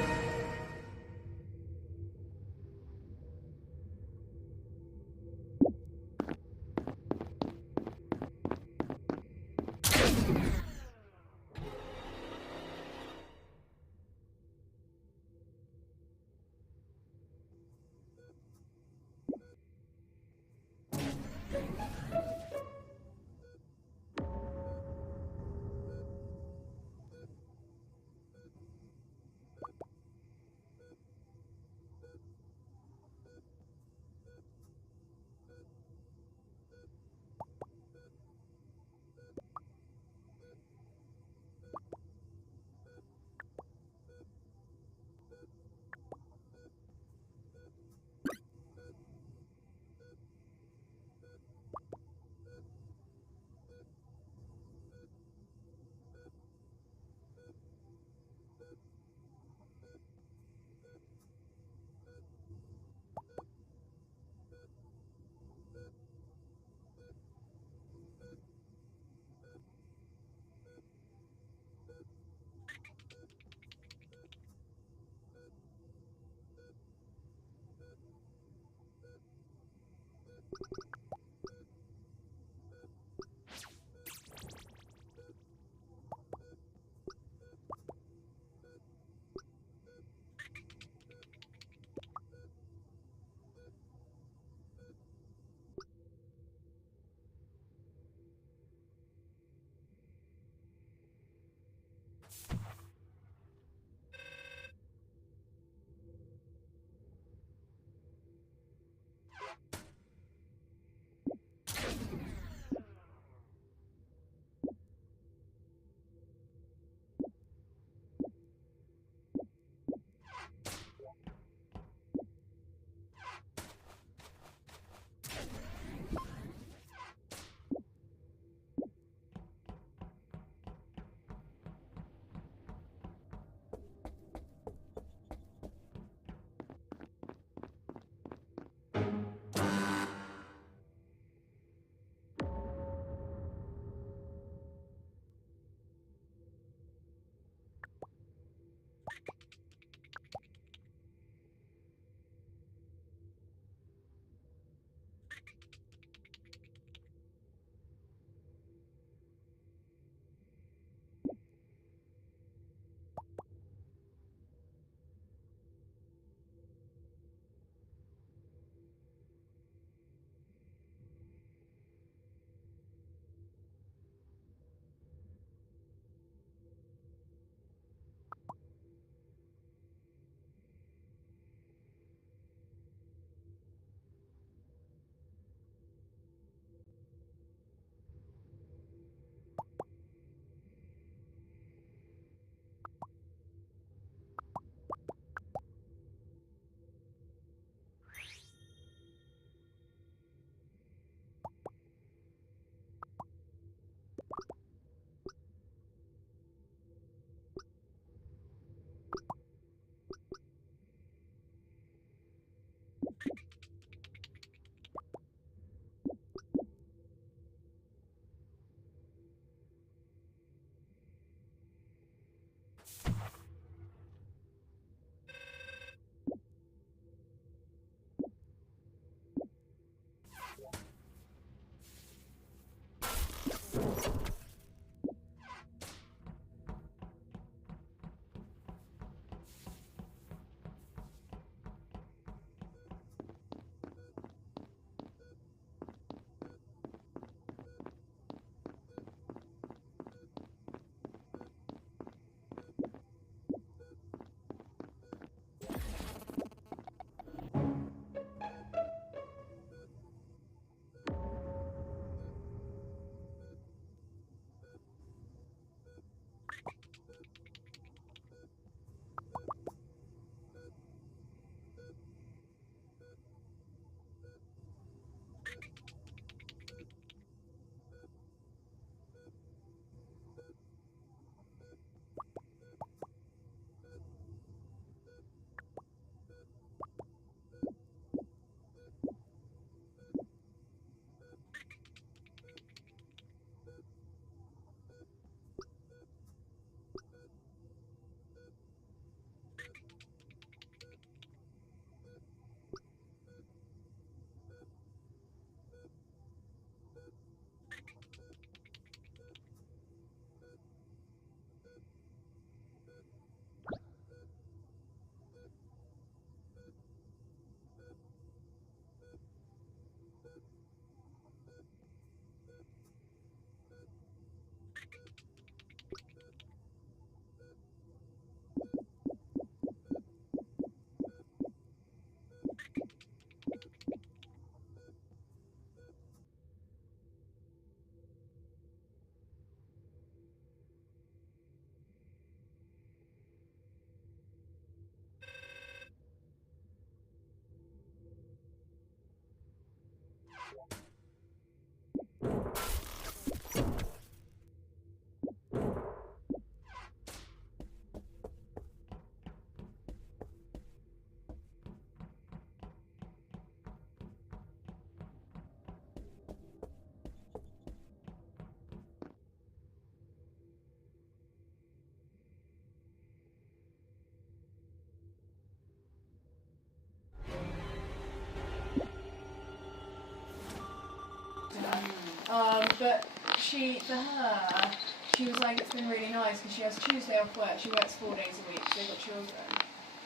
but for her, she was like, it's been really nice because she has Tuesday off work. She works 4 days a week. They've got children,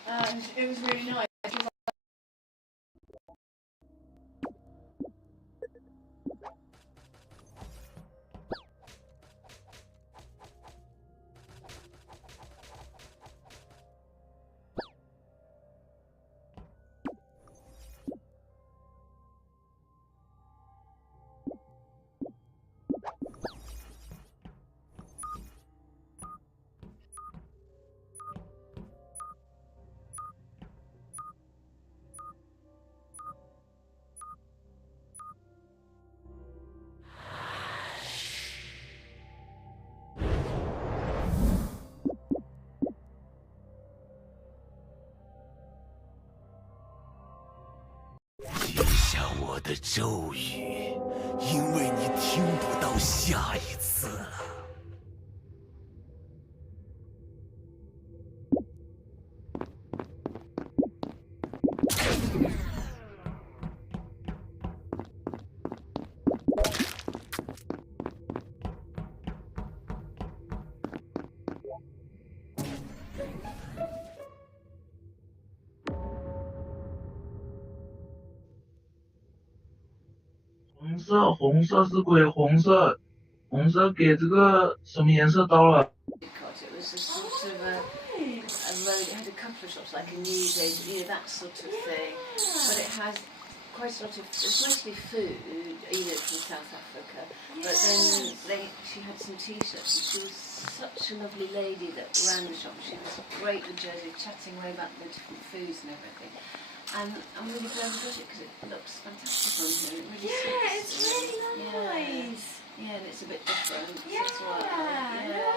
and it was really nice. She was like, 记下我的咒语，因为你听不到下一次了。红色是鬼，红色给这个什么颜色刀了？ It was a sort of a road. It had a couple of shops, like a newsagent, that sort of thing. But it has quite a lot of. It's mostly food, from South Africa. But then she had some T-shirts, and she was such a lovely lady that ran the shop. She was great with Jersey, chatting away about the different foods and everything. And I'm really glad we got it because it looks fantastic on here. It really it's really nice. Yeah, and it's a bit different. Yeah, as well. I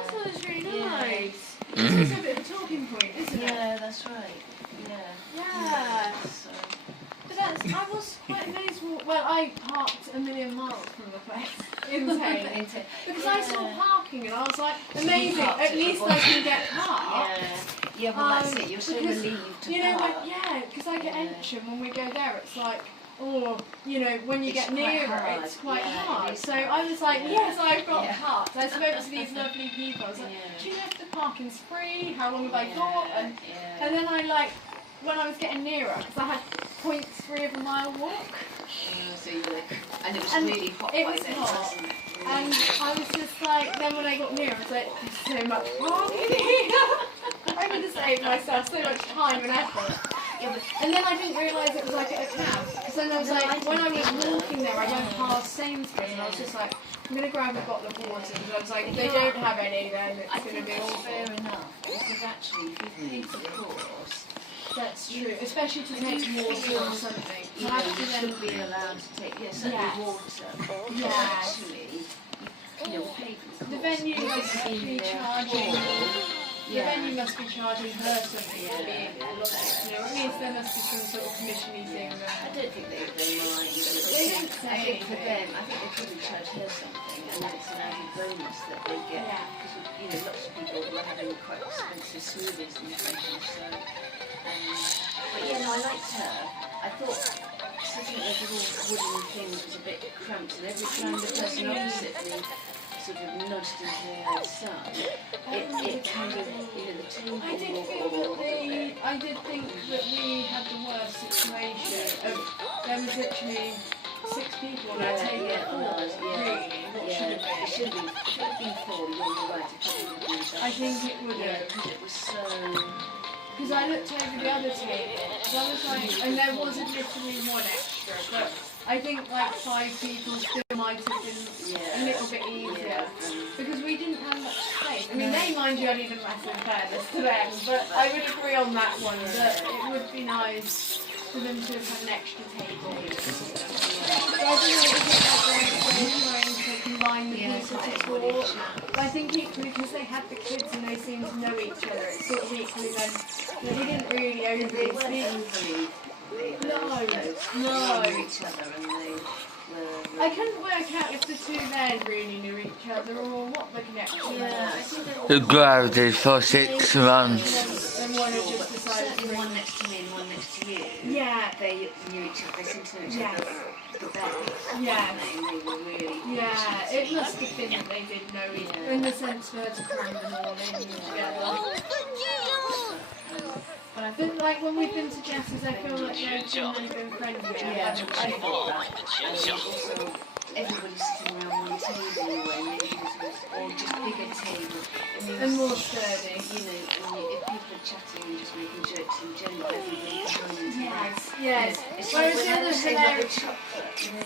thought it was really nice. Yeah. It's a bit of a talking point, isn't it? Yeah, that's right. Yeah. So. But I was quite amazed. Well, I parked a million miles from the place in Tain because I saw parking and I was like, amazing. At least I can get parked. Yeah, well that's it. You're so relieved to park. Because I get Ensham when we go there. It's like, when you get nearer, it's quite hard. So I was like, yes, I've got parked. I spoke to these lovely people. I was like, do you know if the parking's free? How long have I got? And then when I was getting nearer, because I had 0.3 of a mile walk. And it was really hot by then, wasn't it? And I was just like, then when I got nearer, I was like, there's so much parking here. I'm going to save myself so much time and effort. And then I didn't realise it was like at a cab. Because then I was like, when I was walking there, I went past Sainsbury's and I was just like, I'm going to grab a bottle of water. Because I was like, if they don't have any, then it's going to be awful. Fair enough. Because actually, if you paid for the course, that's true, especially to take water or something. You should be allowed to take, certainly water. Yeah. Actually, pay for the course. The venue must be charging. The venue must be charging her something for being there. At least there must be some sort of commission-y thing there. I don't think they mind. They didn't say anything. For them, I think they probably charge her something, and then it's an added bonus that they get. Because lots of people were having quite expensive smoothies and things. So, but I liked her. I thought sitting at those little wooden things was a bit cramped, and every time the person opposite me sort of nudged into the sun, it kind of, the table I did think that we had the worst situation. There was literally 6 people on our table. It should have been 4. You're right. I think it would have. Because it was so. Because I looked over the other table, I was like, and there was literally 1 extra, but I think like 5 people still might have been a little bit easier, because we didn't have much space. I mean, they, mind you, had even less in fairness to them, but I would agree on that one, that it would be nice for them to have had an extra table. So I don't know if trying to combine the people to talk. But I think equally, because they had the kids and they seemed to know each other, it's sort of equally then that we didn't really overly speak. No. Each other, and they were. I couldn't work out if the 2 there really knew each other or what the connection was. The gravity for 6 months. And one had just decided one next to me and one next to you. Yeah. they knew each other, they seemed to know each other the best. Yeah. And they were really... Yeah, it must have been that they did know each other, in the sense for her to plan them all in together. But I feel like when we've been to Jess's, I feel like they've been really good friends with her. Yeah, I thought that. And also, everybody sitting around one table when it was all just bigger table. And more sturdy. You know, and if people are chatting and just making jokes in general, everybody joins. Yes. It's Whereas like the when I other was saying about the hilarious. chocolate, you know,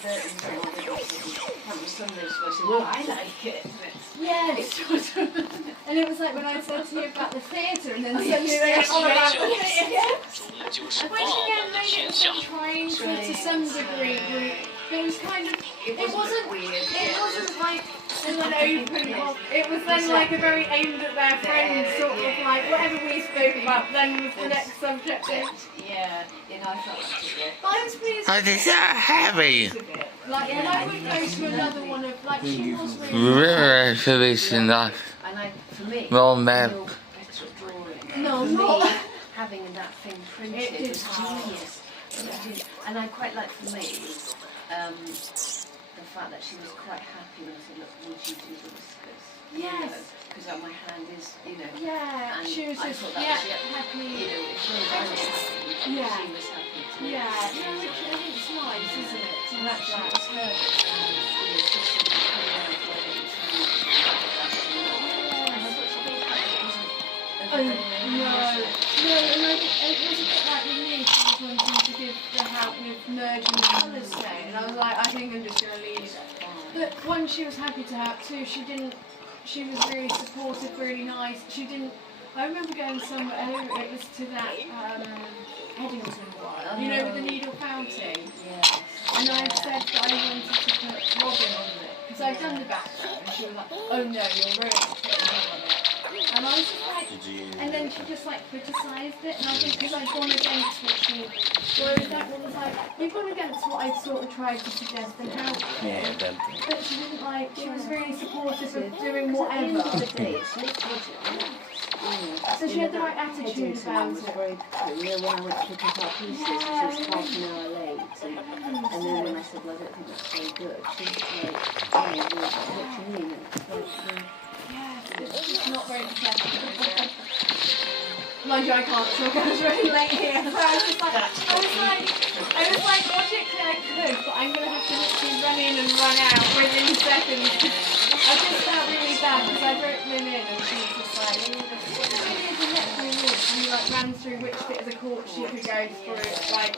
that was Sunday, so I said, well, I like it. Yes. And it was like when I said to you about the theatre, and then Oh, suddenly yes, they were all about the yes. theatre. And once again, maybe it was trying to some degree, but it was kind of, it wasn't like an open book. It was then like a very aimed at their friends, sort of like whatever we spoke about then was the next subject. Yeah, I felt like it. But I was really Oh, they're so heavy. like when I would go to another one of, like, she was really Really solution that. And for me, More milk. better at drawing. No, for not. me, having that thing printed was genius. It was genius. And I quite like, for me, the fact that she was quite happy when I said, look, would you do the whiskers? Yes. Because my hand is, Yeah, and she was I just, thought that was, happy. If she was happy, she was happy too. Yeah, no, it's nice, isn't it? To have that. It's her. Oh, no, and it was a bit like with me, she was wanting to give the help with merging the colours today, and I was like, I think I'm just going to leave it. But one, she was happy to help, two, she was really supportive, really nice. I remember going somewhere, it was to that Eddington one, with the needle fountain. And I said that I wanted to put Robin on it, because I'd done the background, and she was like, oh no, you're really putting him on it. And I was just like, and then she just like criticised it, and I think because I'd gone against what she, whereas that one was like, you've gone against what I sort of tried to suggest and help you. But she didn't like, she was really supportive of doing whatever. So she had the right attitude about it. Very when I went to pick up our pieces, she was half an hour late. And then when I said, well, I don't think that's very good, she was like, what do you mean? It's not very professional, is it? Mind you, I can't talk, I was really late here. So I was like, logically I could, but I'm going to have to literally run in and run out within seconds. I just felt really bad because I wrote them in and she was just like, and we like ran through which bit of the court she could go through, like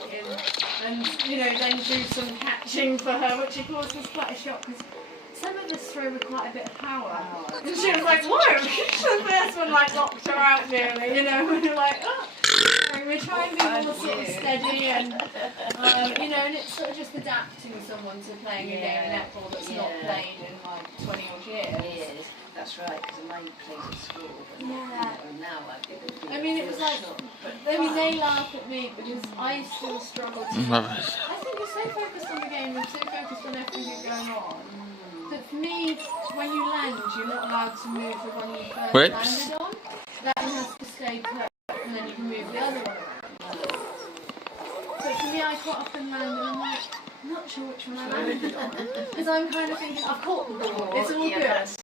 and then do some catching for her, which of course was quite a shock because some of us throw with quite a bit of power. And she was like, whoa! The first one like knocked her out nearly, and we were like, oh. And we're trying to be more sort of steady and, and it's sort of just adapting someone to playing a game of netball that's not played in like 20 odd years. That's right, because I played at school. But now I mean, it was like, they laugh at me because I still struggle to. I think you're so focused on the game and so focused on everything going on. But for me, when you land, you're not allowed to move the one you first landed on. That one has to stay put, and then you can move the other one around. So for me, I quite often land, and I'm like, I'm not sure which one I landed on. Because I'm kind of thinking, I've caught the ball, it's all good.